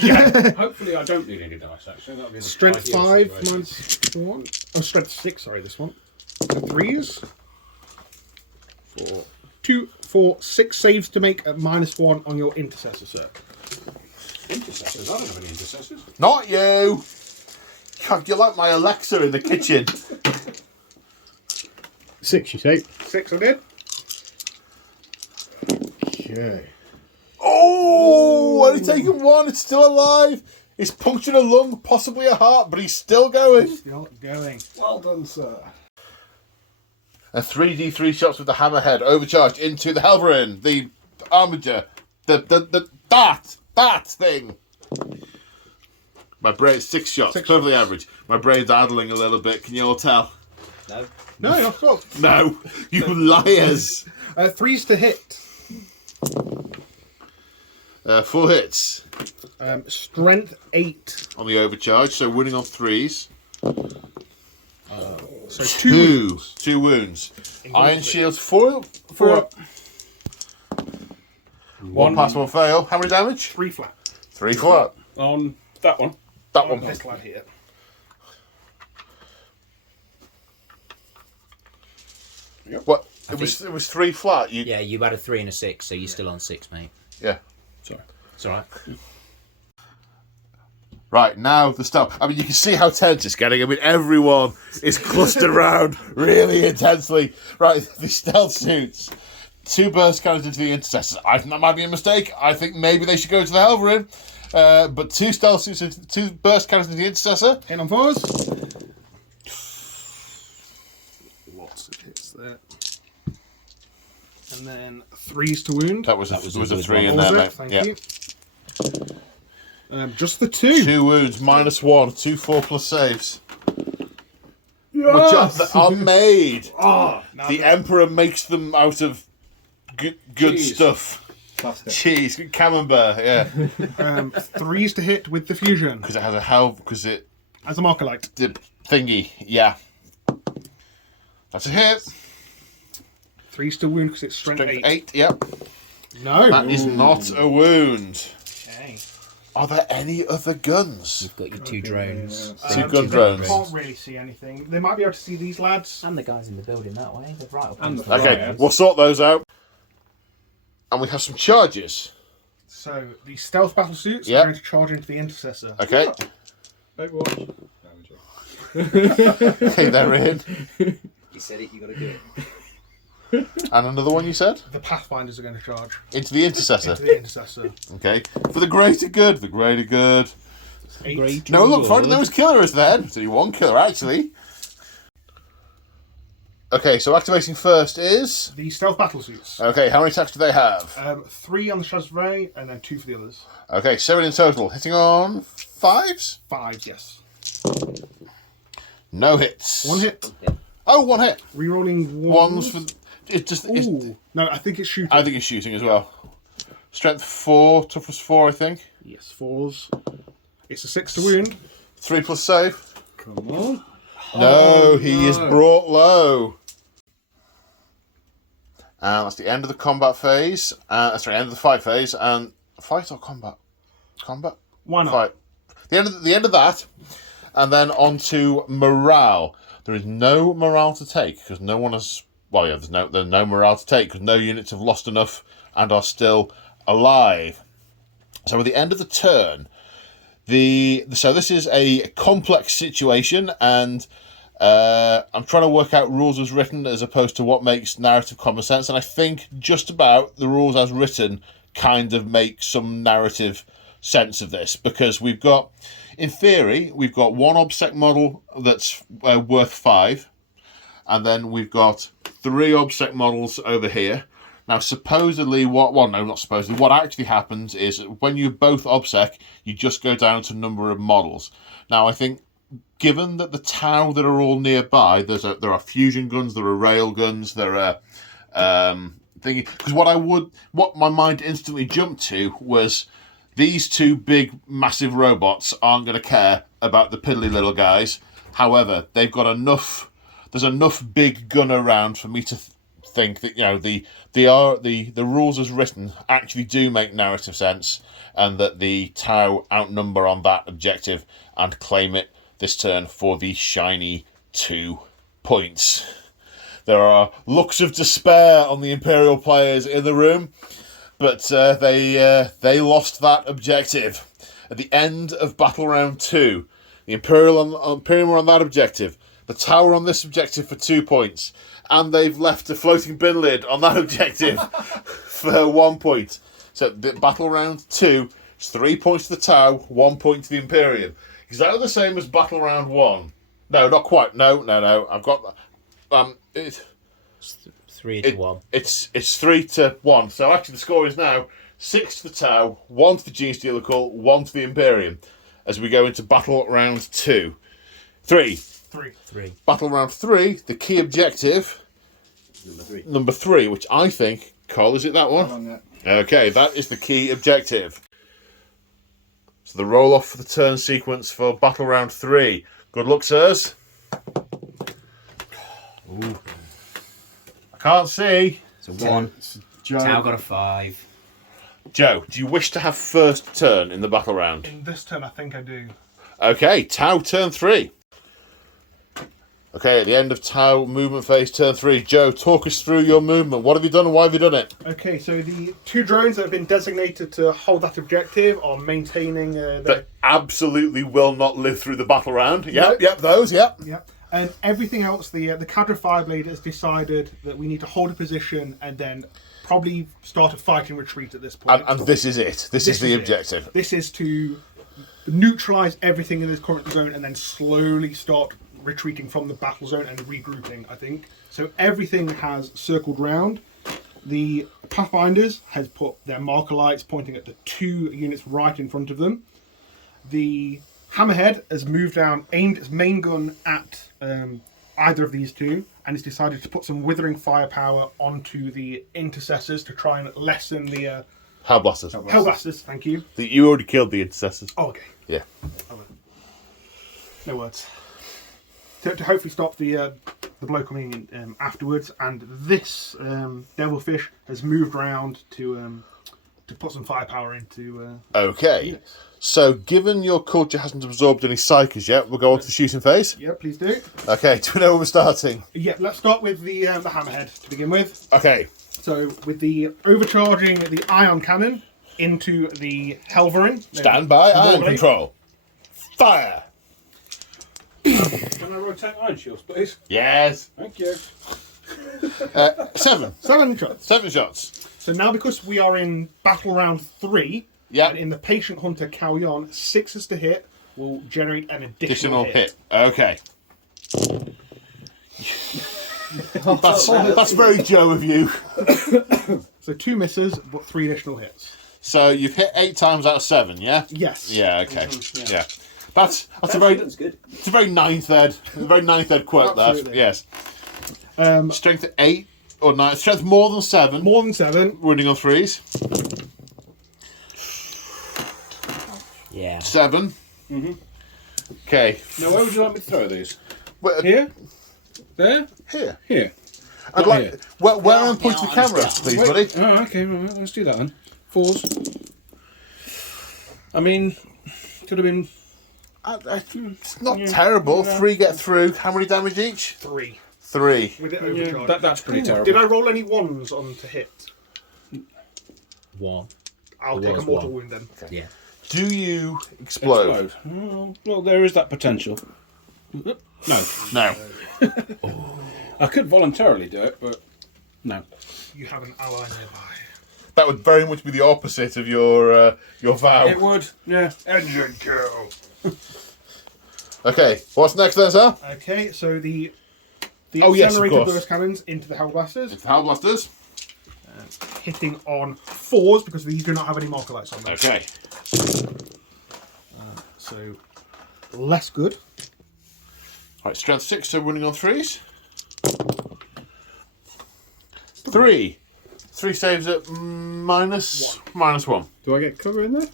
Yeah. Hopefully, I don't need any dice. Actually, that'll be the Strength ideal 5 situation. minus 1. Oh, strength 6. Sorry, this one. So 3s. 4, 6 saves to make at -1 on your Intercessor, sir. Intercessors. I don't have any intercessors. Not you. God, you're like my Alexa in the kitchen. 6, you say? 6 I did. Okay. Oh, only taken 1. It's still alive. It's punctured a lung, possibly a heart, but he's still going. Still going. Well done, sir. And 3d3 shots with the hammerhead overcharged into the Helverin, the armature, that thing. My brain, 6 shots, perfectly average. My brain's idling a little bit. Can you all tell? No. No, not at all. No, you liars. 3s to hit. 4 hits Strength 8. on the overcharge, so winning on 3s. So 2 wounds. 2 wounds. In Iron one shields 4. 1 pass, 1 fail. How many damage? 3 flat. 3 flat. On that one. That one. This lad here. What? It was 3 flat. Yeah, you had a 3 and a 6, so you're still on 6, mate. Yeah. Sorry. It's alright. Right, now the stuff. I mean, you can see how tense it's getting. I mean, everyone is clustered around really intensely. Right, the stealth suits. 2 burst cannons into the Intercessors. I think that might be a mistake. I think maybe they should go to the Helverin. But 2 stealth suits, 2 burst cannons into the Intercessor. Hit on 4s. Lots of hits there. And then 3s to wound. That was a 3 in Was there, it? mate. Thank Yeah. you. Just the 2. 2 wounds, -1, 2 4+ saves. Yes! Which are made. Now The Emperor makes them out of good Cheese. stuff. Plastic. Cheese, camembert, yeah. 3s to hit with the fusion. Because it has a help, because it As a marker light. did thingy, yeah. That's a hit. 3s to wound because it's strength, Strength 8. 8, yep. No. That is not a wound. Okay. Are there any other guns? You've got your 2 drones. Two Big gun drones. Can't really see anything. They might be able to see these lads. And the guys in the building that way. They're right up And against the the Okay, wires. we'll sort those out. And we have some charges. So the stealth battle suits Yep. are going to charge into the Intercessor. Okay. Overwatch. Okay, they're in. You said it, you got to do it. And another one you said? The Pathfinders are going to charge Into the Intercessor. into the Intercessor. Okay. For the greater good. The greater good. 8. No, look, finding those killers then. There's only 1 killer, actually. Okay, so activating first is... The stealth battle suits. Okay, how many attacks do they have? 3 on the Chasray and then 2 for the others. Okay, 7 in total. Hitting on 5s? 5, yes. No hits. 1 hit. Oh, 1 hit. Rerolling Ones ones. for... It just... It's, Ooh. No, I think it's shooting. I think it's shooting as well. Strength 4, toughness 4, I think. Yes, 4s. It's a 6 to wound. 3+ save. Come on. No, he is brought low. And that's the end of the combat phase. Sorry, end of the fight phase. And fight or combat? Combat? Why not? Fight. The end of that. And then on to morale. There is no morale to take because no one has. Well, yeah, there's no morale to take because no units have lost enough and are still alive. So at the end of the turn, So this is a complex situation, and I'm trying to work out rules as written as opposed to what makes narrative common sense. And I think just about the rules as written kind of make some narrative sense of this, because we've got, in theory, we've got one obsec model that's worth 5, and then we've got 3 obsec models over here. Now, supposedly, what actually happens is when you both obsec, you just go down to number of models. Now, I think, given that the Tau that are all nearby, there are fusion guns, there are rail guns, there are thingy. Because what my mind instantly jumped to was these 2 big, massive robots aren't going to care about the piddly little guys. However, they've got enough. There's enough big gun around for me to think that the rules as written actually do make narrative sense, and that the Tau outnumber on that objective and claim it this turn for the shiny 2 points. There are looks of despair on the Imperial players in the room, but they lost that objective. At the end of battle round 2, the Imperium are on that objective, the Tau are on this objective for 2 points, and they've left a floating bin lid on that objective for 1 point. So the battle round 2 is 3 points to the Tau, 1 point to the Imperium. Exactly the same as battle round 1. No, not quite. No. I've got it's 3 to 1. It's 3 to 1. So actually the score is now 6 to the Tau, 1 to the Genestealer Cult, 1 to the Imperium, as we go into battle round 2. 3. Battle round 3, the key objective, number 3, which I think, Cole, is it that one? Okay, that is the key objective. So the roll off for the turn sequence for battle round 3. Good luck, sirs. Ooh. I can't see. So 1. Tau got a 5. Joe, do you wish to have first turn in the battle round? In this turn, I think I do. Okay, Tau turn 3. Okay, at the end of Tau movement phase, turn 3. Joe, talk us through your movement. What have you done and why have you done it? Okay, so the 2 drones that have been designated to hold that objective are maintaining that absolutely will not live through the battle round. Yep, those. Yep. And everything else, the Cadre Fireblade has decided that we need to hold a position and then probably start a fighting retreat at this point. And this is it. This is the objective. This is to neutralise everything in this current zone and then slowly start retreating from the battle zone and regrouping, I think. So everything has circled round. The Pathfinders has put their marker lights pointing at the 2 units right in front of them. The Hammerhead has moved down, aimed its main gun at either of these 2, and has decided to put some withering firepower onto the intercessors to try and lessen the Hellblasters. Hellblasters, thank you. You already killed the intercessors. Oh, okay. Yeah. No words. To hopefully stop the blow coming in afterwards, and this Devilfish has moved round to put some firepower into. Okay, units. So given your culture hasn't absorbed any psychers yet, we'll go on to the shooting phase. Yeah, please do. Okay, do we know where we're starting? Yeah, let's start with the Hammerhead to begin with. Okay. So with the overcharging the ion cannon into the Helverin. Stand by, ion control. Fire. Can I rotate iron shields, please? Yes. Thank you. 7. 7 shots. 7 shots. So now, because we are in battle round 3, and in the Patient Hunter Calyon, 6s to hit will generate an additional hit. Okay. That's very Joe of you. So 2 misses, but 3 additional hits. So you've hit 8 times out of 7, yeah? Yes. Yeah. Okay. Yeah. That's a very good. It's a very ninth ed quote. Absolutely. There. Yes. Strength 8 or 9. Strength more than 7. More than 7. Wounding on 3s. Yeah. 7. Mm-hmm. Okay. Now, where would you like me to throw these? Where, Here? There? Here. Here. I'd like. Here. Where am I pointing the camera, please, Wait. buddy? Oh, okay, right, let's do that then. 4s. I mean, could have been. It's not terrible. 3 get through. How many damage each? 3. 3. With it Yeah, overcharged. that's pretty terrible. Did I roll any 1s on to hit? 1. I'll It take a was mortal 1. wound then. Yeah. Do you explode? Well, there is that potential. No. No. I could voluntarily do it, but no. You have an ally nearby. That would very much be the opposite of your vow. It would, yeah. Engine kill. Okay, what's next then, sir? Okay, so the Oh, yes, of accelerated course. burst cannons into the Hellblasters, It's the Hellblasters. hitting on 4s because these do not have any marker lights on them. Okay. So less good. Right, strength 6, so running on 3s. 3. 3 saves at minus 1. Do I get cover in there?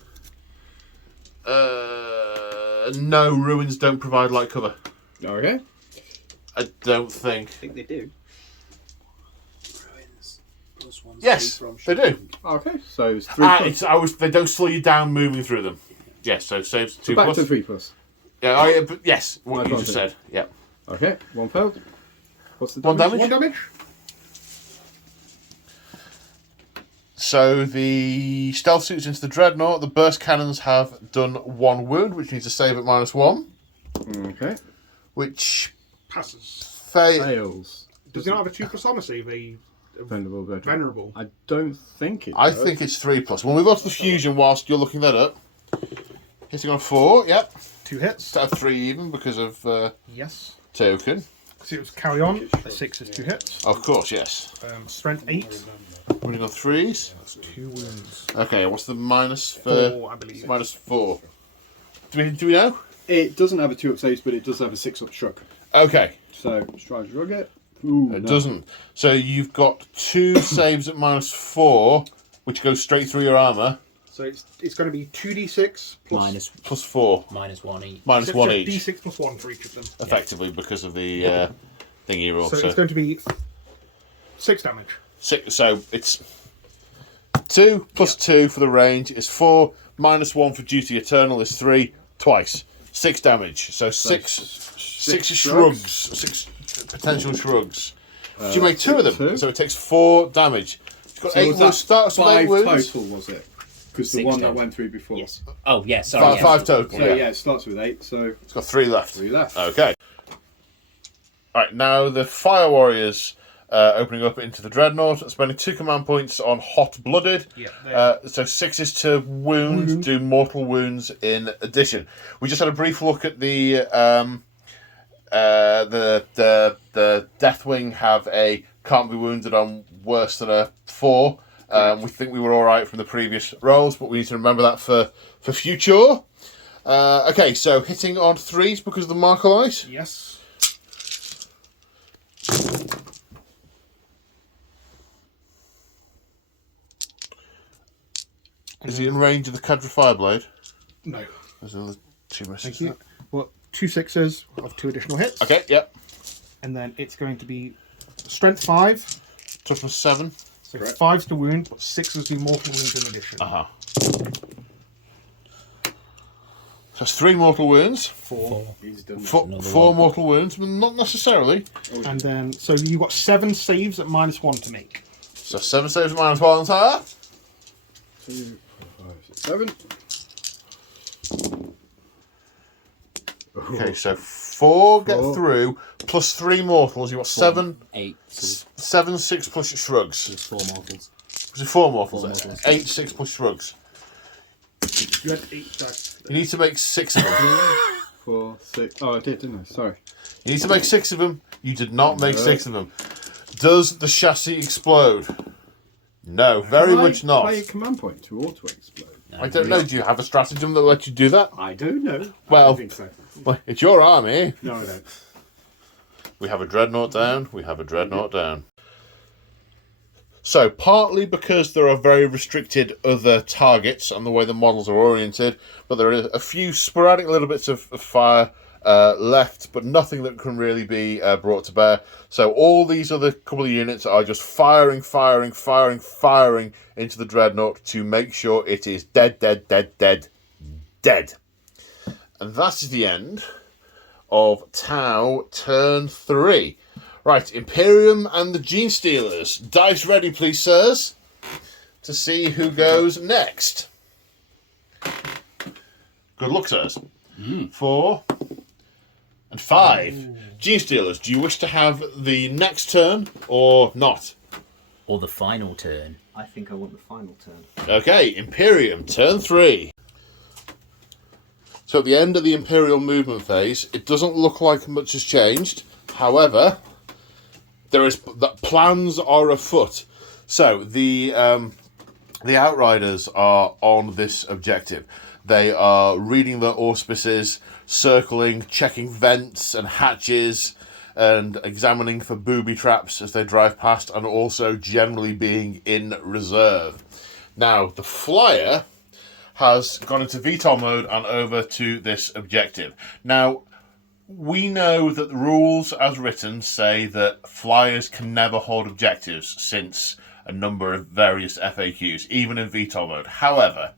No, ruins don't provide light cover. Okay. I don't think. I think they do. Yes, they do. Okay, so it's 3 plus. They don't slow you down moving through them. Yes, so saves 2 Back plus. to 3 plus. Yeah, but yes, what you Advantage. just said. Yeah. Okay, 1 failed. What's the 1 damage? damage. 1 damage. So the stealth suits into the dreadnought. The burst cannons have done 1 wound, which needs a save at -1. Okay. Which Passes. Fails. Does he not have a 2 plus armor save? Venerable veteran. Venerable. I don't think it I does. think it's 3 plus. We'll move on to the fusion whilst you're looking that up. Hitting on 4. Yep. 2 hits. Instead of 3 even because of Yes. token. So it was carry on. 6 is 2 hits. Of course, yes. Strength 8. Running on 3s. 2 wounds. Okay, what's the minus for? 4, I believe. -4. Do we know? It doesn't have a 2 up saves, but it does have a 6 up shrug. Okay. So, try to rug it. Ooh, It no. doesn't. So you've got 2 saves at -4, which goes straight through your armour. So it's going to be 2d6 plus Plus 4. minus 1 each. Minus 1 each. D6 plus 1 for each of them. Effectively, because of the thingy roll. So it's going to be 6 damage. 6, so it's 2 plus 2 for the range is 4. -1 for duty eternal is 3. Twice. 6 damage. So 6 shrugs. 6 potential shrugs. Do you make 2 of them? 2. So it takes 4 damage. It's got So 8 was wounds. that Starts with 8 5 wounds. total, was it? Because the 6 one that total. went through before. Yes. Oh, yeah, sorry. yes. 5 total. So yeah. yeah, it starts with 8, so It's got 3 left. 3 left. Okay. Alright, now the Fire Warriors opening up into the Dreadnought, spending 2 command points on Hot Blooded. Yeah, So 6 is to wound, do mortal wounds in addition. We just had a brief look at the Deathwing have a can't be wounded on worse than a 4. We think we were alright from the previous rolls, but we need to remember that for future. Okay, so hitting on 3s because of the marker light. Yes. Is he in range of the Cadra Fireblade? No. There's another 2 misses. Thank you. Well, 2 6s of 2 additional hits. Okay, yep. And then it's going to be strength 5. Toughness 7. So it's 5s to wound, but 6s do mortal wounds in addition. Uh-huh. So it's 3 mortal wounds. 4. He's done 4 mortal wounds, but not necessarily. And then, so you've got 7 saves at -1 to make. So 7 saves at -1 entire. 2, 4, 5, 6, 7. Okay, so 4 get 4. through, plus 3 mortals. You've got 7, 8. 7, 6 plus shrugs. There's 4 mortals. Was it 4 mortals? 4 mortals. 8, 6 plus shrugs. You had 8 dice. You need to make 6 of them. 4, 6. Oh, I did, didn't I? Sorry. You need to make 6 of them. You did not make 6 of them. Does the chassis explode? No, very much not. Play a command point to auto explode. I don't know. Do you have a stratagem that lets you do that? I don't know. Well- I don't think so. Well, it's your army. No, I don't. We have a dreadnought down. We have a dreadnought down. So, partly because there are very restricted other targets and the way the models are oriented, but there are a few sporadic little bits of fire left, but nothing that can really be brought to bear. So all these other couple of units are just firing into the dreadnought to make sure it is dead. And that is the end of Tau turn 3. Right, Imperium and the Genestealers. Dice ready, please, sirs, to see who goes next. Good luck, sirs. 4 and 5. Genestealers, do you wish to have the next turn or not? Or the final turn. I think I want the final turn. Okay, Imperium, turn 3. So at the end of the Imperial movement phase, it doesn't look like much has changed. However, plans are afoot. So the Outriders are on this objective. They are reading the auspices, circling, checking vents and hatches, and examining for booby traps as they drive past, and also generally being in reserve. Now, the flyer has gone into VTOL mode and over to this objective. Now, we know that the rules as written say that flyers can never hold objectives since a number of various FAQs, even in VTOL mode. However,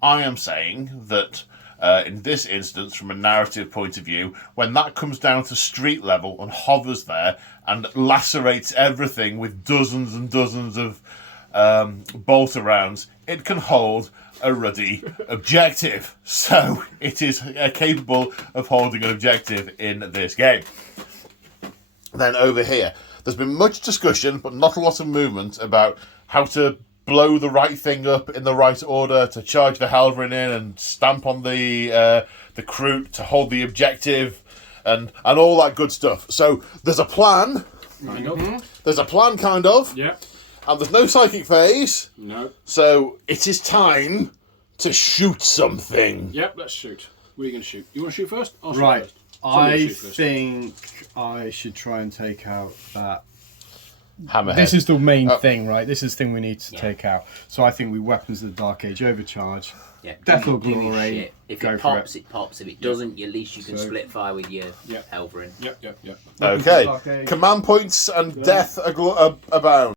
I am saying that in this instance, from a narrative point of view, when that comes down to street level and hovers there and lacerates everything with dozens and dozens of bolt-arounds, it can hold a ruddy objective. So it is capable of holding an objective in this game. Then over here, there's been much discussion, but not a lot of movement about how to blow the right thing up in the right order, to charge the Halverin in and stamp on the Kroot to hold the objective, and all that good stuff. So there's a plan. There's a plan, kind of. Yeah. And there's no psychic phase. No. So it is time to shoot something. Yep, let's shoot. What are you going to shoot? You want to shoot first? I'll shoot Right. first. Somebody I shoot first. think I should try and take out that. Hammerhead. This is the main thing, right? This is the thing we need to take out. So I think we Weapons of the Dark Age overcharge. Yeah, Death or give me Glory. shit. If Go it for pops, it pops. If it doesn't, at least you can So- split fire with your Helverin. Yep. Weapons of the Okay. Dark Age. Command points and death abound.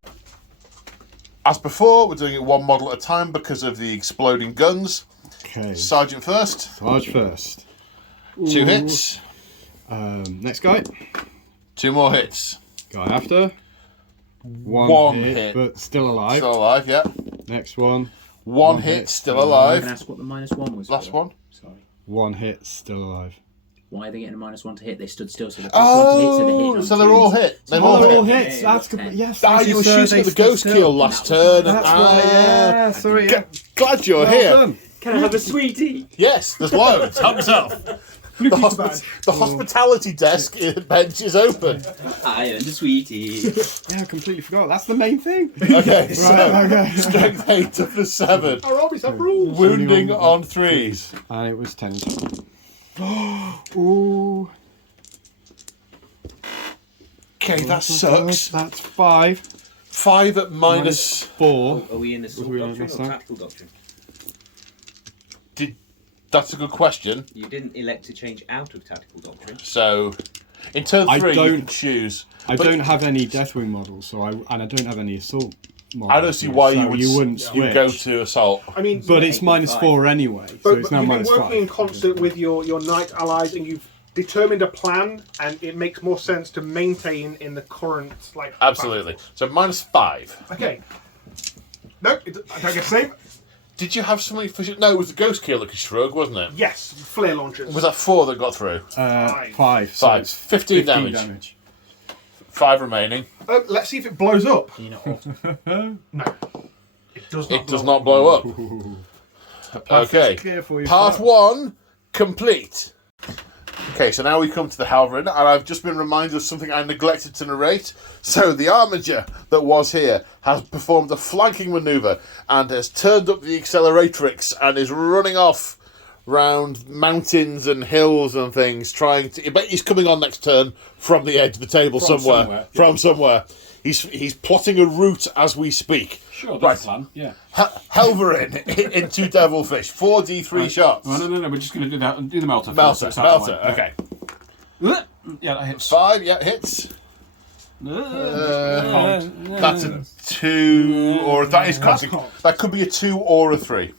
As before, we're doing it one model at a time because of the exploding guns. Okay. Sergeant first. Sarge first. 2 hits. Next guy. 2 more hits. Guy after. One One hit. hit, but still alive. Still alive, yeah. Next one. 1 hit, still Can I alive. ask what the -1 was? Last for? one. Sorry. One hit, still alive. Why are they getting a -1 to hit? They stood still, so they're Oh, so they're all hit. They've all all hit. hits. Yeah, That's good. 10. Yes. Ah, yes, you were sir, shooting they at the stood ghost still. kill last turn. That's why. Yeah. Sorry. Yeah. Glad you're Well here. done. Can I have a sweetie? Yes, there's loads. Help yourself. The hospitality desk bench is open. I earned a sweetie. Yeah, I completely forgot. That's the main thing. Okay, so Right, okay. strength 8 to the 7. Our armies have rules. Wounding on 3s. And it was 10. Ooh. Okay, that sucks. That's 5. 5 at minus. 4. Are we in the sword we on doctrine this or time? tactical doctrine? That's a good question. You didn't elect to change out of tactical doctrine. So, in turn I 3, you don't- can choose. I But don't have any Deathwing models, so I don't have any assault models. I don't see why so you wouldn't you switch. go to assault. I mean, But it's -4 anyway, so but it's you've now been working in -5. concert with your knight allies, and you've determined a plan, and it makes more sense to maintain in the current Absolutely. So -5. Okay. No, I don't get to say. Did you have something for? No, it was the ghost kill that could shrug, wasn't it? Yes, flare launchers. Was that 4 that got through? 5. So 5. it's 15 damage. 5 remaining. Let's see if it blows up. You know, No, it does not. It does not blow up. Okay. Clear for you, Part sir. 1 complete. Okay, so now we come to the Halverin, and I've just been reminded of something I neglected to narrate. So the Armiger that was here has performed a flanking manoeuvre and has turned up the acceleratrix and is running off round mountains and hills and things, trying to. But he's coming on next turn from the edge of the table somewhere. From somewhere. He's plotting a route as we speak. Sure, that's Right. the plan. Yeah. Helverin into Devilfish. 4d3 shots. No, we're just going to do that and do the melter. first, so Melter, it's out of the melter. way. Okay. Yeah, that hits. 5, yeah, hits. That's a 2, or that is that could be a 2 or a 3.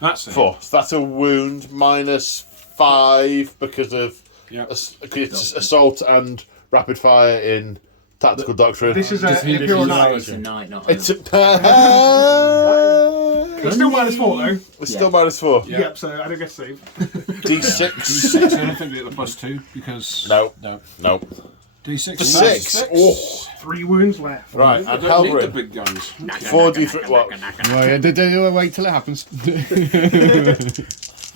That's it. 4. So that's a wound -5 because of Yeah. it's assault and rapid fire in tactical doctrine. This is Just a need Imperial to knight. it's a knight, not It's a... a, It's still -4 though. It's still -4. Yeah. Yep, so I don't get to save. D6. D6, I don't think they get the +2 because. No. No. The D6. 6. Oh. 3 wounds left. Right, I and don't need the Halberin. big guns. 4d3. What? Well, wait till it happens.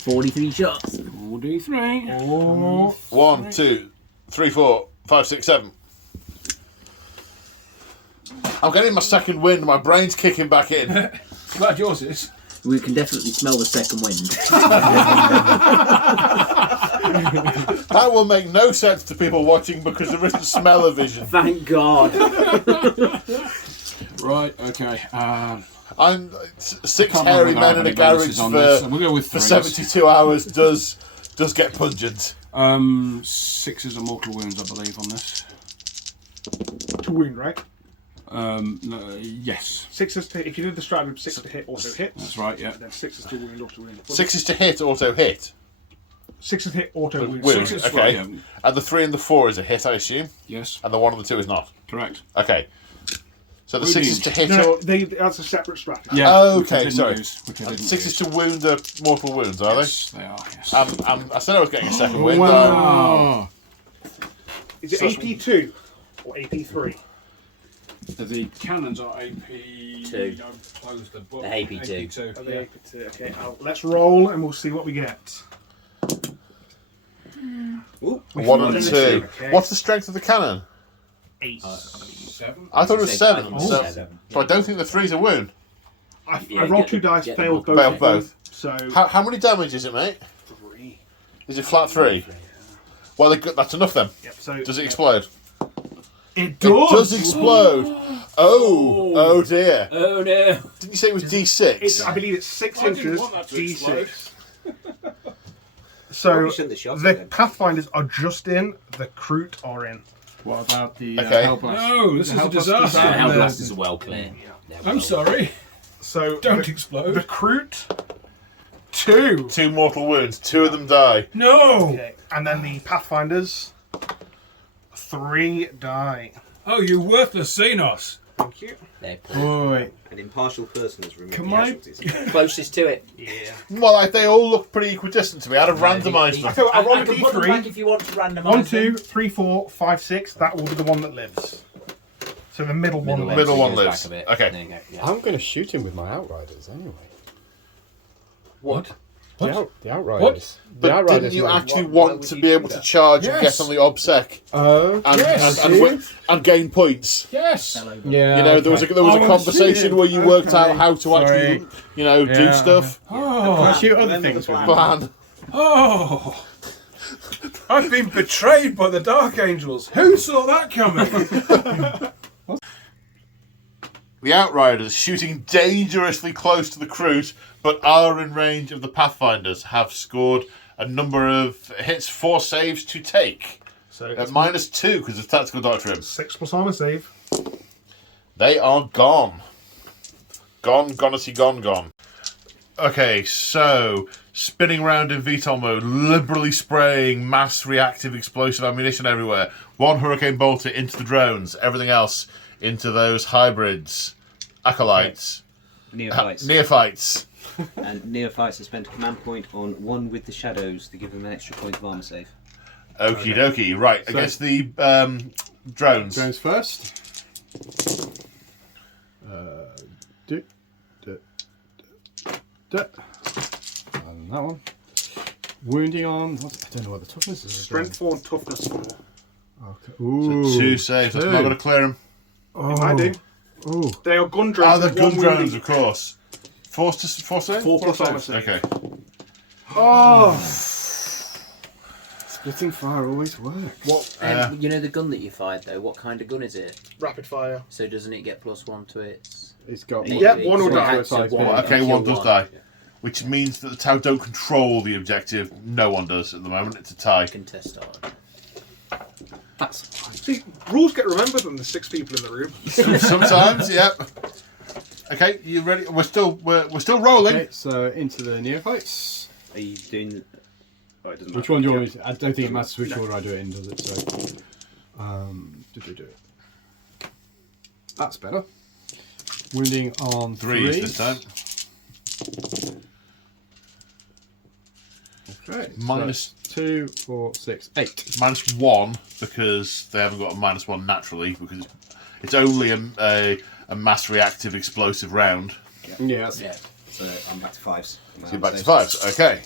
43 shots. 4d3. Oh. 1, 2, 3, 4, 5, 6, 7. I'm getting my second wind. My brain's kicking back in. Glad yours is. We can definitely smell the second wind. That will make no sense to people watching because there isn't smell-o-vision. Thank God. Right, okay. I'm 6 can't hairy remember men in a how many garage bonuses on this, so for, we'll go with for 3s. 72 hours does get pungent. 6 are mortal wounds, I believe, on this. 2 wound, right? No, yes. 6 is to, if you did the stride with 6 to hit, auto hit. That's right, yeah. And then 6 is to wound, auto wound. 6 is to hit, auto hit. 6 is to hit, auto wound. Wound, 6 is okay. right, yeah. And the 3 and the 4 is a hit, I assume? Yes, And the 1 and the 2 is not? correct. Okay. So the What do 6 you is to mean? hit... No, that's a separate strategy. Yeah. Oh, which I okay, didn't sorry. use, which I And didn't 6 is use. to wound the mortal wounds, are Yes, they are, yes. they? I said I was getting a second wind. Wow. Is it AP2 or AP3? The cannons are AP... 2. Don't close the book. The AP2. Are they Yeah. AP2? Okay, let's roll and we'll see what we get. Ooh, 1 and 2. Okay. What's the strength of the cannon? 8. 7. I thought it was 7. Oh. So, 7. so I don't think the 3's a wound. I Yeah, rolled get 2 the- dice, get the failed book. both. Failed of them, both. So How many damage is it, mate? 3. Is it flat 3? Well, that's enough then. Yep. So Does it explode? It does. It does explode. Oh dear. Oh no. Didn't you say it was D6? I believe it's 6 I didn't inches. want that to D6. So Probably shouldn't have shot it the then. Pathfinders are just in. The Kroot are in. What about the Okay. Hellblast? No, this is a Hellblast disaster. down Hell there. blasters are well clear. They're I'm well- sorry. So Don't the explode. Kroot, 2. 2 mortal wounds. 2 of them die. No! Okay. And then the Pathfinders, 3 die. Oh, you worthless Xenos. Thank you. They're Boy, An impartial person has removed Come the on. casualties. closest to it. Yeah. Well, they all look pretty equidistant to me. I'd have randomised them. So I roll a can put them back D3. if you want to randomise 1, them. 2, 3, 4, 5, 6. That will be the one that lives. So the middle one lives. Middle one goes back lives. a bit. Okay. There you go, yeah. I'm going to shoot him with my Outriders anyway. What? The Outriders. The But Outriders. didn't you know. actually why want would to you be do able to that? charge and Yes. get on the obsec Oh, and, Yes. and gain points? Yes. yeah. You know, there was a okay. conversation where you worked out how to Sorry. actually, do Yeah, stuff. Can I shoot other Remember things the with plan. him? Plan. Oh. I've been betrayed by the Dark Angels. Who saw that coming? The Outriders, shooting dangerously close to the Kroot, but are in range of the Pathfinders, have scored a number of hits, 4 saves to take. So At it's -2 because of tactical doctrine. 6 plus armor save. They are gone. Gone. Okay, so spinning around in VTOL mode, liberally spraying mass reactive explosive ammunition everywhere. 1 hurricane bolter into the drones, everything else into those hybrids, acolytes, Neophytes. neophytes. And neophytes have spent a command point on 1 with the shadows to give them an extra point of armor save. Okie dokie. Right, So- against the drones. Drones first. And that one. Wounding on. I don't know what the toughness is. Strength 4 and toughness 4. Okay. So Ooh. 2 saves. That's not going to clear them. Oh. I do. Ooh. They are gun drones. Oh, the with gun one drones, wounding. of course. Force save? 4 plus armor save. Okay. Oh. Splitting fire always works. What? You know the gun that you fired though? What kind of gun is it? Rapid fire. So doesn't it get +1 to its? It's got Yeah, one will So it die. had to Okay, one, Okay, kill 1 does die. Which means that the Tau don't control the objective. No one does at the moment. It's a tie. Contest on. That's fine. See, rules get remembered when there's 6 people in the room. Sometimes, yep. Okay, you ready? We're still rolling. Okay, so into the neophytes. Are you doing... Oh, it doesn't Which matter. one do you want me to... I don't think it matters which order I do it in, does it? So, do. That's better. Wounding on 3s 3s. this time. Okay. Minus- So 2, 4, 6, 8. -1 because they haven't got a -1 naturally because it's only a mass reactive explosive round. Yeah. Yeah. So I'm back to 5s. So you're back to 5s. Okay.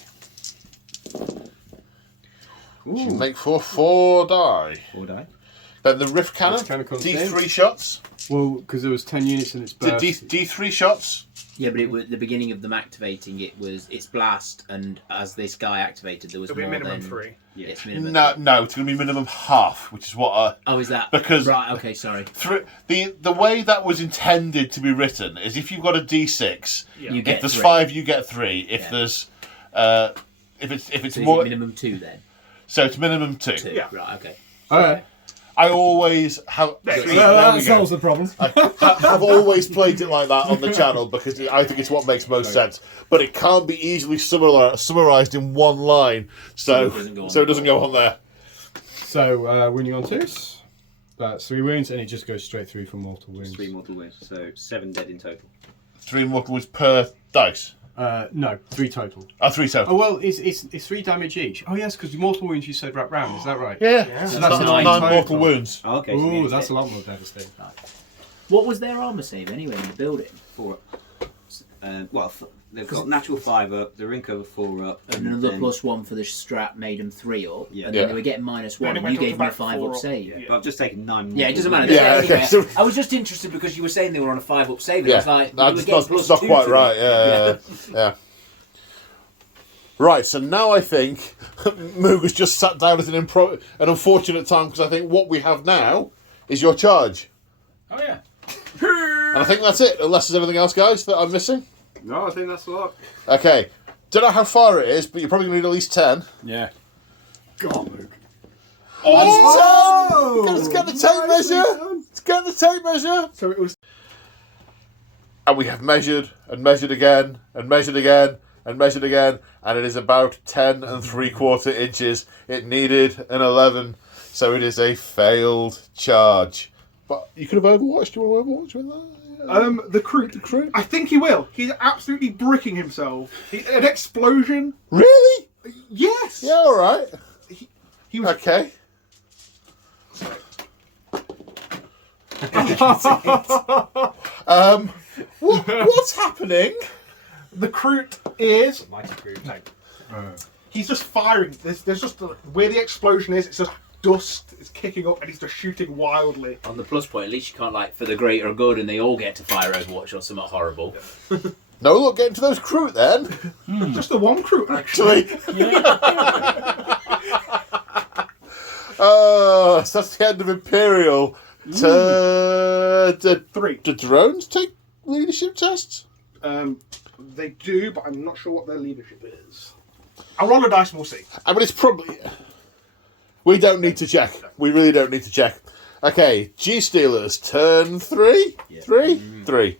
You make 4 die. 4 die. Then the Rift Cannon, Rift Cannon comes D3 in. shots. Well, because there was 10 units in its burst. D3 shots. Yeah, but it was the beginning of them activating. It was its blast, and as this guy activated, there was It'll be more minimum than 3. Yeah, it's minimum. No, it's going to be minimum half, which is what I... Oh, is that Because- right? Okay, sorry. The way that was intended to be written is if you've got a D6, Yeah. You if get there's 3. 5, you get 3. If Yeah. there's... if it's So is more... it minimum 2 then? So it's minimum 2. 2. Yeah. Right. Okay. Alright. I always have... There See, we there Well, we that go. solves the problem. I've always played it like that on the channel because I think it's what makes most sense. But it can't be easily summarised in one line, so it doesn't go on it doesn't go on there. So, wounding on 2s. That's 3 wounds, and it just goes straight through for mortal wounds. 3 mortal wounds. So 7 dead in total. 3 mortal wounds per dice. No, 3 total. 3 total. Oh, well, it's 3 damage each. Oh, yes, because the mortal wounds you said wrap round, is that right? Yeah, So that's that's 9 total. mortal wounds. Oh, okay. so Ooh, yeah, that's dead. a lot more devastating. What was their armor save anyway in the building? 4 up. They've got natural 5 up, the ring cover 4 up, And another then- +1 for the strap made them 3 up, Yeah. and then Yeah. they were getting -1. Only And went you up gave to them a about 5 4 up up, save. yeah. But I've just taken 9 Yeah, it doesn't matter. Yeah, Anyway, okay, so- I was just interested because you were saying they were on a 5 up save, and I was Yeah, like, that's you were getting it's not +2 quite to right. it. Yeah. Right, so now I think Moog has just sat down at an unfortunate time because I think what we have now is your charge. Oh yeah. And I think that's it, unless there's anything else, guys, that I'm missing. No, I think that's a lot. Okay. Don't know how far it is, but you're probably going to need at least 10. Yeah. God, Luke. Oh! Let's get the tape measure! Let's get the tape measure! So it was And we have measured, and measured again, and measured again, and measured again, and it is about 10 3/4 inches. It needed an 11, so it is a failed charge. But you could have overwatched. Do you want to overwatch with that? the crew. I think he will. He's absolutely bricking himself. An explosion. Really? Yes. Yeah, alright. He was. Okay. What's happening? The Kroot is. Mighty crew. He's just firing. There's just where the explosion is. It's just dust. It's kicking up, and he's just shooting wildly. On the plus point, at least you can't, like, for the greater good, and they all get to fire Overwatch or something horrible. No, look, get into those crew then. Just the one Kroot, actually. So that's the end of Imperial. Do 3. drones take leadership tests? They do, but I'm not sure what their leadership is. I'll roll a dice and we'll see. I mean, it's probably... We don't need to check. We really don't need to check. Okay, Genestealers, turn 3? Yeah. 3?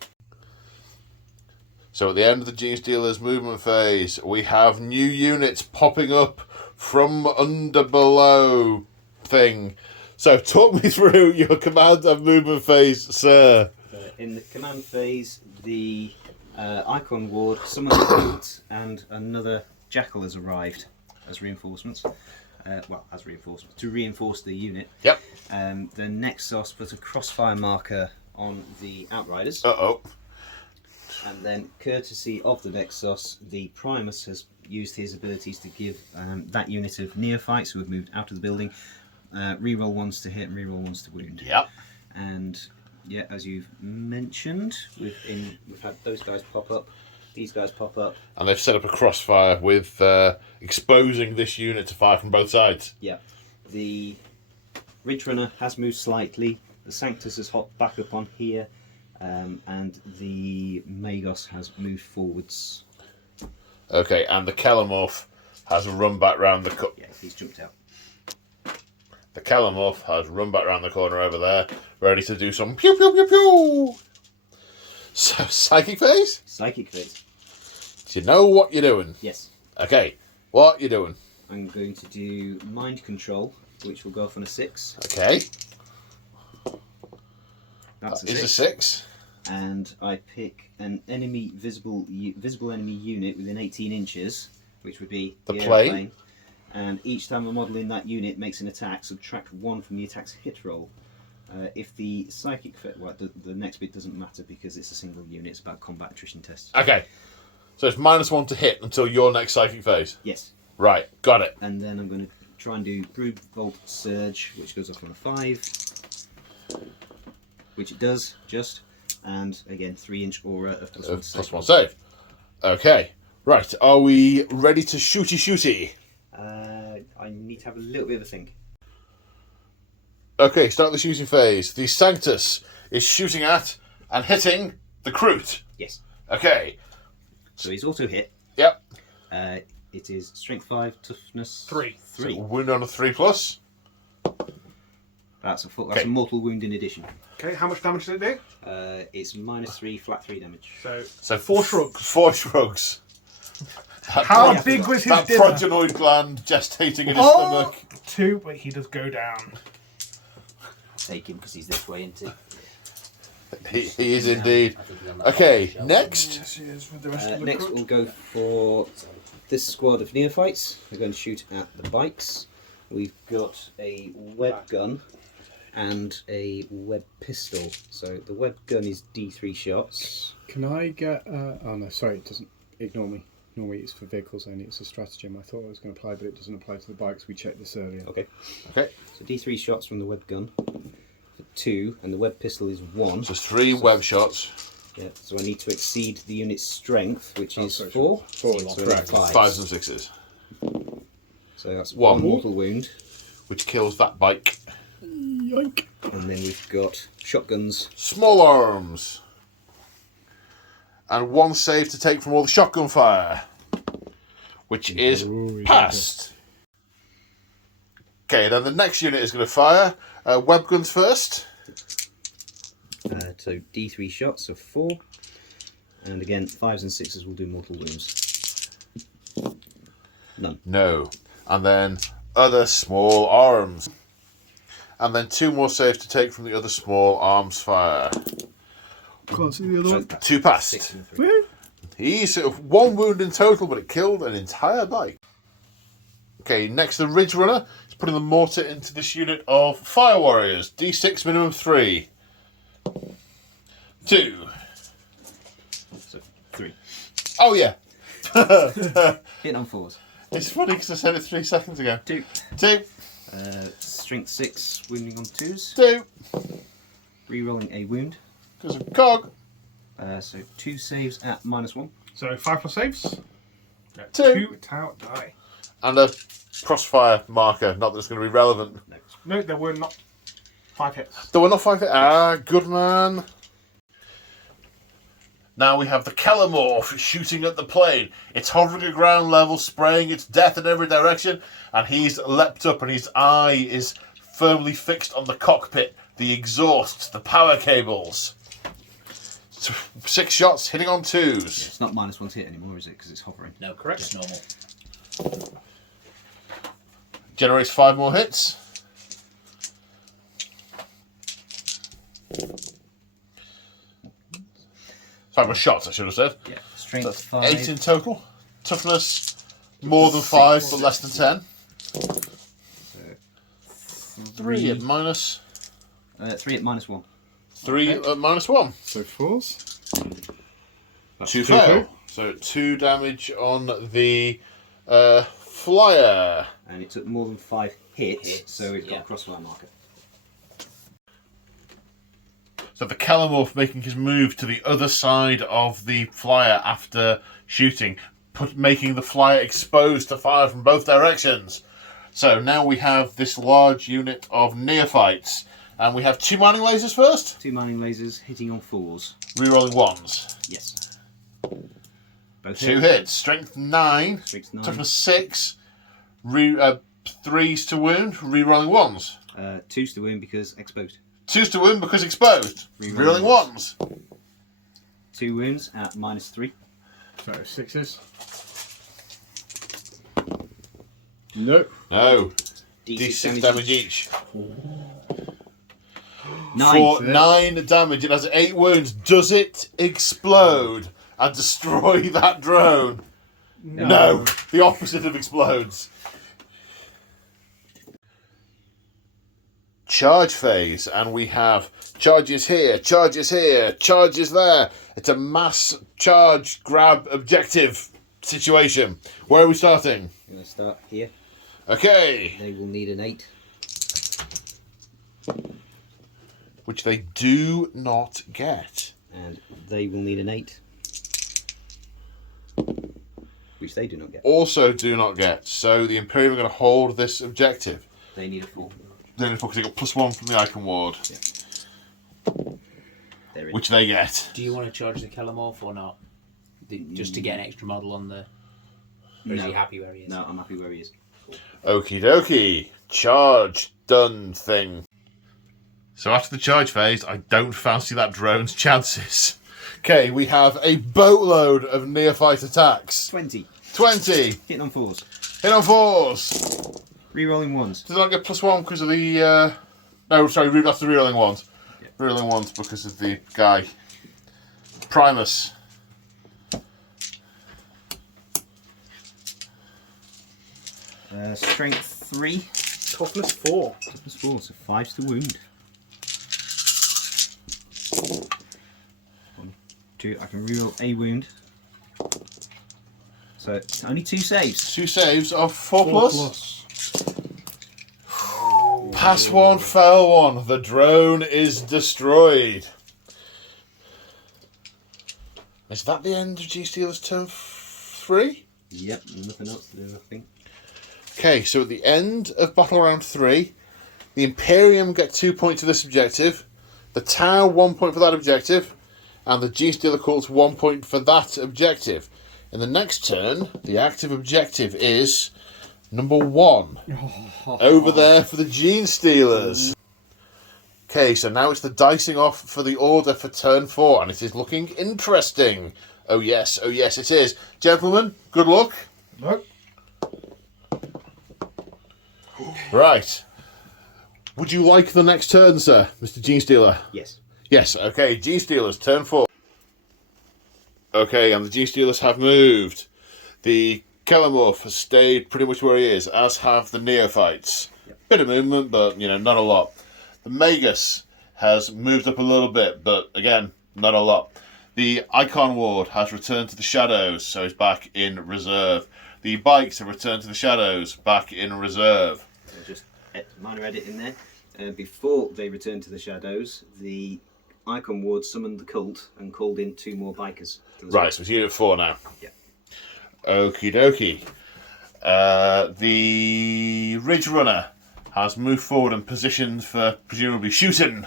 So at the end of the Genestealers movement phase, we have new units popping up from under below thing. So talk me through your command and movement phase, sir. In the command phase, the Icon Ward, some of the Cult, and another Jackal has arrived as reinforcements. As reinforcements, to reinforce the unit. Yep. The Nexus put a crossfire marker on the Outriders. Uh-oh. And then, courtesy of the Nexus, the Primus has used his abilities to give that unit of neophytes who have moved out of the building reroll 1s to hit and reroll 1s to wound. Yep. And yeah, as you've mentioned, we've had those guys pop up, these guys pop up. And they've set up a crossfire with exposing this unit to fire from both sides. Yeah. The Ridge Runner has moved slightly, the Sanctus has hopped back up on here, and the Magos has moved forwards. Okay, and the Kellamorph has run back round the... Yeah, he's jumped out. The Kellamorph has run back round the corner over there, ready to do some pew pew pew pew. So, psychic phase? Psychic phase. Do you know what you're doing? Yes. Okay, what you doing? I'm going to do Mind Control, which will go off on a 6. Okay, That's is a a 6. 6. and I pick an enemy visible enemy unit within 18 inches, which would be The the plane. airplane. And each time a model in that unit makes an attack, subtract 1 from the attack's hit roll. If the psychic the next bit doesn't matter because it's a single unit. It's about combat attrition tests. Okay. So it's -1 to hit until your next psychic phase. Yes. Right, got it. And then I'm going to try and do Brood Bolt Surge, which goes off on a 5, which it does, just. And again, 3-inch aura of +1 save. Okay. Right, are we ready to shooty? I need to have a little bit of a think. Okay, start the shooting phase. The Sanctus is shooting at and hitting the Kroot. Yes. Okay. So he's auto hit. Yep. It is Strength 5, Toughness 3. So wound on a 3+. That's a mortal wound in addition. Okay, how much damage did it do? It's -3, flat 3 damage. So 4 shrugs. 4 shrugs. How big was his that dinner? progenoid gland gestating in his stomach? 2, but he does go down. Take him because he's this way, isn't He is indeed. Okay, next. Next we'll go for this squad of neophytes. We're going to shoot at the bikes. We've got a web gun and a web pistol. So the web gun is D3 shots. Can I get... oh no, sorry, it doesn't... Ignore me. Normally it's for vehicles only, it's a stratagem. I thought it was going to apply, but it doesn't apply to the bikes. We checked this earlier. Okay. Okay. So D3 shots from the web gun for 2, and the web pistol is 1. So 3 web shots. Yeah, so I need to exceed the unit's strength, which is sorry, 4. 4, So correct. 5s and 6s. So that's 1. 1 mortal wound. Which kills that bike. Yoink. And then we've got shotguns. Small arms. And 1 save to take from all the shotgun fire. Which is passed. Okay, then the next unit is going to fire. Web guns first. So D3 shots of 4. And again, 5s and 6s will do mortal wounds. None. No. And then other small arms. And then 2 more saves to take from the other small arms fire. Can't see the other one. 2 passed. 6 and 3. He's 1 wound in total, but it killed an entire bike. Okay, next the Ridge Runner is putting the mortar into this unit of Fire Warriors. D6 minimum 3. 2. So 3. Oh yeah. Hit on 4s. It's funny because I said it 3 seconds ago. 2. 2. Strength 6, wounding on 2s. 2. Rerolling a wound. Because of cog. So 2 saves at -1. So 5 plus saves. 2. 2 tau die. And a crossfire marker. Not that it's going to be relevant. No, there were not 5 hits. There were not 5 hits. Ah, good man. Now we have the Kelemorph shooting at the plane. It's hovering at ground level, spraying its death in every direction, and he's leapt up and his eye is firmly fixed on the cockpit, the exhausts, the power cables. 6 shots, hitting on 2s. It's not -1 to hit anymore, is it? Because it's hovering. No, correct. Just normal. Generates 5 more hits. Five more shots, I should have said. Yeah. Strength That's 5. 8 in total. Toughness, more than 5, but less than 10. So 3 at minus. 3 at -1. 3 at -1. So 4s. 2 fail. So 2 damage on the flyer. And it took more than 5 hits, Hits, so it's got yeah. a crossfire marker. So the Kelemorph making his move to the other side of the flyer after shooting, making the flyer exposed to fire from both directions. So now we have this large unit of neophytes. And we have 2 mining lasers first. 2 mining lasers hitting on 4s. Rerolling 1s. Yes. Both 2 hits. Strength 9. Strength 9. Toughness 6. 3s to wound. Rerolling 1s. 2s to wound because exposed. 2s to wound because exposed. Rerolling 1s. 2 wounds at -3. So 6s. No. No. D6 D6 damage each. for 9 damage. It has 8 wounds. Does it explode and destroy that drone? No. The opposite of explodes. Charge phase, and we have charges here, charges there. It's a mass charge grab objective situation. Where are we starting? I'm going to start here. Okay. They will need an 8. Which they do not get. And they will need an 8. Which they do not get. Also do not get. So the Imperium are going to hold this objective. They need a 4. They need a 4 because they got +1 from the Icon Ward. Yeah. Which they get. Do you want to charge the Kelamorph or not? Just to get an extra model on the... Or is he happy where he is? No, I'm happy where he is. Okie dokie. Charge. Done thing. So after the charge phase, I don't fancy that drone's chances. Okay, we have a boatload of neophyte attacks. 20. 20. Hitting on 4s. Hit on 4s. Rerolling 1s. Does that get +1 because of the... No, sorry, that's the rerolling 1s. Yep. Rerolling 1s because of the guy. Primus. Strength 3. Toughness 4. Toughness 4, so 5's to wound. 1, 2, I can reroll a wound. So it's only 2 saves. 2 saves of 4+. Pass 1, fail 1. The drone is destroyed. Is that the end of Genestealer's turn 3? Yep, nothing else to do, I think. Okay, so at the end of battle round 3, the Imperium get 2 points for this objective, the Tau 1 point for that objective, and the Genestealer Cults 1 point for that objective. In the next turn, the active objective is number 1. Over there for the Genestealers. Okay, so now it's the dicing off for the order for turn 4, and it is looking interesting. Oh yes, it is. Gentlemen, good luck. Look. Right. Would you like the next turn, sir, Mr. Genestealer? Yes. Yes, okay, Genestealers, turn 4. Okay, and the Genestealers have moved. The Kelamorph has stayed pretty much where he is, as have the Neophytes. Yep. Bit of movement, but, not a lot. The Magus has moved up a little bit, but, again, not a lot. The Icon Ward has returned to the shadows, so he's back in reserve. The Bikes have returned to the shadows, back in reserve. Just a minor edit in there. Before they returned to the shadows, the Icon Ward summoned the cult and called in 2 more bikers. Right, so it's Unit 4 now. Yeah. Okie dokie. The Ridge Runner has moved forward and positioned for presumably shooting.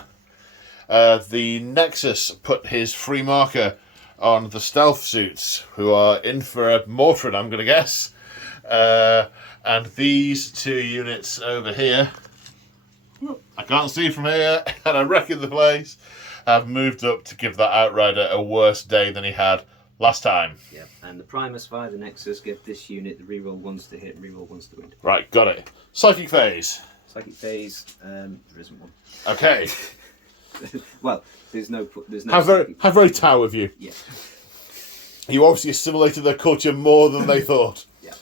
The Nexus put his free marker on the stealth suits, who are in for a mortaring, I'm going to guess. And these 2 units over here, I can't see from here, and I reckon the place, have moved up to give that Outrider a worse day than he had last time. Yeah, and the Primus via the Nexus give this unit the reroll 1s to hit and reroll 1s to wound. Right, got it. Psychic phase. Psychic phase, there isn't one. Okay. Well, there's no. How very Tau of you. Yeah. You obviously assimilated their culture more than they thought. Yeah.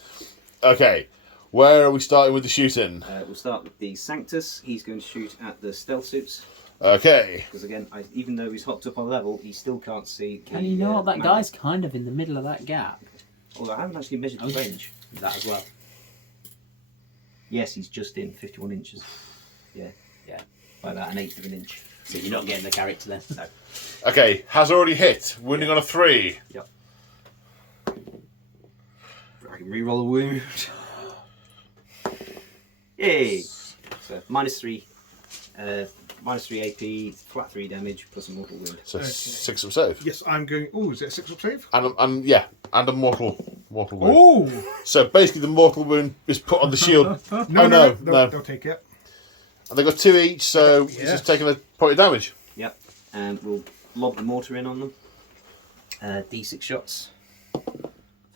Okay. Where are we starting with the shooting? We'll start with the Sanctus. He's going to shoot at the stealth suits. Okay. Because again, even though he's hopped up on level, he still can't see. And you know what? That guy's kind of in the middle of that gap. Although I haven't actually measured the range. That as well. Yes, he's just in 51 inches. Yeah. By about 1/8 of an inch. So you're not getting the character then. No. Okay. Has already hit. Wounding on a 3. Yep. I can reroll a wound. Yay! So -3. -3 AP, flat 3 damage, plus a mortal wound. So 6 of save. Yes, I'm going. Oh, is it a 6 up save? And a mortal wound. Oh! So basically the mortal wound is put on the shield. No. No. They'll take it. And they've got 2 each, so he's just taking a point of damage. Yep. And we'll lob the mortar in on them. D6 shots.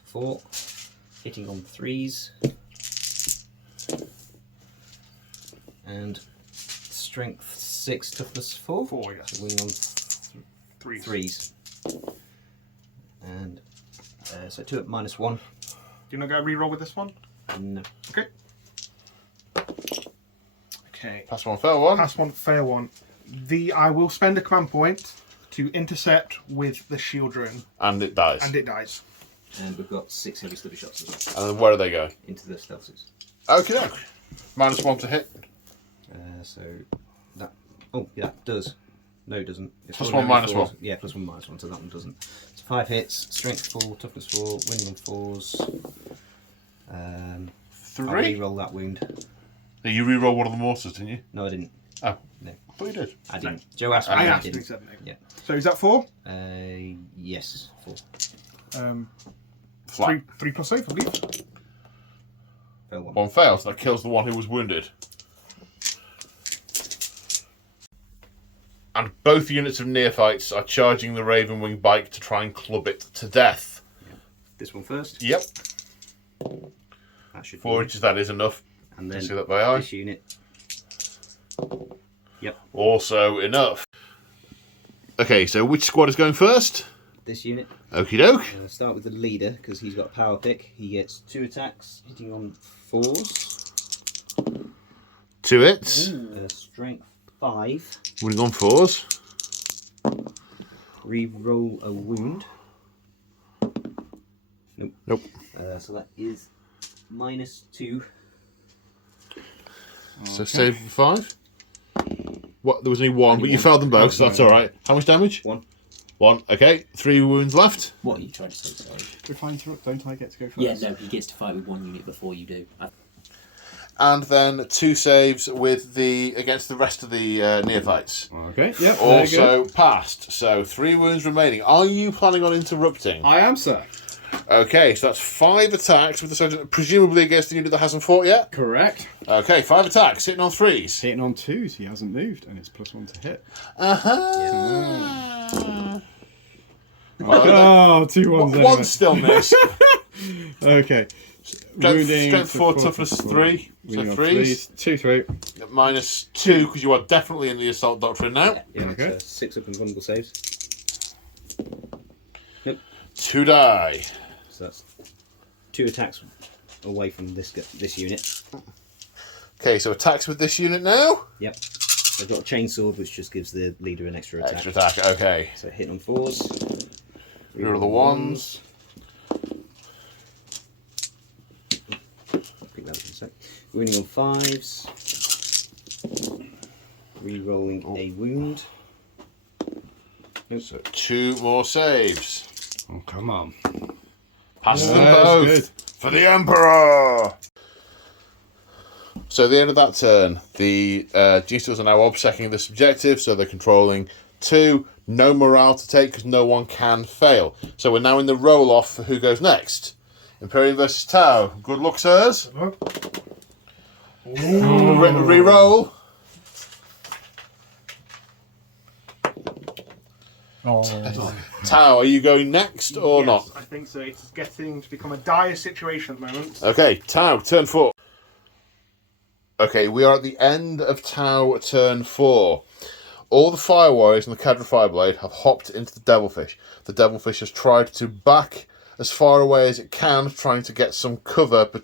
4. Hitting on 3s. And strength 6, toughness 4. 4, yes. So winning on 3. 3s. And so 2 at -1. Do you not go reroll with this one? No. Okay. Okay. Pass one, fail one. Pass one, fail one. I will spend a command point to intercept with the shield drone. And it dies. And it dies. And we've got 6 heavy stubby shots as well. And then where do they go? Into the stealth suits. Okay, doke. -1 to hit. So that. Oh, yeah, it does. No, it doesn't. It's Plus ordinary 1, -1. fours. Yeah, plus 1, -1, so that one doesn't. So 5 hits, strength 4, toughness 4, winning on 4s. 3? I'll re-roll that wound. You re-roll one of the mortars, didn't you? No, I didn't. Oh. No. I thought you did. I didn't. Joe asked me. I and asked didn't. me, said no. Yeah. So is that 4? Yes, 4. Flat. 3 plus save, I believe. Fail 1. One fails. That kills the one who was wounded. And both units of neophytes are charging the Ravenwing bike to try and club it to death. This one first. Yep. That should 4 be. inches, that is enough. And To then see that by eye. this unit. Yep. Also enough. Okay, so which squad is going first? This unit. Okie doke. Start with the leader because he's got a power pick. He gets 2 attacks, hitting on 4s. 2 hits. Strength 5. Winning on 4s. Re-roll a wound. Nope. Nope. So that is -2. So save 5. What? There was only 1, but you failed them both, so that's alright. How much damage? 1. 1. Okay. 3 wounds left. What are you trying to say? Sorry. If I interrupt, don't I get to go first? Yeah, no, he gets to fight with 1 unit before you do. And then 2 saves with against the rest of the neophytes. Okay, yep. Also passed. So 3 wounds remaining. Are you planning on interrupting? I am, sir. Okay, so that's 5 attacks with the sergeant, presumably against the unit that hasn't fought yet. Correct. Okay, 5 attacks, hitting on 3s. Hitting on 2s, he hasn't moved, and it's +1 to hit. Oh, 2 ones. One still miss. Okay. Strength 4, toughness 3. So 3s. 2 through. -2, because you are definitely in the assault doctrine now. Yeah, Okay. so 6 up and vulnerable saves. 2 die. So that's 2 attacks away from this unit. Okay, so attacks with this unit now. Yep. They've got a chainsword, which just gives the leader an extra attack. Extra attack, okay. So hitting on 4s. Reroll the 1s. Pick that up in a sec. Winning on 5s. Re-rolling a wound. So 2 more saves. Oh, come on. Passes them That's both. good. For the Emperor! So at the end of that turn, the Genestealers are now obsecking this objective, so they're controlling 2. No morale to take because no one can fail. So we're now in the roll-off for who goes next. Imperium versus Tau. Good luck, sirs. Re-roll. Tau, are you going next or Yes, not? I think so. It's getting to become a dire situation at the moment. Okay, Tau, turn 4. Okay, we are at the end of Tau, turn 4. All the Fire Warriors and the Cadra Fireblade have hopped into the Devilfish. The Devilfish has tried to back as far away as it can, trying to get some cover, but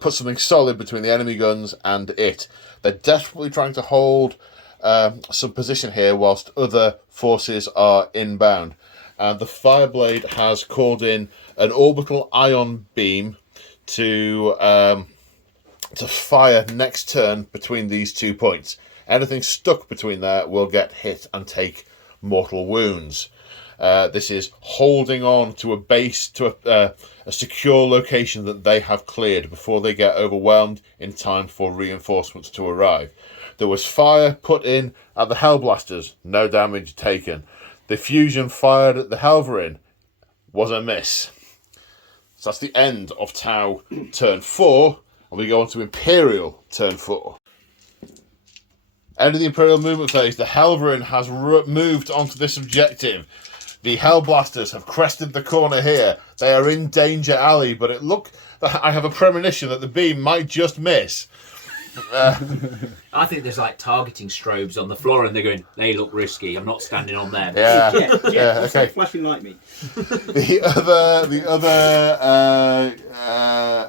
put something solid between the enemy guns and it. They're desperately trying to hold some position here whilst other forces are inbound. And the Fireblade has called in an orbital ion beam to fire next turn between these 2 points. Anything stuck between there will get hit and take mortal wounds. This is holding on to a base, to a secure location that they have cleared before they get overwhelmed in time for reinforcements to arrive. There was fire put in at the Hellblasters, no damage taken. The fusion fired at the Helverin was a miss. So that's the end of Tau turn 4, and we go on to Imperial turn 4. End of the Imperial movement phase. The Helverin has moved onto this objective. The Hellblasters have crested the corner here. They are in Danger Alley, but I have a premonition that the beam might just miss. I think there's like targeting strobes on the floor, and they're going, "They look risky. I'm not standing on them." Yeah. Okay. Okay. Flashing light me. The other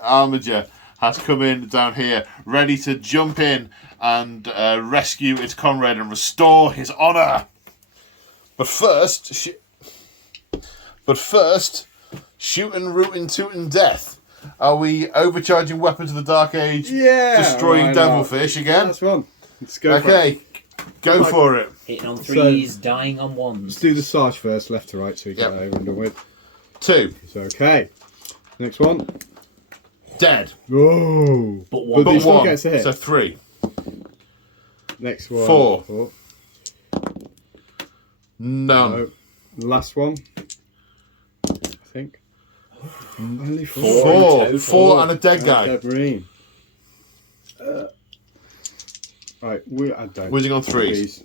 armiger has come in down here, ready to jump in and rescue its comrade and restore his honour. But first, shooting, rooting, tooting, death. Are we overcharging weapons of the Dark Age? Yeah. Destroying why not? devilfish again? That's one. Let's go for it. Okay, go for it. Hitting on threes, dying on ones. Let's do the Sarge first, left to right, so we get Yep. over and done with. 2. It's okay. Next one. Dead. Whoa. But one. But he But still 1. gets a hit. So 3. Next one. 4. None. No. Last one. I think. Only 4. 4 and a dead guy. Dead Marine. Right, I don't. Whizzing on 3s. Please.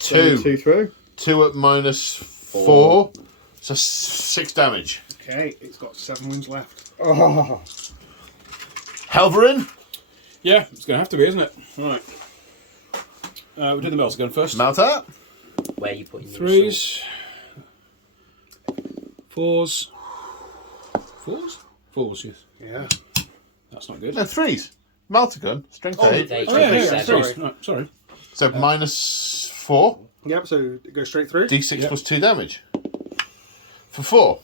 2. 2 through. 2 at -4. So 6 damage. Okay, it's got 7 wounds left. Oh. Helverin. Yeah, it's going to have to be, isn't it? Right. We'll do the Melts gun first. Malta. Where you putting Threes. 4s. 4s? 4s, yes. Yeah. That's not good. No, 3s. Malta gun. Strength 8. Eight. Oh, yeah, Seven. threes. Right, sorry. So -4. Yep, so it goes straight through. D6 Yep. plus 2 damage. For 4.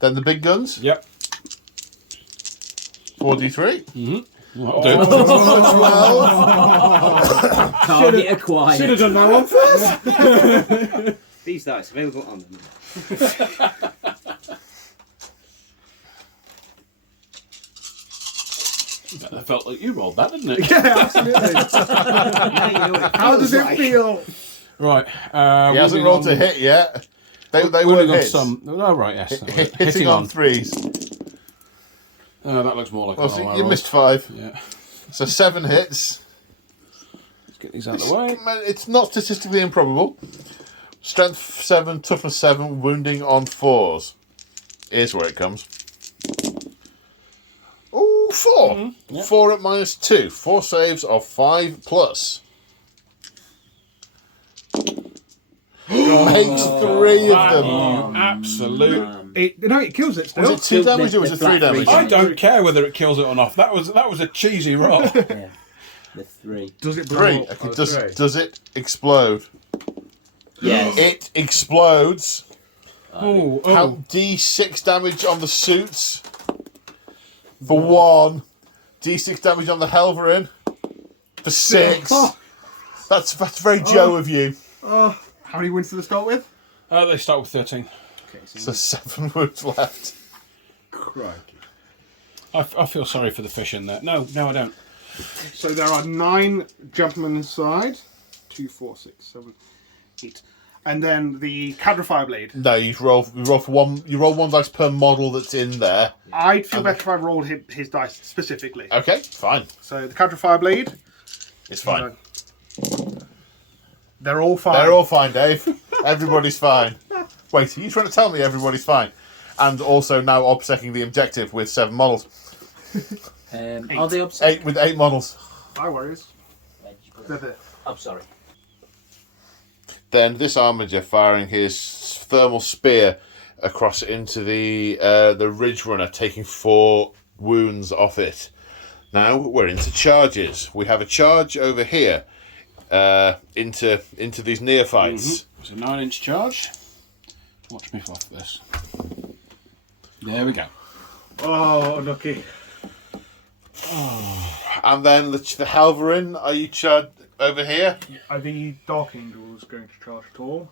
Then the big guns. Yep. 4d3. That'll do. 12. Target acquired. Should have done that one first. These dice available on them. I felt like you rolled that, didn't it? Yeah, absolutely. How does it feel? Right. He hasn't rolled to hit yet. They Winning weren't on hits. some. Oh, right, yes. Hitting on 3s. That looks more like Well, a so roll. you missed 5. Yeah. So 7 hits. Let's get these out of the way. It's not statistically improbable. Strength 7, toughness 7, wounding on 4s. Here's where it comes. Ooh, 4. 4 at -2. 4 saves of 5+. Makes 3 of them. Absolute. It kills it still. Was it 2 damage or was it 3 damage? I don't care whether it kills it or not. That was a cheesy roll. Yeah. The 3. Does it blow 3. up? Okay, does it explode? Yes. It explodes. Oh, How D6 damage on the suits for 1. D6 damage on the Helverin for 6. That's very Joe of you. How many wins do they start with? They start with 13. Okay, So 7 wounds left. Crikey. I feel sorry for the fish in there. No, I don't. so there are 9 gentlemen inside. 2, 4, 6, 7, 8. And then the Cadrifier Blade. No, you roll for 1. You roll 1 dice per model that's in there. I'd feel better if I rolled his dice specifically. Okay, fine. So the Cadrifier Blade. It's fine. They're all fine. They're all fine, Dave. Everybody's fine. Wait, are you trying to tell me everybody's fine? And also now obsecking the objective with 7 models. Are they upset? 8 with 8 models. No worries. They're there. I'm sorry. Then this armiger firing his thermal spear across into the Ridge Runner, taking 4 wounds off it. Now we're into charges. We have a charge over here into these neophytes. It's a 9-inch charge. Watch me off this. There we go. Oh, lucky. And then the Helverin, are you charged over here? Are the Dark Angels going to charge at all?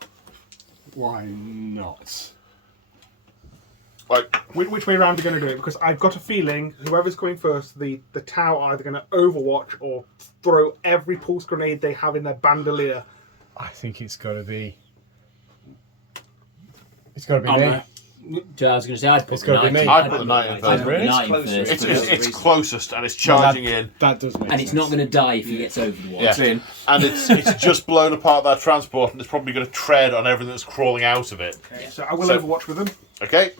Why not? Right. Which way around are you going to do it? Because I've got a feeling whoever's coming first, the Tau are either going to overwatch or throw every pulse grenade they have in their bandolier. I think it's got to be. It's got to be I'm me. there. I was going to say, I'd put It's the gotta be knight me. in. I'd put the knight in I'd first. put the knight in first. It's closest and it's charging in. That does make And sense. it's not going to die if he gets over the wall. Yeah. And it's just blown apart that transport and it's probably going to tread on everything that's crawling out of it. Okay, so I will So- overwatch with them. Okay.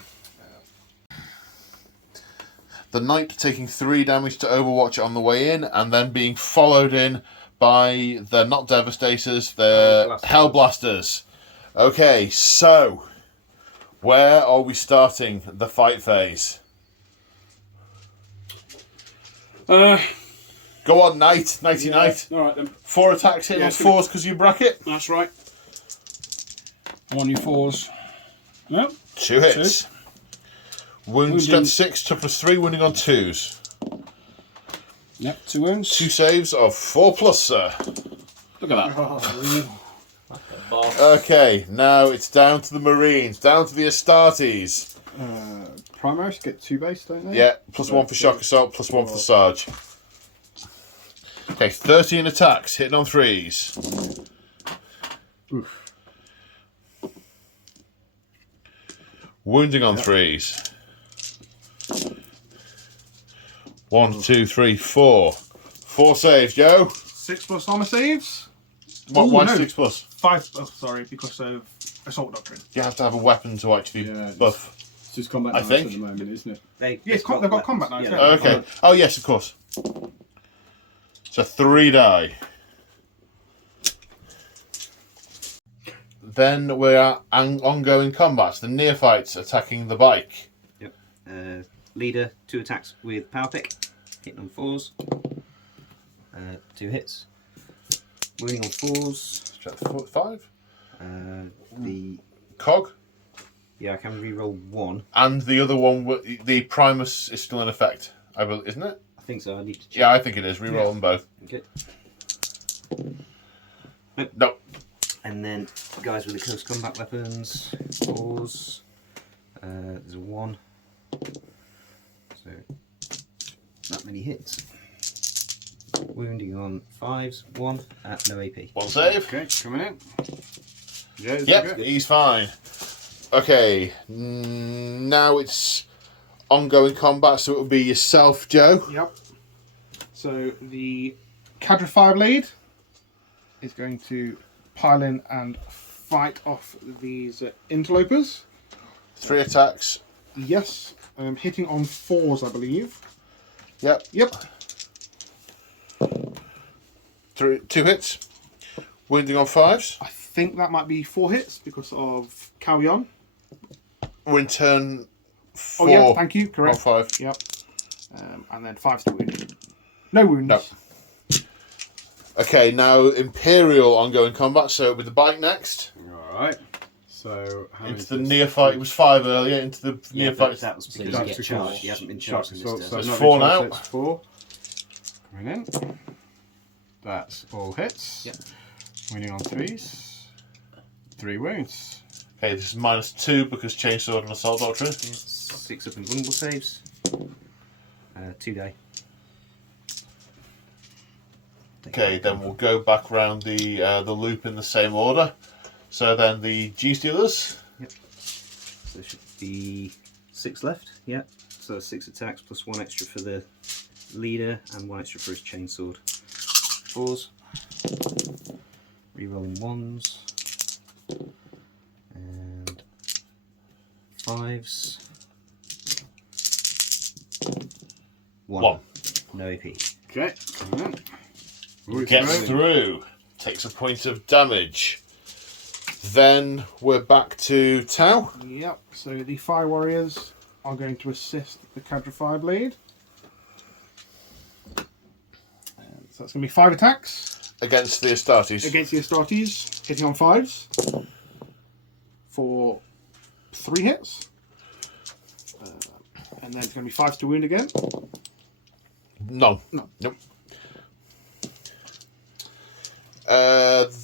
The knight taking 3 damage to Overwatch on the way in, and then being followed in by the not Devastators, the Hellblasters. Okay, so where are we starting the fight phase? Go on, knight, knighty knight. All right then. 4 attacks hitting on 4s because you bracket. That's right. I'm on your 4s. Yep. 2 hits. Wound strength 6, toughness 3, wounding on 2s. Yep, 2 wounds. 2 saves of 4+, sir. Look at that. Okay, now it's down to the Marines, down to the Astartes. Primaries get 2 base, don't they? Yeah, +1 for shock assault, +1 for the Sarge. Okay, 13 attacks, hitting on 3s. Oof. Wounding on 3s. 1, 2, 3, 4. 4 saves, Joe. 6+ armor saves. Why no. 6+? 5. Oh, sorry, because of assault doctrine. You have to have a weapon to actually buff. It's just combat I knives think. at the moment, isn't it? They've got combat knives. Yeah. Yeah. Okay. Oh, yes, of course. So 3 die. Then we're at ongoing combats. The neophytes attacking the bike. Yep. Leader, 2 attacks with power pick, hitting on 4s. 2 hits. Wounding on 4s. Strength 5. The Cog. I can re-roll 1. And the other one, the Primus is still in effect, I believe, isn't it? I think so. I need to check. Yeah, I think it is. Reroll them both. Okay. No. And then guys with the close combat weapons, 4s. There's a 1. So that many hits. Wounding on 5s, 1 at no AP. 1 save. Okay, coming in. Yeah, Yep, he's fine. Okay, now it's ongoing combat, so it will be yourself, Joe. Yep. So the Cadre Fireblade is going to pile in and fight off these interlopers. 3 attacks. Yes, hitting on 4s, I believe. Yep. Yep. 2 hits. Wounding on 5s. I think that might be 4 hits because of Calyon. We're in turn 4. Oh yeah, thank you. On Correct. 5. Yep. And then 5 to wound. No wounds. No. Okay, now Imperial ongoing combat, so with the bike next. Alright. So, how Into is the this? neophyte, it was 5 earlier, into the Yeah, neophyte. that was because So he you gets get charged. charged. He hasn't been Shock charged in assault, this so turn. not 4 been charged, now. That's 4. Coming in. That's all hits. Yep. Winning on 3s. 3 wounds. Okay, this is -2 because chainsword and assault doctrine. 6 up and vulnerable saves. 2 die. Okay, then we'll go back round the loop in the same order. So then the Genestealers. So there should be 6 left. Yeah. So 6 attacks plus 1 extra for the leader and 1 extra for his chainsword. 4s. Rerolling 1s. And 5s. 1. No AP. Okay, coming in. Ooh, Gets through. through. Takes a point of damage. Then we're back to Tau. Yep. So the Fire Warriors are going to assist the Cadre Fireblade. So that's going to be 5 attacks Against the Astartes. against the Astartes, hitting on 5s for 3 hits. And then it's going to be 5s to wound again. No. No. Nope.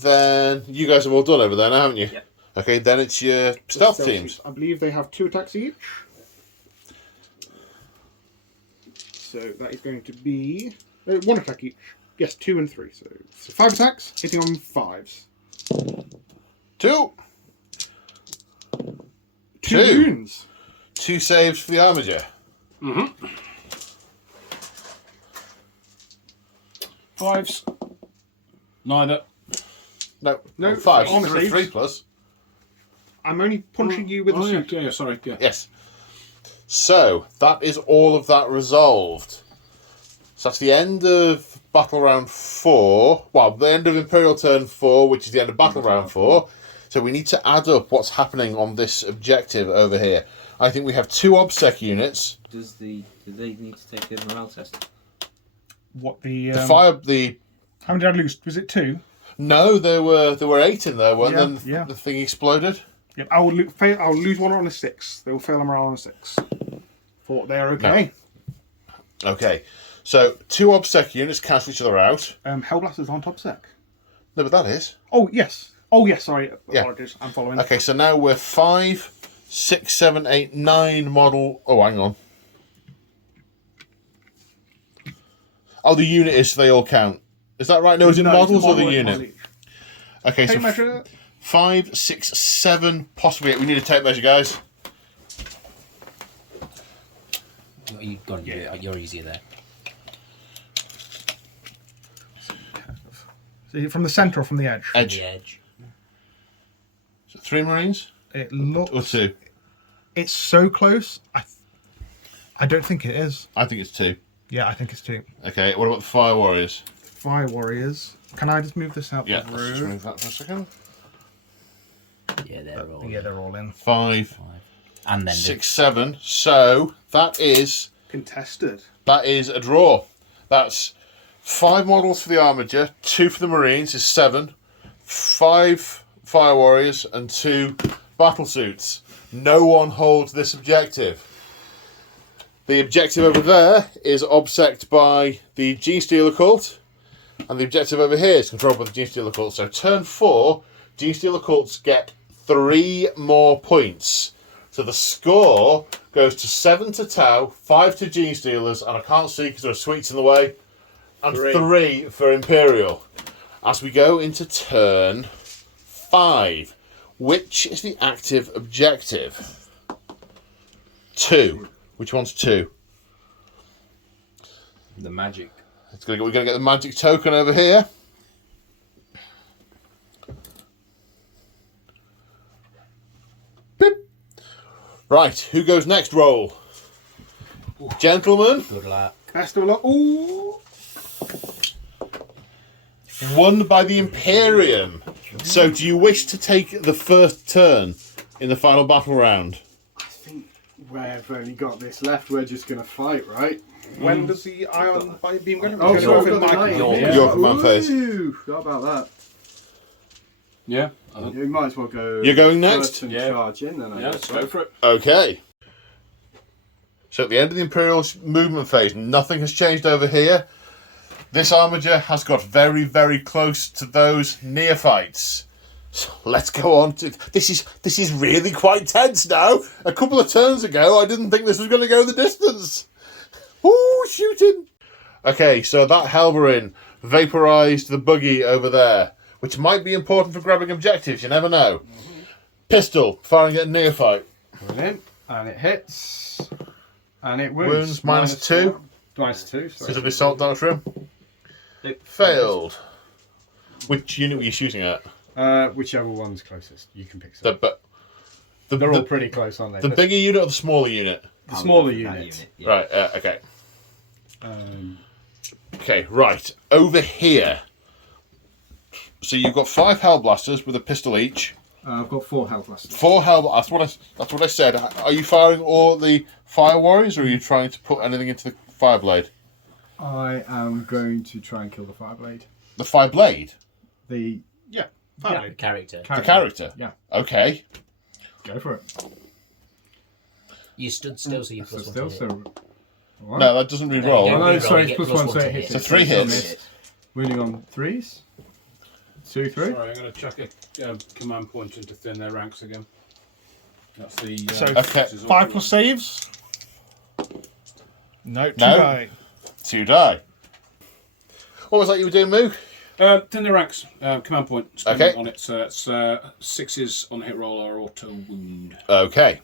Then you guys have all done over there now, haven't you? Yep. Okay, then it's your stealth Stealth teams. I believe they have 2 attacks each. So that is going to be 1 attack each. Yes, 2 and 3. So 5 attacks, hitting on 5s. 2. 2 Two. wounds. 2 saves for the Armiger. 5s. Neither. No. No, 5. armor saves. 3 plus. I'm only punching you with a Oh, yeah, suit. yeah, sorry. Yeah. Yes. So, that is all of that resolved. So that's the end of Battle Round 4. Well, the end of Imperial Turn 4, which is the end of Battle Round 4. So we need to add up what's happening on this objective over here. I think we have 2 OBSEC units. Do they need to take a morale test? What the How many did I lose? Was it 2? No, there were 8 in there, weren't there? Yeah. The thing exploded. Yep. I'll lose one on a 6. They will fail a morale on a 6. Thought they're okay. No. Okay. So 2 OBSEC units cancel each other out. Hellblasters on top sec. No, but that is. Oh yes. Sorry. Yeah. Apologies. I'm following. Okay, so now we're 5, 6, 7, 8, 9 model. Oh, hang on. Oh, the unit is, they all count. Is that right? No, is it models or the unit? Okay, Tape so measure. 5, 6, 7, possibly 8. We need a tape measure, guys. You've got to do it. You're easier there. From the centre or from the edge? Edge. The edge. So 3 Marines? It looks. Or 2? It's so close. I don't think it is. I think it's 2. Yeah, I think it's 2. Okay, what about the Fire Warriors? Fire Warriors. Can I just move this out Yeah, the let's just room? move that for a second. Yeah, they're all. Yeah, they're all in. 5, And then 6, 7. So that is Contested. a draw. That's 5 models for the Armiger, 2 for the Marines is 7, 5 Fire Warriors, and 2 battle suits. No one holds this objective. The objective over there is obsected by the Genestealer Cult, and the objective over here is controlled by the Genestealer Cult. So turn 4, Genestealer Cults get 3 more points. So the score goes to 7 to Tau, 5 to Genestealers, and I can't see because there are sweets in the way, and 3 for Imperial. As we go into turn 5, which is the active objective? 2. Which one's 2? The magic. We're going to get the magic token over here. Beep. Right, who goes next? Roll. Gentlemen. good luck. Best of luck. Ooh. Won by the Imperium. So do you wish to take the first turn in the final battle round? I think we've only got this left. We're just going to fight, right? When does the ion beam go? Oh, It's so over we've got the my- knight. Your command phase. Ooh, forgot about that. Yeah. You might as well go. You're going next? First and Yeah. charge in, then. I Yeah, guess, let's go for it. Okay. So at the end of the Imperial movement phase, nothing has changed over here. This Armiger has got very, very close to those neophytes. So let's go on to... This is really quite tense now. A couple of turns ago, I didn't think this was going to go the distance. Ooh, shooting. Okay, so that Helverin vaporised the buggy over there, which might be important for grabbing objectives, you never know. Pistol, firing at neophyte. Brilliant. And it hits. And it Wounds minus 2. Minus 2, sorry. Because of the assault doctrine. Nope. Failed. Which unit were you shooting at? Whichever one's closest. You can pick some. They're all pretty close, aren't they? The bigger unit or the smaller unit? The smaller That unit. yeah. Right, okay. Um, Okay, right. Over here. So you've got 5 Hellblasters with a pistol each. I've got 4 health blasters. 4 Hellblasters. That's what I said. Are you firing all the Fire Warriors, or are you trying to put anything into the Fireblade? I am going to try and kill the Fireblade. The Fireblade? The Fine. Character. The character? Yeah. Okay. Go for it. You stood still, so you So plus still, one. so. Alright. No, that doesn't re-roll. No, Oh, no, re-roll, sorry, you it's get plus plus 1, one so to it hits. So 3 hits. Wounding on 3s. 2, 3. Sorry, I'm going to chuck a command pointer to thin their ranks again. That's the. So, Okay. 5 plus saves? No, 2 No. die. 2 die. What was that you were doing, Moog? Thin their ranks. Command point. Spend Okay. On it. So it's 6s on hit roll or auto wound. Okay.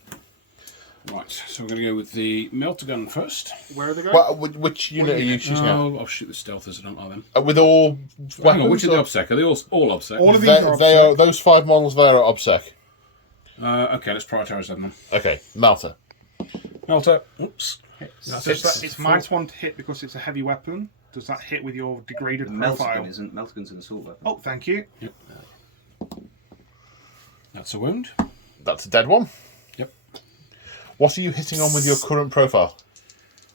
Right. So we're going to go with the melter gun first. Where are they going? Which unit are you shooting at? I'll shoot the stealthers. I don't like them. With all weapons? Hang on, which are the or- OBSEC? Are they all OBSEC? All of these They, are they offset. are those 5 models there are OBSEC. Okay, let's prioritise them then. Okay, Malta. Melter. Oops. So it's -1 to hit because it's a heavy weapon. Does that hit with your degraded profile? Meltagun's an assault weapon. Oh, thank you. Yep. That's a wound. That's a dead one. Yep. What are you hitting on with your current profile?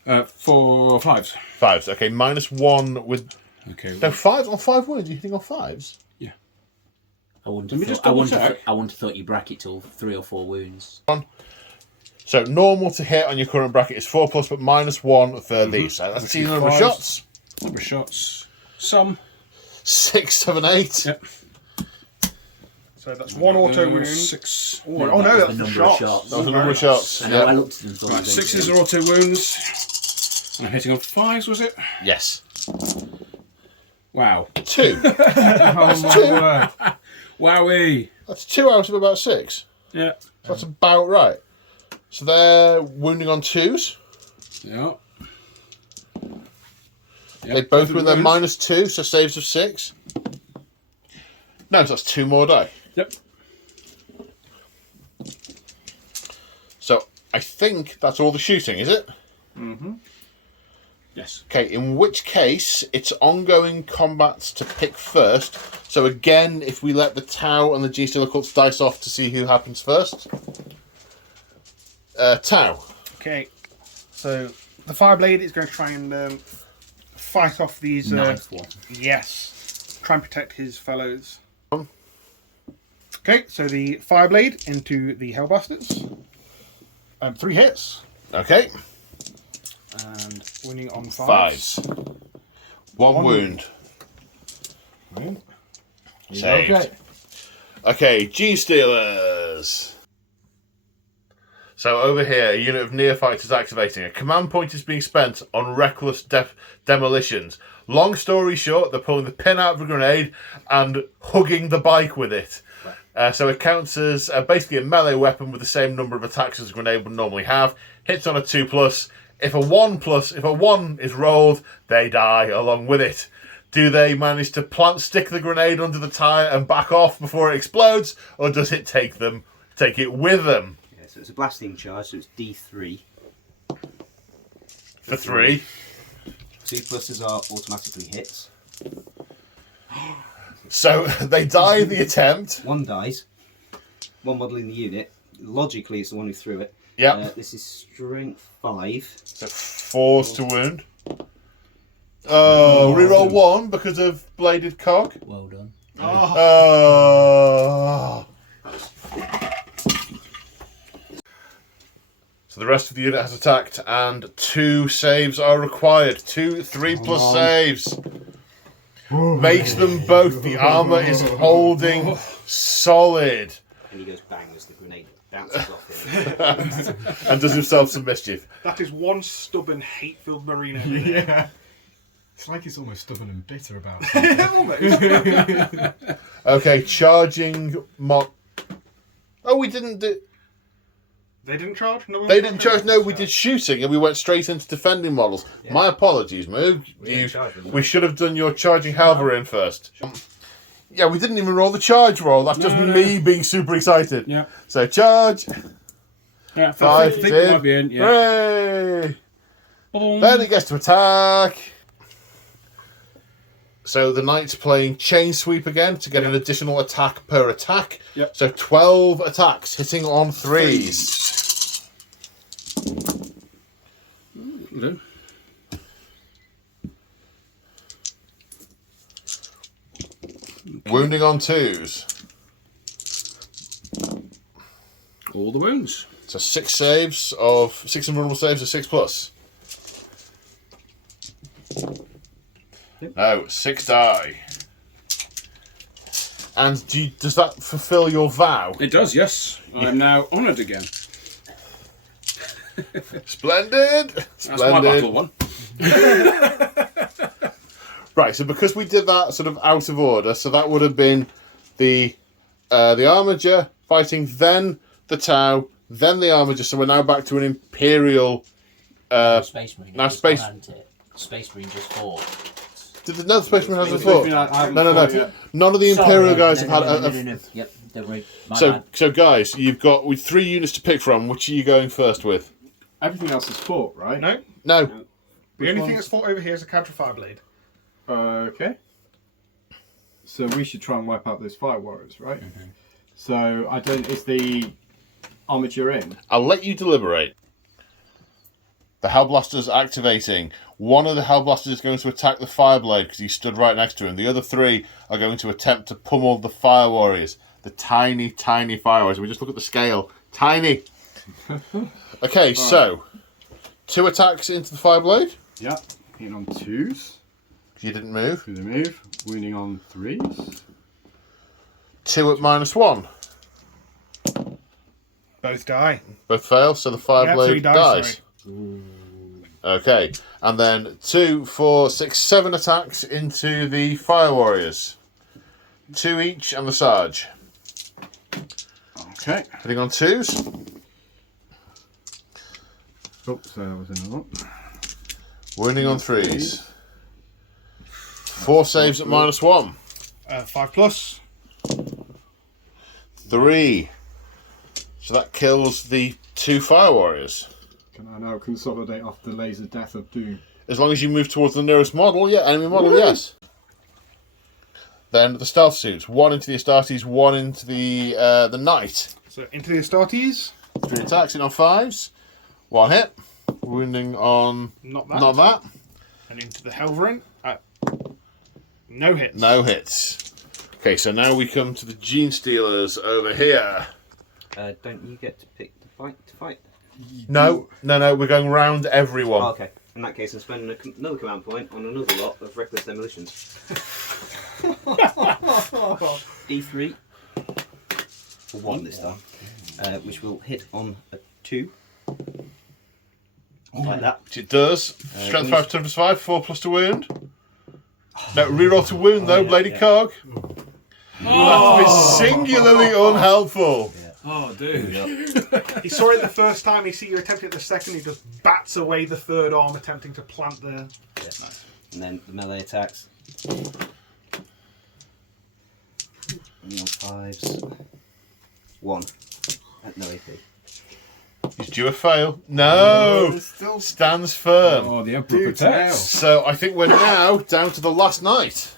4 5s. 5s. Okay, -1 with. Okay. No, 5 on 5 wounds. You're hitting on 5s. Yeah. I wouldn't Let me have just thought, I double wouldn't have check. thought- I wouldn't have thought you bracket till 3 or 4 wounds. So normal to hit on your current bracket is 4+, but -1 for these. So that's the number of Fives. shots. Number of shots. Some. 6, 7, 8. Yep. So that's 1 auto wound. 6. Oh no, that's the number shots. of shots. That's the number of shots. I know, I Yeah. looked at them and thought Right, it was 6s eight. are auto wounds. And I'm hitting on 5s, was it? Yes. Wow. 2. Oh my word. Wowee. That's 2 out of about 6. Yeah. So that's about right. So they're wounding on 2s. Yeah. They both with their -2, so saves of 6. No, so that's 2 more die. Yep. So I think that's all the shooting, is it? Yes. Okay, in which case it's ongoing combat to pick first. So again, if we let the Tau and the Genestealer Cults dice off to see who happens first. Tau. Okay, so the Fireblade is going to try and fight off these. Ninth one. Yes, try and protect his fellows. Okay, so the Fireblade into the Hellbusters. 3 hits. Okay. And winning on 5s. 1 wound. Saved. Okay. Okay, Genestealers. So over here, a unit of neophytes is activating. A command point is being spent on reckless demolitions. Long story short, they're pulling the pin out of a grenade and hugging the bike with it. So it counts as basically a melee weapon with the same number of attacks as a grenade would normally have. Hits on a 2+. If a 1 is rolled, they die along with it. Do they manage to stick the grenade under the tire and back off before it explodes, or does it take it with them? Yeah, so it's a blasting charge, so it's D3. For 3. 2 pluses are automatically hits. So they die in the attempt. 1 dies. 1 model in the unit. Logically, it's the one who threw it. Yep. This is strength 5. So 4s to wound. Oh, reroll 1 because of bladed cog. Well done. Oh. So the rest of the unit has attacked, and 2 saves are required. 2 3+ saves. Makes them both. The armour is holding solid. And he goes bang as the grenade bounces off him. And does himself some mischief. That is one stubborn, hate-filled Marine. Yeah. It's like he's almost stubborn and bitter about it. Almost. Okay, charging Oh, we didn't do... They didn't charge? No, They didn't charge. No, we did shooting and we went straight into defending models. Yeah. My apologies, Moog. We should have done your charging Halverin first. Yeah, we didn't even roll the charge roll. That's just me being super excited. Yeah. So charge. Yeah. 5. I think we might be in. Yeah. Hooray! Boom. Then it gets to attack. So the knight's playing chain sweep again to get an additional attack per attack. Yep. So 12 attacks hitting on 3s. No. Wounding on 2s. All the wounds. So 6 saves of 6 invulnerable saves of 6+. No, 6 die. And does that fulfill your vow? It does, yes. I'm now honoured again. Splendid! That's my battle one. Right, so because we did that sort of out of order, so that would have been the Armiger fighting, then the Tau, then the Armiger. So we're now back to an Imperial. Space Marine. now Space- Space Marine just fought. Did the Space Marine have a fought? No. Yeah. None of the Imperial guys have had. No. Yep, don't worry. My So, bad. so guys, you've got with 3 units to pick from. Which are you going first with? everything else is fought, right? No. No. The Which only ones? thing that's fought over here is a counter fire blade. Okay. So we should try and wipe out those fire warriors, right? So I don't. Is the armature in? I'll let you deliberate. The Hellblaster's activating. One of the Hellblasters is going to attack the Fireblade because he stood right next to him. The other 3 are going to attempt to pummel the Fire Warriors. The tiny, tiny Fire Warriors. We just look at the scale. Tiny. Okay, so 2 attacks into the Fireblade. Yeah. Hitting on 2s. You didn't move. Through the move. Wounding on 3s. 2 at -1. Both die. Both fail, so the Fireblade 3 dies. Okay, and then 2, 4, 6, 7 attacks into the Fire Warriors. 2 each and the Sarge. Okay. Hitting on 2s. Oh, so that was in a lot. Wounding on 3s. 4 saves at -1. 5+. 3. So that kills the 2 Fire Warriors. Can I now consolidate off the laser death of doom? As long as you move towards the nearest model, yeah, enemy model, yes. Then the stealth suits. 1 into the Astartes, 1 into the Knight. So into the Astartes. 3 attacks in on 5s. 1 hit. Wounding on... Not that. Not that. And into the Helverin. No hits. No hits. Okay, so now we come to the Genestealers over here. Don't you get to pick the fight? No, we're going round everyone. Oh, okay. In that case, I'm spending another command point on another lot of reckless demolitions. D3 for 1 this time, which will hit on a 2. Like that. Which it does. Strength 5 to 5, 4 plus to wound. No, reroll to wound though, Bladed Cog. That's been singularly unhelpful. Oh, dude. He saw it the first time, he see you attempting it the second, he just bats away the 3rd arm attempting to plant the... Yeah, nice. And then the melee attacks. And on 5s. 1. At no AP. Is due a fail? No! Still Stands firm. Oh, the Emperor protects. So I think we're now down to the last knight.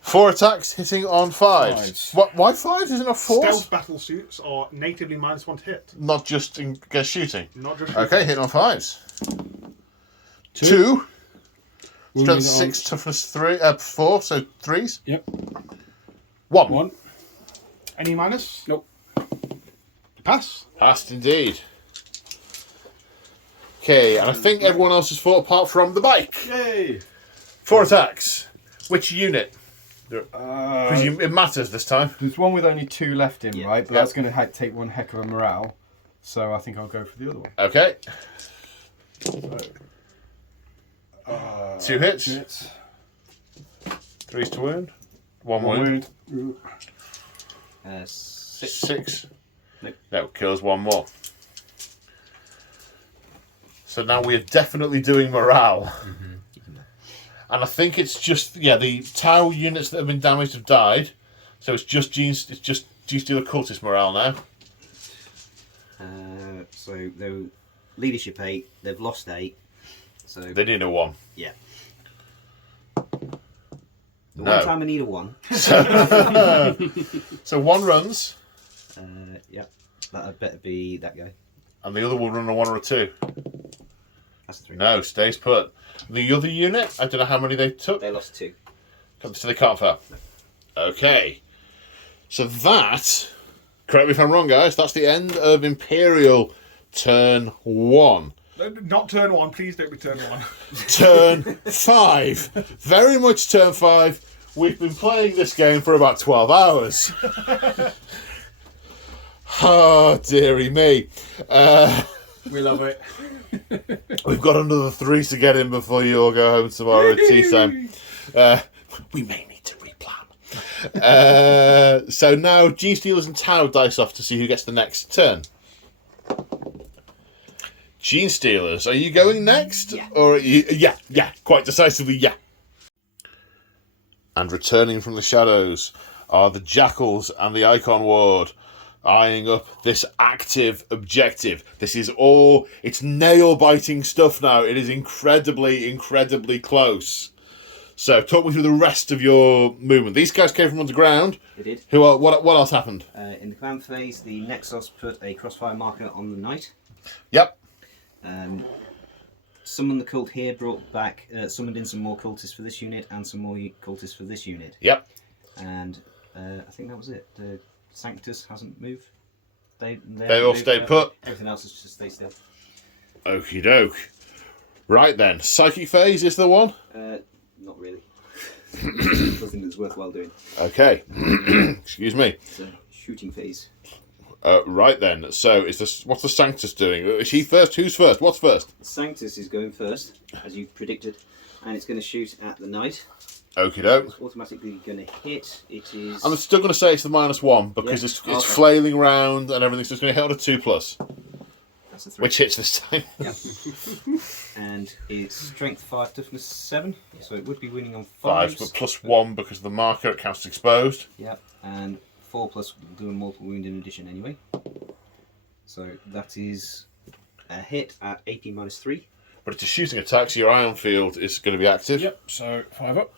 4 attacks hitting on 5s. What? Why 5s? Isn't it 4s? Stealth battle suits are natively -1 to hit. Not just in guess shooting. Not just Okay, hitting on 5s. 2. Wounding Strength on- 6, toughness 4, so 3s. Yep. 1. 1. Any minus? Nope. Pass. Passed indeed. Okay, and I think everyone else has fought apart from the bike. Yay! 4 attacks. Which unit? Presume it matters this time. There's one with only 2 left in, Yeah. right? But Yep. that's going to take one heck of a morale. So I think I'll go for the other one. Okay. 2 hits. 2 hits. 3s to wound. 1 One wound. wound. 6. 6. Nope. No, kills 1 more. So now we are definitely doing morale. And I think it's just the Tau units that have been damaged have died. So it's just Genestealer Cultist morale now. So they're leadership 8. They've lost 8. So They need a 1. yeah. The No. one time I need a 1. So 1 runs, Yeah. That better be that guy. and the other will run a 1 or a 2. That's 3. No, stays put. The other unit, I don't know how many they took, They lost 2. so they can't fail. Okay. So that, correct me if I'm wrong, guys, that's the end of Imperial turn 1. Not turn 1, please don't be turn 1. Turn 5. Very much turn 5. We've been playing this game for about 12 hours. Oh, dearie me. We love it. We've got another 3 to get in before you all go home tomorrow at tea time. We may need to replan. So now Genestealers and Tau dice off to see who gets the next turn. Genestealers, are you going next? Yeah. Or are you, yeah, quite decisively, yeah. And returning from the shadows are the Jackals and the Icon Ward. eyeing up this active objective. This is all, it's nail-biting stuff now. It is incredibly, incredibly close. So, talk me through the rest of your movement. These guys came from underground. They did. What else happened? In the command phase, the Nexus put a crossfire marker on the knight. Yep. Summoned the cult here, summoned in some more cultists for this unit and some more cultists for this unit. Yep. And I think that was it. The Sanctus hasn't moved. They all stayed put. Everything else is just stay still. Okie doke. Right then, psychic phase is the one? Not really. Nothing that's worthwhile doing. Okay. Excuse me. It's a shooting phase. Right then, so what's the Sanctus doing? Is he first? Who's first? What's first? Sanctus is going first, as you predicted, and it's going to shoot at the knight. Okie doke. It's automatically going to hit. It is. I'm still going to say it's the -1 because it's flailing around and everything's just going to hit on a 2+. That's a 3. Which hits this time. Yeah. And it's strength 5, toughness 7, so it would be winning on 5, 5s. but +1 because of the marker, it counts as exposed. Yep, and 4+ will do a mortal wound in addition anyway. So that is a hit at AP -3. But it's a shooting attack, so your ion field is going to be active. Yep, so 5 up.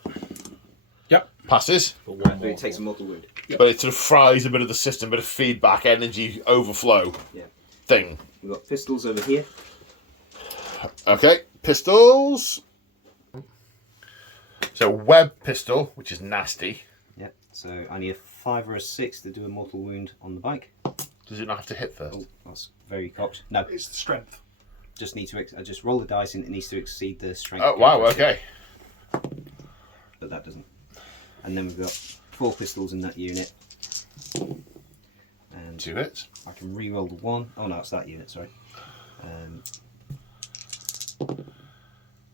Yep. Passes. But it takes a mortal wound. Yep. But it sort of fries a bit of the system, a bit of feedback, energy overflow thing. We've got pistols over here. Okay, pistols. So web pistol, which is nasty. Yep, so I need a 5 or a 6 to do a mortal wound on the bike. Does it not have to hit first? Oh, that's very cocked. No. It's the strength. Just need to just roll the dice and it needs to exceed the strength. Oh, wow, okay. But that doesn't. And then we've got 4 pistols in that unit. And 2 hits. I can re-roll the 1. Oh no, it's that unit, sorry.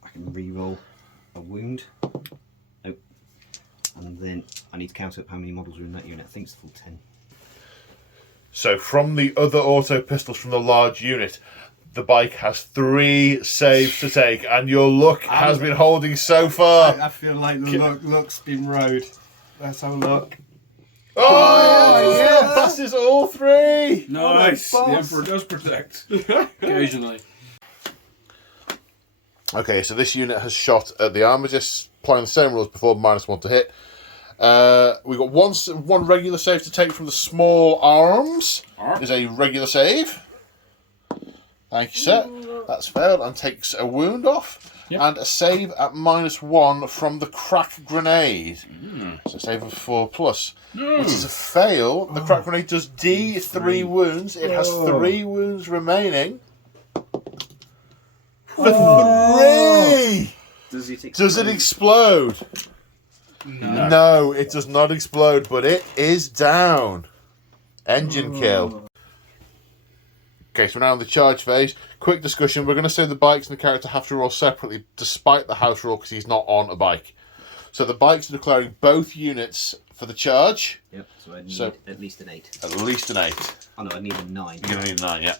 I can re-roll a wound. Nope. And then I need to count up how many models are in that unit. I think it's the full 10. So from the other auto pistols from the large unit, the bike has 3 saves to take, and your luck has been holding so far. I feel like the luck's been rode. Let's have a look. Oh, yeah! Passes all 3! Nice! The Emperor does protect. Occasionally. Okay, so this unit has shot at the Armistice, playing the same rules before, -1 to hit. We've got one regular save to take from the small arms. Is a regular save. Thank you, sir. That's failed and takes a wound off. Yep. And a save at -1 from the crack grenade. So save of 4+. Which is a fail. The crack grenade does D3 wounds. It has 3 wounds remaining. For 3! Does it explode? Does it explode? No. No, it does not explode, but it is down. Engine kill. Okay, so we're now in the charge phase. Quick discussion. We're going to say the bikes and the character have to roll separately despite the house rule because he's not on a bike. So the bikes are declaring both units for the charge. Yep, so I need at least an 8. At least an 8. Oh no, I need a 9. You're going to need a 9, yeah.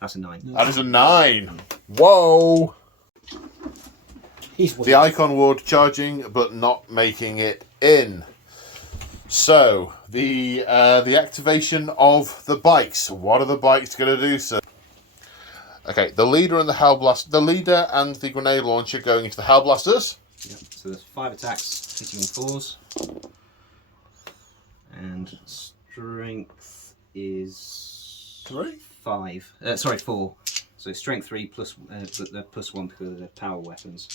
That's a 9. That is a 9. Whoa! The icon ward charging, but not making it in. So, the activation of the bikes. What are the bikes going to do, sir? Okay, the leader and the leader and the grenade launcher going into the Hellblasters. Yep, so there's 5 attacks hitting on 4s. And strength is 5. 4. So strength 3 plus the +1 because of their power weapons.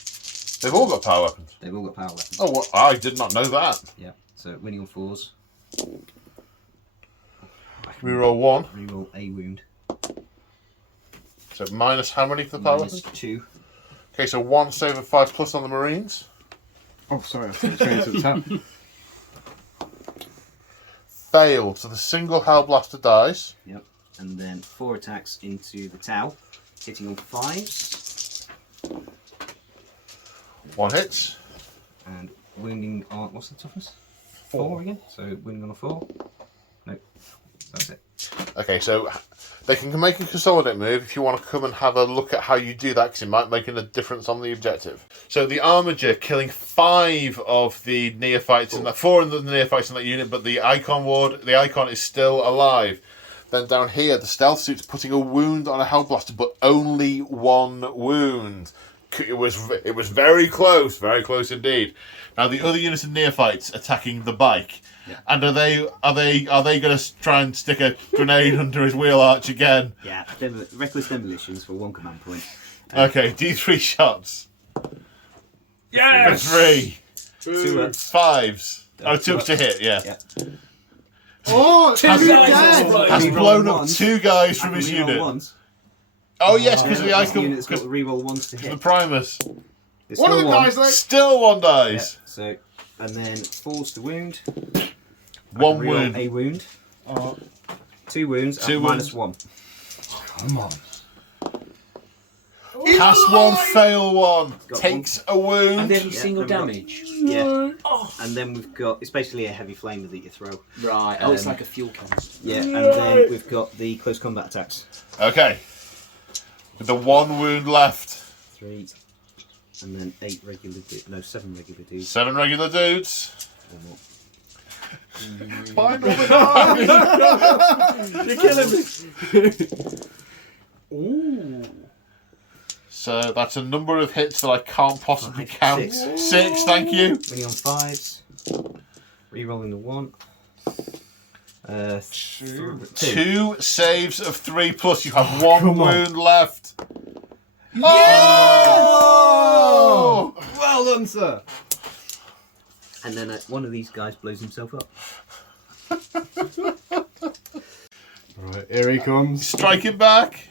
They've all got power weapons. They've all got power weapons. Oh, what? I did not know that. Yeah. So winning on 4s. Reroll 1. Reroll a wound. So minus how many for the power weapons? -2. Okay, so 1 save of 5+ on the Marines. Oh, sorry, I thought it was going to the tap. Failed. So the single Hellblaster dies. Yep. And then 4 attacks into the Tau, hitting on 5s. 1 hits. And wounding on, what's the toughness? 4 again. So wounding on a 4. Nope. So that's it. Okay, so They can make a consolidate move if you want to come and have a look at how you do that, because it might make a difference on the objective. So the Armiger killing 5 of the neophytes, and 4 of the neophytes in that unit, but the Icon is still alive. Then down here, the Stealth Suit's putting a wound on a Hellblaster, but only 1 wound. It was very close indeed. Now the other units of neophytes attacking the bike. Yeah. And are they going to try and stick a grenade under his wheel arch again? Yeah, reckless demolitions for 1 command point. Okay, D3 shots. Yes! 3. 2 5s. Oh, 2 to hit, yeah. Oh, Two has guys Has Reroll blown up ones. 2 guys from I his can reroll unit. ones. Oh yes, because of the This Icon. unit's got Because the reroll ones to the hit. Primus. There's one of still the one. guys like. Still 1 Yeah, dies. so, and then falls to wound. 1 Reroll wound. A wound. Oh, 2 wounds. 2 and wounds. -1. come on. Pass 1, fail 1. Got Takes a And wound. then Yeah, single then we've damage. Yeah. And then we've got, it's basically a heavy flamer that you throw. Right. Oh, it's like a fuel canister. Yeah, and then we've got the close combat attacks. Okay. With the 1 wound left. 3. And then 8 regular dudes. No, 7 regular dudes. 7 regular dudes. Or more. Find all the guys. You're killing me. Ooh. So that's a number of hits that I can't possibly 5, count. 6. 6, thank you. Many on 5s. Rerolling the 1. 2. 2 saves of 3 plus. You have 1 come on. wound left. Oh! Well done, sir. And then one of these guys blows himself up. Right, here he comes. Striking back.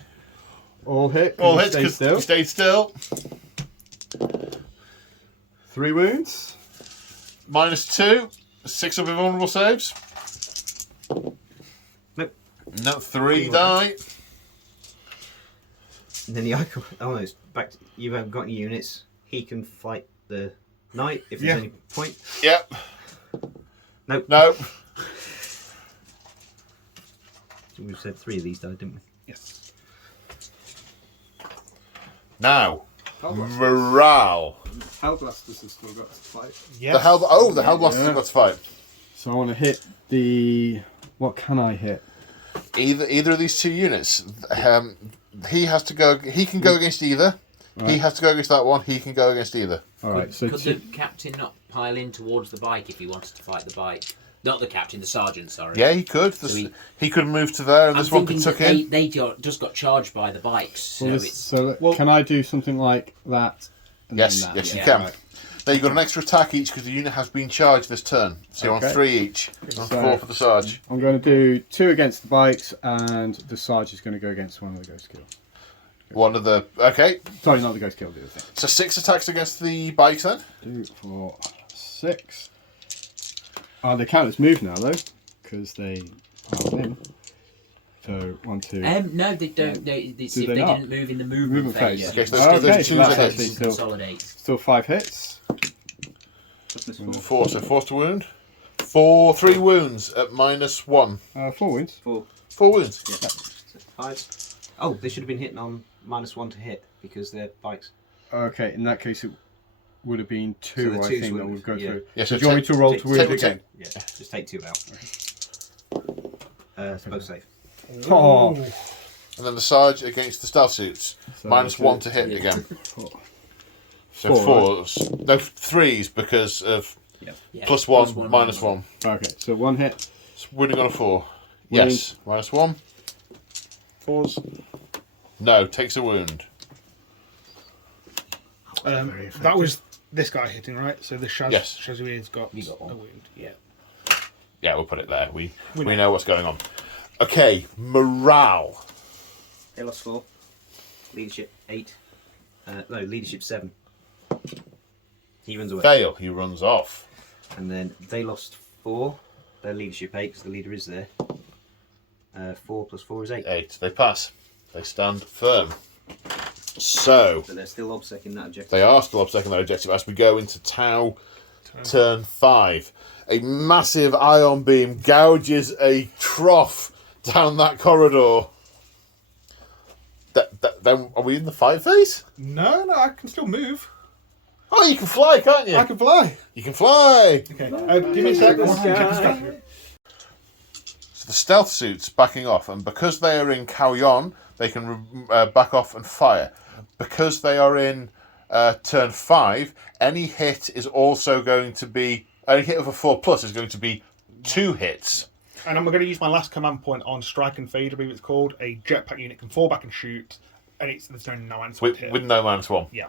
All hit. All hits stay because still. he stayed still. 3 wounds. -2. 6 of invulnerable saves. Nope. No, 3 die. And then the icon. Oh no, it's back. You haven't got any units. He can fight the knight if there's Yeah. any point. Yep. Nope. Nope. We've said 3 of these died, didn't we? Yes. Now, morale. Hellblasters have still got to fight. Yes. The Hellblasters Yeah. have got to fight. So I want to hit the. What can I hit? Either of these 2 units. He has to go. He can go against either. He Right. has to go against that one. He can go against either. All right. So Could two, the captain not pile in towards the bike if he wanted to fight the bike? Not the captain, the sergeant. Sorry. Yeah, he could. So He could move to there, and I'm this one thinking could tuck that in. they just got charged by the bikes, so well, it's so well- can I do something like that? And Yes, then that? yes, you Yeah. can. Right. Now you've got an extra attack each because the unit has been charged this turn. So you're on Okay. 3 each. And So- 4 for the Sarge. I'm going to do 2 against the bikes, and the Sarge is going to go against one of the ghost kills. One of the. Okay. Sorry, not the ghost kill, the other thing. So 6 attacks against the bikes then? 2, 4, 6. They count as move now, though, because they piled in. So 1, 2. no, they don't. They Do if they they not? didn't move in the movement phase. phase. Okay, so Okay, those so two that's hits. actually still, Consolidate. still 5 hits. Toughness 4. 4, so 4 to wound. 3 wounds at -1. 4 wounds. 4. 4 wounds. Yeah. So 5. Oh, they should have been hitting on -1 to hit because they're bikes. Okay, in that case, it would have been 2, So the I twos think, that would- would go yeah. through. Yeah, So so do you want me to roll to wound take- again? Yeah, just take 2 out. It's both safe. Oh. And then the Sarge against the Stealth Suits. So -1 to hit yeah. again. 4. So 4, 4s. No, 3s because of Yeah. +1, +1, -1. Okay, so 1 hit. It's wounding on a 4. Wound. Yes. -1. 4s. No, takes a wound. Very effective. That was this guy hitting, right? So the Yes. Shazouir's got You got one. a wound. Yeah. Yeah, we'll put it there. We We know what's going on. Okay, morale. They lost 4. Leadership 8. No, leadership 7. He runs away. Fail. He runs off. And then they lost 4. Their leadership 8 because the leader is there. 4 plus 4 is 8. 8. They pass. They stand firm. So, But they're still obsecking that objective. they are still obsecking their objective as we go into Tau turn 5. A massive ion beam gouges a trough down that corridor. then are we in the fight phase? No, I can still move. Oh, you can fly, can't you? I can fly. You can fly. Okay, give me a sec. Check the strategy. So the stealth suit's backing off, and because they are in Kauyon, they can back off and fire. Because they are in turn 5, any hit is also going to be... Any hit of a 4+ is going to be 2 hits. And I'm going to use my last command point on Strike and Fade, I believe it's called. A jetpack unit can fall back and shoot, and there's no -1 hit. With no -1. Yeah.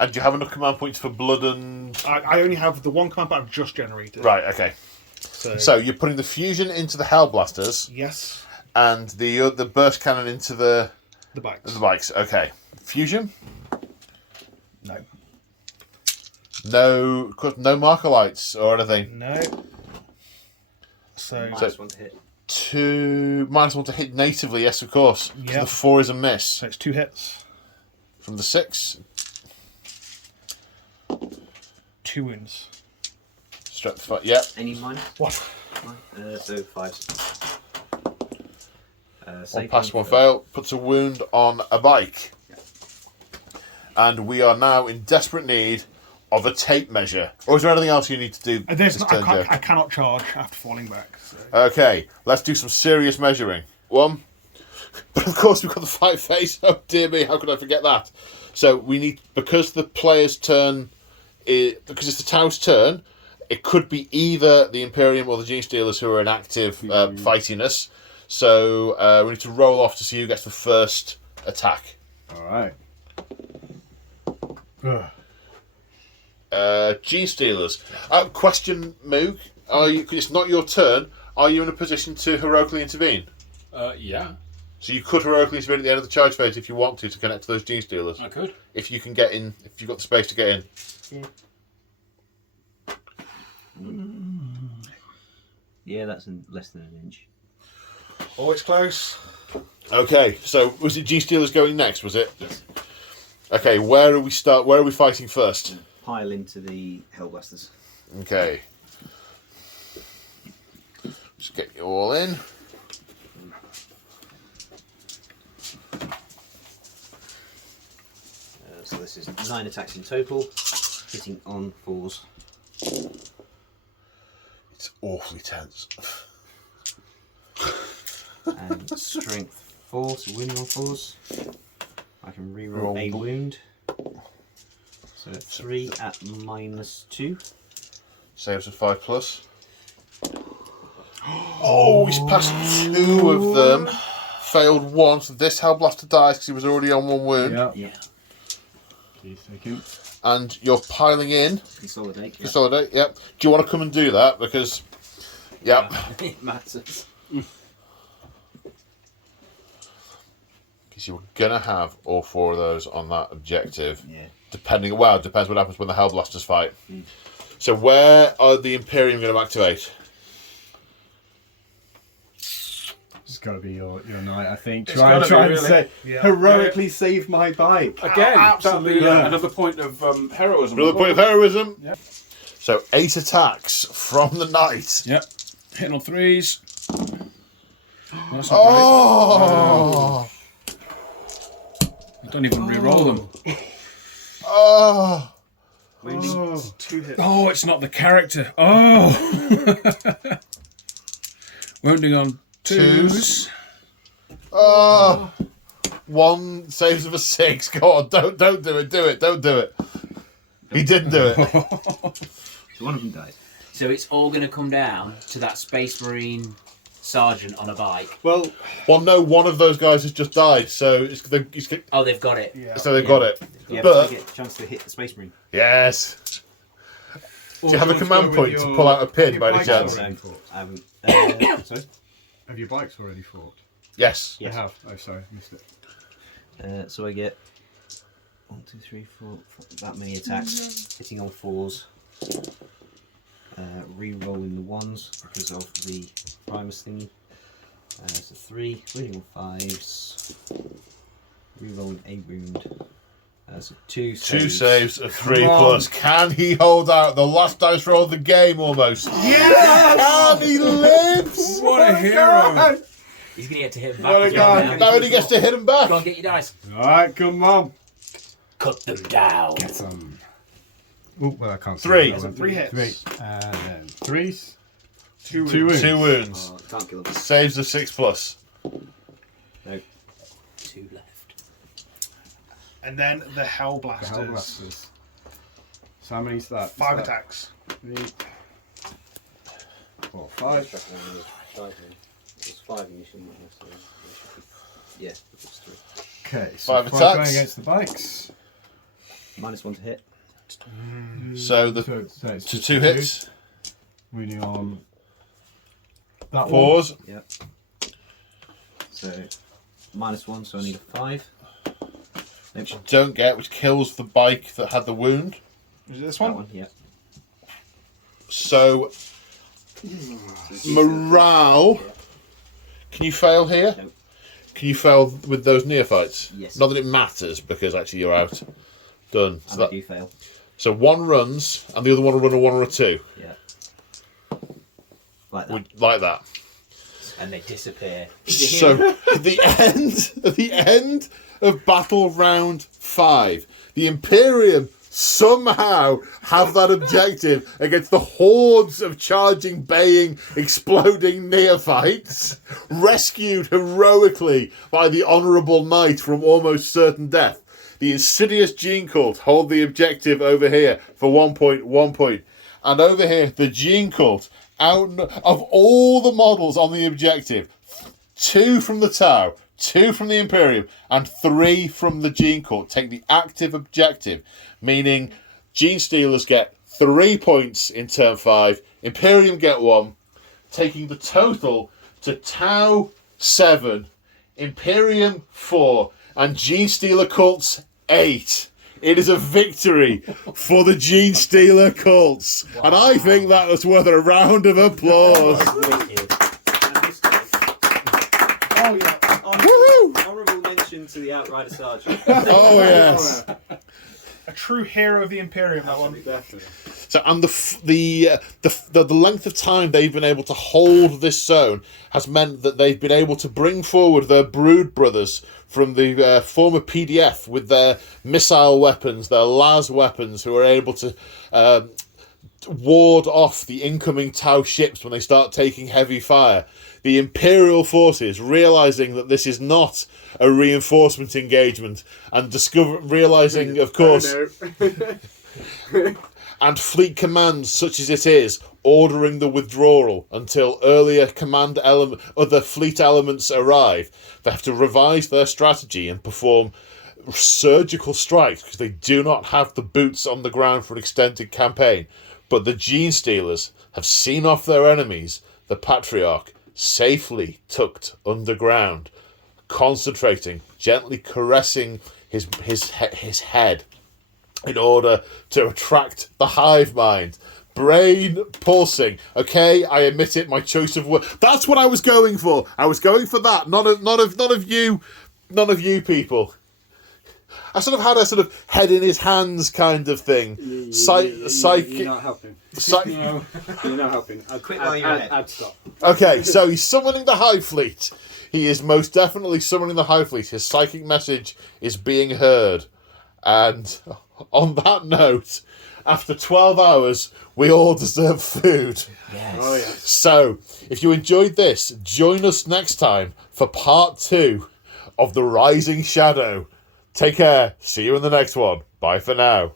And do you have enough command points for blood and... I only have the one command point I've just generated. Right, okay. So you're putting the fusion into the Hellblasters. Yes. And the burst cannon into the bikes. The bikes, okay. Fusion? No. No marker lights or anything? No. So -1 to hit. -1 to hit natively, yes, of course. Yeah. The 4 is a miss. So it's 2 hits. From the 6? 2 wounds. Strap 5, yep. Any minus? What? So 5. One pass, one fail. Puts a wound on a bike. Yeah. And we are now in desperate need of a tape measure. Or is there anything else you need to do? I cannot charge after falling back. So. Okay, let's do some serious measuring. 1. But of course we've got the fight phase. Oh dear me, how could I forget that? So we need, because the player's turn, because it's the Tau's turn, it could be either the Imperium or the Genestealers who are in active fighting us. So we need to roll off to see who gets the first attack. Alright. Genestealers. Question, Moog. It's not your turn. Are you in a position to heroically intervene? Yeah. So you could heroically intervene at the end of the charge phase if you want to connect to those Genestealers. I could. If you can get in, if you've got the space to get in. Yeah, that's less than an inch. Oh, it's close. Okay, so was it Genestealers going next, was it? Yes. Okay, where are we fighting first? Pile into the Hellblasters. Okay. Just get you all in. So this is 9 attacks in total, hitting on 4s. It's awfully tense. And strength 4, so wounding on 4s. I can reroll a wound. So 3 at -2. Saves of 5+. Oh, he's passed 2 of them. Failed 1, so this Hellblaster dies because he was already on 1 wound. Yeah. Please take him. And you're piling in. Consolidate. Consolidate, yep. Do you want to come and do that? Because, yep. It matters. Because you're going to have all 4 of those on that objective. Yeah. Depends what happens when the Hellblasters fight. So where are the Imperium going to activate? It's got to be your night, I think. It's gotta Try be, and really. say, heroically save my bike. Again, absolutely. another point of heroism. Another point of heroism. Yep. So 8 attacks from the knight. Yep. Hitting on 3s. That's not Oh! great. Don't even re-roll them. Oh! Wounding 2 hits. Oh, it's not the character. Oh! Wounding on 2s. Oh! 1 saves of a 6. Go on, don't do it. Don't do it. He didn't do it. So one of them died. So it's all going to come down to that Space Marine sergeant on a bike. Well, no, one of those guys has just died, so Oh, they've got it. Yeah. so they've got it. Yeah, But- you get a chance to hit the Space Marine. Yes. Do you have a command point to pull out a pin by any chance? I haven't. Sorry? have your bikes already fought? Yes. Yes. They have. Oh, sorry, missed it. So I get 1, 2, 3, 4, that many attacks, hitting on 4s, re-rolling the 1s because of the Primus thingy. So 3, wounding on 5s, re-rolling a wound. So 2 saves. 2 saves of 3+. Can he hold out? The last dice roll of the game almost. Yes! Can he lives? What a hero! He's going to get to hit him Well, back. God, Now he gets to hit him back. Go on, get your dice. Alright, come on. Cut them down. Get some. Oh, well, I can't see 3. that one. 3 hits. 3. And then 3s. 2 wounds. 2 wounds. 2 wounds. Oh, can't kill him. Saves of 6+. No. 2 left. And then the Hell The Blasters. Hell Blasters. So how many is that? 5 Is that attacks. 3, 4, 5. There's 5 initially. Yeah, it's 3. Okay, so 5 going attacks. against the bikes. -1 to hit. So the So it's to just 2 hits. Reading on that 4s. Yep. So -1, so I need a 5. Which you don't get, which kills the bike that had the wound. Is it this That one? one, yeah. So morale. Can you fail here? No. Can you fail with those neophytes? Yes. Not that it matters because actually you're out. Done. So, And I that, do fail. so one runs and the other one will run a 1 or a 2. Yeah. Like that. Like that. And they disappear. So at the end of battle round 5, the Imperium somehow have that objective against the hordes of charging, baying, exploding neophytes, rescued heroically by the honourable knight from almost certain death. The insidious gene cult hold the objective over here for 1 point, 1 point. And over here, the gene cult, out of all the models on the objective, 2 from the Tau, 2 from the Imperium, and 3 from the Gene Cult take the active objective, meaning Genestealers get 3 points in turn 5, Imperium get 1, taking the total to Tau 7, Imperium 4, and Genestealer Cults 8. It is a victory for the Genestealer Cults. Wow. And I think that was worth a round of applause. Oh yeah. Woohoo! Honourable mention to the Outrider Sergeant. Oh yes. A true hero of the Imperium, that one. So, and the length of time they've been able to hold this zone has meant that they've been able to bring forward their brood brothers from the former PDF with their missile weapons, their las weapons, who are able to ward off the incoming Tau ships when they start taking heavy fire. The Imperial forces, realising that this is not a reinforcement engagement, and realising, of course, and fleet commands such as it is, ordering the withdrawal until other fleet elements arrive. They have to revise their strategy and perform surgical strikes because they do not have the boots on the ground for an extended campaign. But the Genestealers have seen off their enemies, the Patriarch, safely tucked underground, concentrating, gently caressing his head in order to attract the hive mind. Brain pulsing. Okay, I admit it, my choice of word. That's what I was going for. I was going for that. None of you people. I sort of had a sort of head in his hands kind of thing. You're not helping. No, You're not helping. Quit while you're ahead. I'd stop. Okay, so he's summoning the Hive Fleet. He is most definitely summoning the Hive Fleet. His psychic message is being heard. And on that note, after 12 hours, we all deserve food. Yes. Oh yeah. So, if you enjoyed this, join us next time for part 2 of The Rising Shadow. Take care. See you in the next one. Bye for now.